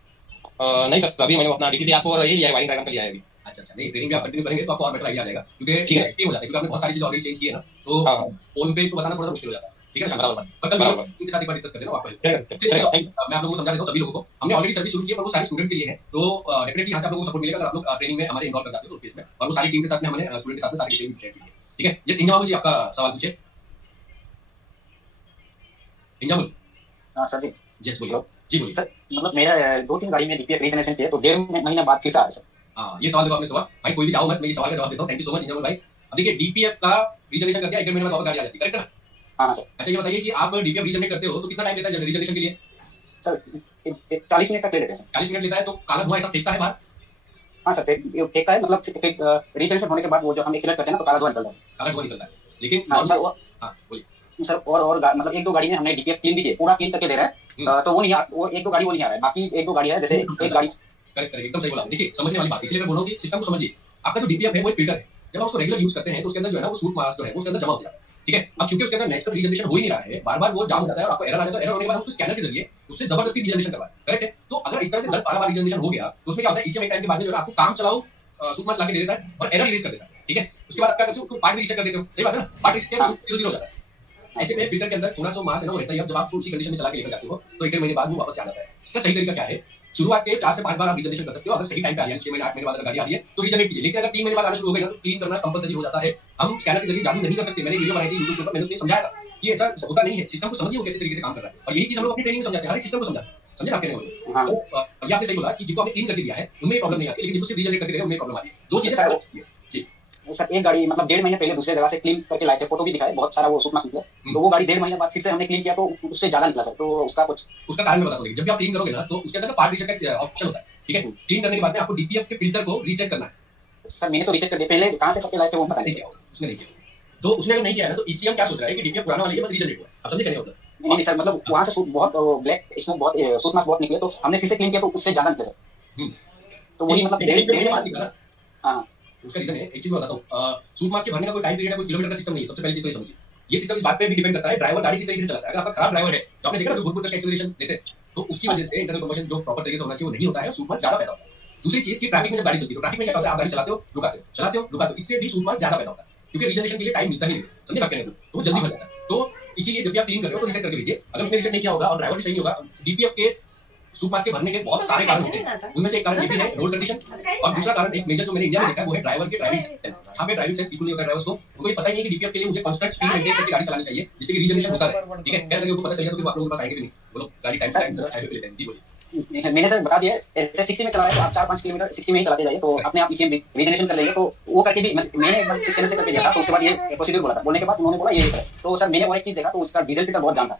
नहीं सर, अभी मैंने अपना डीटीपी आपको और ये लिया है, वायरिंग डायग्राम का लिया है अभी। अच्छा, नहीं ट्रेनिंग भी आप कंटिन्यू करेंगे तो आपको और बेटर आइडिया आ जाएगा, क्योंकि एक्टिव हो जाता है, क्योंकि आपने बहुत सारी चीजें ऑलरेडी चेंज की है ना, तो फोन पे इसको बताना थोड़ा मुश्किल हो जाता है, ठीक है ना। बराबर, पर कल टीम के साथ एक बार डिस्कस कर लेना आपको। मैं आप लोगों को समझा देता हूं, सभी लोगों को हमने ऑलरेडी सर्विस शुरू की है, पर वो सारे स्टूडेंट्स के लिए है, तो डेफिनेटली यहां से आप लोगों को सपोर्ट मिलेगा अगर आप लोग ट्रेनिंग में हमारे इन्वॉल्व कर जाते हो तो उस केस में, और वो सारी टीम के साथ में हमने स्टूडेंट के साथ में सारी डिटेल शेयर की है, ठीक है। यस इंजामुल जी, आपका सवाल पूछिए। इंजामुल। हाँ सर जी। यस बोलिए जी, बोलिए सर। मतलब मेरा 2-3 गाड़ी में डीपीएफ रीजनरेशन किया तो 1.5 महीना बाद फिर से आया सर। हाँ, ये सवाल देखो आपने सवाल भाई, कोई भी जाओ मत, मैं ये सवाल का जवाब देता हूँ। थैंक यू सो मच इंजामुल भाई। अब देखिए डीपीएफ का रीजनरेशन कर दिया, 1 महीने बाद वापस गाड़ी आ जाती है, करेक्ट है ना। हाँ सर। अच्छा ये बताइए कि आप डीपीएफ रीजनरेट करते हो तो कितना टाइम लेता है रीजनरेशन के लिए? सर 40 मिनट तक ले लेते हैं सर। 40 मिनट लेता है, तो काला धुआं ऐसा फेंकता है बाहर? हाँ सर, फेक का है, मतलब रीजनरेशन होने के बाद वो जो हम एक्सीलरेट करते हैं ना तो काला धुआं निकलता है। काला धुआं निकलता है, लेकिन हाँ सर, हाँ बोलिए। सर और मतलब एक दो गाड़ी में हमने डीपीएफ क्लीन भी किए, पूरा क्लीन करके दे रहा है, तो वो नहीं वो एक दो गाड़ी वो नहीं आ रहा है, बाकी एक दो गाड़ी है, जैसे एक गाड़ी। करेक्ट करेक्ट, एकदम सही बोला। देखिए समझने वाली बात, इसलिए मैं बोल रहा हूँ कि सिस्टम को समझिए। आपका जो डीपीएफ है वो एक फिल्टर है, जब आप उसको रेगुलर यूज करते हैं तो उसके अंदर जो है ना वो सूट मास जो है वो उसके अंदर जमा हो जाता है, ठीक है। अब क्योंकि उसके अंदर नेचुरल रीजनरेशन हो ही नहीं रहा है, बार बार वो जाम हो जाता है और आपको एरर आ जाता है। एरर होने के बाद उसको स्कैनर के जरिए उससे जबरदस्ती रीजनरेशन करवाए, करेक्ट है। तो अगर इस तरह से 10-12 बार रीजनरेशन हो गया तो उसमें क्या होता है, इसी टाइम के बाद में जो है आपको काम चलाओ सूट मास लाके दे देता है और एरर इरेज कर देता है, ठीक है। उसके बाद आप क्या करते हो, उसको पार्ट रीसेट कर देते हो, सही बात है ना, पार्ट रीसेट किया 0-0 हो जाता है। ऐसे में फिल्टर के अंदर थोड़ा सा मास है ना वो रहता है। अब जब आप उसी कंडीशन में चला के लेकर जाते हो तो 1 महीने बाद वो वापस आ जाता है। इसका सही तरीका क्या है, शुरुआत के 4 से 5 बार आप रीजनरेशन कर सकते हो। अगर सही टाइम पे आ रही है, 6 महीने 8 महीने बाद अगर गाड़ी आ रही है तो रीजनरेट कीजिए। लेकिन अगर 3 महीने बाद आना शुरू हो गई ना तो क्लीन करना कंपलसरी हो जाता है। हम स्कैनर के जरिए जादू नहीं कर सकते। मैंने वीडियो बनाई थी यूट्यूब के ऊपर, मैंने उसमें समझाया था कि ऐसा होता नहीं है। सिस्टम को समझिए वो कैसे तरीके से काम कर रहा है, और यही चीज हम लोग अपनी ट्रेनिंग में समझाते हैं, हर एक सिस्टम को समझाते हैं, समझे आप कहने वाले। हाँ। तो ये आपने सही बोला कि जिनको आपने क्लीन करके दिया है उनमें प्रॉब्लम नहीं आती, लेकिन जिनको सिर्फ रीजनरेट करके दिया है उनमें प्रॉब्लम आती है। दो चीजें जी। सर एक गाड़ी मतलब 1.5 महीने पहले दूसरे जगह से क्लीन करके लाए थे, फोटो भी दिखाए, बहुत सारा वो सूट मास निकला, तो वो गाड़ी 1.5 महीने बाद फिर से हमने क्लीन किया तो उससे ज्यादा निकला सर। तो उसका कुछ उसका कारण मैं बताता हूँ। जब भी आप क्लीन करोगे ना तो उसके अंदर ना पार्ट रीसेट का ऑप्शन होता है, ठीक है। क्लीन करने के बाद में आपको डीपीएफ के फिल्टर को रीसेट करना है। सर मैंने तो रीसेट कर दिया, पहले कहाँ से करके लाए थे वो पता नहीं नहीं। किया उसने, नहीं किया। तो उसने अगर नहीं किया है ना तो इसी हम क्या सोच रहा है कि डीपीएफ पुराना वाला है बस रीजनरेट हुआ है। आप समझे कहने का मतलब। नहीं सर, मतलब वहाँ से बहुत ब्लैक इसमें बहुत सूट मास बहुत निकले, तो हमने फिर से क्लीन किया तो उससे ज्यादा निकले सर। तो वही मतलब हाँ उसका रीजन है। एक चीज मैं बताता हूँ, सूट मास के भरने का कोई टाइम पीरियड है, कोई किलोमीटर का सिस्टम नहीं है। सबसे पहली चीज तो ये समझिए। ये सिस्टम इस बात पे भी डिपेंड करता है ड्राइवर गाड़ी किस तरीके से चलाता है। अगर आपका खराब ड्राइवर है तो आपने देखा ना जो घुट-घुट करके एक्सीलरेशन देते हैं, तो उसकी वजह से इंटरनल कंबशन जो प्रॉपर तरीके से होना चाहिए वो नहीं होता है, सूट मास ज्यादा पैदा होता है। दूसरी चीज की ट्रैफिक में जब गाड़ी चलती है तो ट्रैफिक में क्या होता है, आप गाड़ी चलाते हो रुकाते हो, चलाते हो रुकाते हो, इससे भी सूट मास ज्यादा पैदा होता है, क्योंकि रीजनरेशन के लिए टाइम मिलता ही नहीं। समझे आप कहने को, तो वो जल्दी भर जाता है। तो इसीलिए जब भी आप क्लीन कर रहे हो तो रीसेट करके भेजिए। अगर उसने रीसेट नहीं किया होगा और ड्राइवर भी सही नहीं होगा, डीपीएफ के सूट मास के भरने के बहुत सारे कारण होते हैं। उनमें से एक कारण ये भी है रोड कंडीशन, और दूसरा कारण एक मेजर जो मैंने इंडिया में देखा है वो है ड्राइवर के ड्राइविंग सेंस। यहाँ पे ड्राइविंग सेंस बिल्कुल नहीं होता है ड्राइवर्स को। उनको ये पता ही नहीं कि डीपीएफ के लिए मुझे कांस्टेंट स्पीड मेंटेन करके गाड़ी चलानी चाहिए जिससे कि रीजनरेशन होता रहे, ठीक है। क्या उनको पता चल गया तो फिर आप लोगों के पास आएंगे भी नहीं, वो लोग गाड़ी टाइम से टाइम हाईवे पे लेते हैं। जी बोलिए। मैंने सर बता दिया, ऐसे 60 में चला रहे तो आप 4-5 किलोमीटर 60 में ही चलाते जाइए, तो अपने आप इसी रीजनरेशन कर लेंगे। तो वो करके भी मैंने एक बार इस तरह से करके दिया था, तो उसके बाद ये प्रोसीड्यूर बोला था, बोलने के बाद उन्होंने बोला ये है। तो सर मैंने वो एक चीज देखा, तो उसका डीजल फिल्टर बहुत जाम था।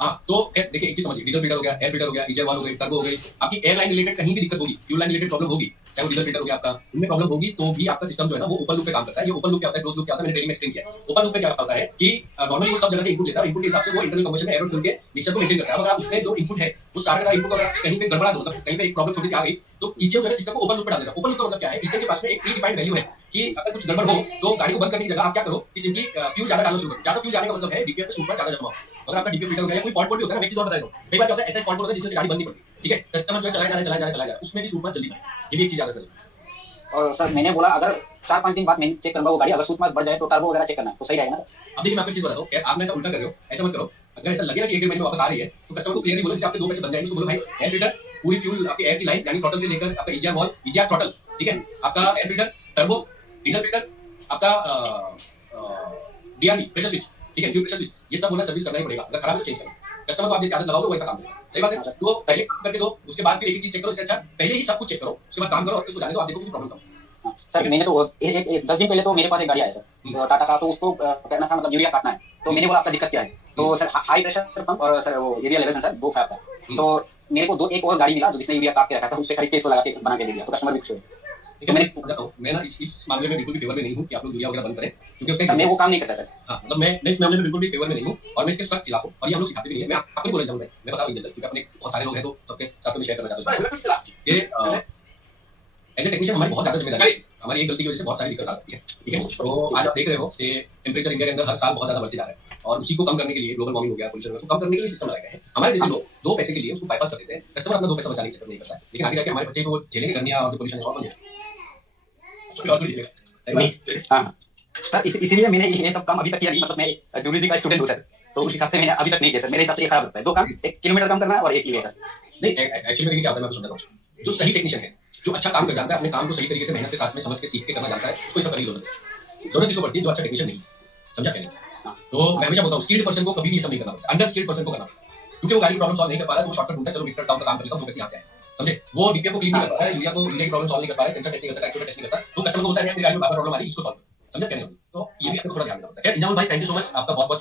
हाँ तो देखिए एक चीज समझिए, डीजल फिल्टर हो गया, एयर फिल्टर हो गया, इंजन वाल हो गई, टर्बो हो गई, आपकी एयरलाइन रिलेटेड कहीं भी दिक्कत होगी, फ्यूल लाइन रिलेटेड प्रॉब्लम होगी, चाहे वो डीजल फिल्टर हो गया आपका, उनमें प्रॉब्लम होगी तो भी आपका सिस्टम जो है ना वो ओपन लूप पे काम करता है। ये ओपन लूप क्या होता है, क्लोज लूप क्या होता है, मैंने ट्रेनिंग में एक्सप्लेन किया है। ओपन लूप पे क्या होता है कि नॉर्मली वो सब जगह से इनपुट लेता है, इनपुट के हिसाब से वो इंटरनल कंबशन में एयर फ्यूल के मिक्सचर को मेंटेन करता है। अगर आप उसमें जो इनपुट है वो सारा इनपुट अगर कहीं पे गड़बड़ा दो, मतलब कहीं पे एक प्रॉब्लम छोटी सी आ गई तो ईसीएम जो है सिस्टम को ओपन लूप पे डाल देगा। ओपन लूप का मतलब क्या है, ईसीएम के पास में एक प्री डिफाइंड वैल्यू है कि अगर कुछ गड़बड़ हो तो गाड़ी को बंद करने की जगह आप क्या करो कि सिंपली फ्यूल ज्यादा डालना शुरू करो। ज्यादा फ्यूल जाने का मतलब है डीपीएफ पे सूट मास ज्यादा जमा हो। अगर आपका डीपीएफ फिल्टर हो गया, कोई फॉल्ट भी होता है ना, एक चीज और बता दो, कई बार क्या होता है ऐसा फॉल्ट होता है जिसमें से गाड़ी बंद नहीं पड़ती, ठीक है। कस्टमर जो चलाया जा रहा है उसमें भी सूट मास जल्दी है, ये भी एक चीज याद रखना। और सर मैंने बोला अगर 4-5 दिन बाद मैं चेक करूंगा वो गाड़ी, अगर सूट मास बढ़ जाए तो टर्बो वगैरह चेक करना है, तो सही रहेगा ना। अब देखिए मैं आपको चीज बताता हूँ, आपने ऐसा उल्टा कर रहे हो, ऐसा मत करो। अगर ऐसा लगे ना कि 1-1 महीने में वापस आ रही है तो कस्टमर को क्लियरली बोलो, इससे आपके 2 पैसे बन जाएंगे। उसको बोलो भाई एयर फिल्टर, पूरी फ्यूल आपकी एयर की लाइन यानी थ्रॉटल से लेकर आपका ईजीआर वॉल, ईजीआर थ्रॉटल, ठीक है, आपका air filter, turbo, diesel filter, आपका डीआरवी प्रेशर स्विच, ठीक है, फ्यूल प्रेशर स्विच, ये सब बोला सर्विस करना ही पड़ेगा। अगर खराब है तो चेंज करो। कस्टमर को आप जिस आदत लगाओगे वो ऐसा काम करेगा, सही बात है। तो पहले काम करके दो, उसके बाद फिर एक चीज चेक करो। इससे अच्छा पहले ही सब कुछ चेक करो, उसके बाद काम करो और उसको जाने दो, आप देखो कि प्रॉब्लम कम। सर मैंने तो 10 दिन पहले तो मेरे पास एक गाड़ी आया सर, टाटा का, तो उसको करना था मतलब यूरिया काटना है। तो मैंने बोला आपका दिक्कत क्या है, तो सर हाई प्रेशर पंप और सर वो यूरिया लेवल सेंसर 2 फैब था। तो मेरे को एक और गाड़ी मिला जो जिसने यूरिया काट के रखा था, उस पे खाली पेस्ट लगा के बना के दे दिया, तो कस्टमर भी खुश हुए। ठीक है, मैं ना इस मामले में बिल्कुल भी फेवर में नहीं हूँ कि आप लोग यूरिया वगैरह बंद करें, क्योंकि उसका मैं वो काम नहीं करता सर। हाँ मतलब मैं इस मामले में बिल्कुल भी फेवर में नहीं हूँ और मैं इसके सख्त खिलाफ हूँ, और ये हम लोग सिखाते भी नहीं है। मैं आपको बोल रहा हूँ, मैं बता रहा हूँ क्योंकि अपने बहुत सारे लोग हैं तो सबके साथ में शेयर करना चाहता हूँ कि एज ए टेक्नीशियन हमारी बहुत ज्यादा जिम्मेदारी है। हमारी एक गलती की वजह से बहुत सारी दिक्कत आ सकती है, ठीक है। तो आज आप देख रहे हो कि टेम्परेचर इंडिया के अंदर हर साल बहुत ज्यादा बढ़ते जा रहा है, और उसी को कम करने के लिए ग्लोबल वार्मिंग हो गया, पोल्यूशन को कम करने के लिए सिस्टम लगाए गए हैं। हमारे जैसे लोग 2 पैसे के लिए उसको बाईपास कर देते हैं। कस्टमर अपना 2 पैसा बचाने की चक्कर नहीं करता है, लेकिन आगे जाके हमारे बच्चे को झेलेंगे गर्मियां और पोल्यूशन और इसीलिए मैंने ये सब काम अभी तक किया नहीं। मतलब मैं जूलॉजी का स्टूडेंट हूँ सर, तो उस हिसाब से मैंने अभी तक नहीं किया सर। मेरे हिसाब से ये खराब लगता है, 2 काम, 1 किलोमीटर कम करना और 1 ईवी सर। नहीं एक्चुअली में क्या होता है मैं आपको समझाता हूँ। जो सही टेक्नीशियन है, जो अच्छा काम कर जानता है, अपने काम को सही तरीके से मेहनत के साथ में समझ के सीख के करना जानता है, उसको सब करने की जरूरत किसको पड़ती है, जो अच्छा टेक्नीशियन नहीं। समझा क्या नहीं? तो मैं हमेशा बोलता हूँ स्किल्ड पर्सन को कभी भी सब नहीं करना पड़ता, अंडर स्किल्ड पर्सन को करना पड़ता है, क्योंकि वो गाड़ी प्रॉब्लम सॉल्व नहीं कर पा रहा है, तो वो शॉर्टकट ढूंढता है, चलो मीटर डाउन का काम कर लेता हूं, 2 पैसे यहां से आए। समझे, वो डीपीएफ को क्लीन नहीं कर पा रहा है, यूरिया को यूरिया प्रॉब्लम सॉल्व नहीं कर पा रहा है, सेंसर टेस्टिंग कर सकता है, एक्चुएटर टेस्टिंग करता है, तो कस्टमर को बोलता है मेरी गाड़ी में बार-बार प्रॉब्लम आ रही है, इसको सॉल्व करो। समझा क्या नहीं? तो ये भी आपको थोड़ा ध्यान रखना है। खैर इंजामुल भाई, थैंक यू सो मच, आपका बहुत बहुत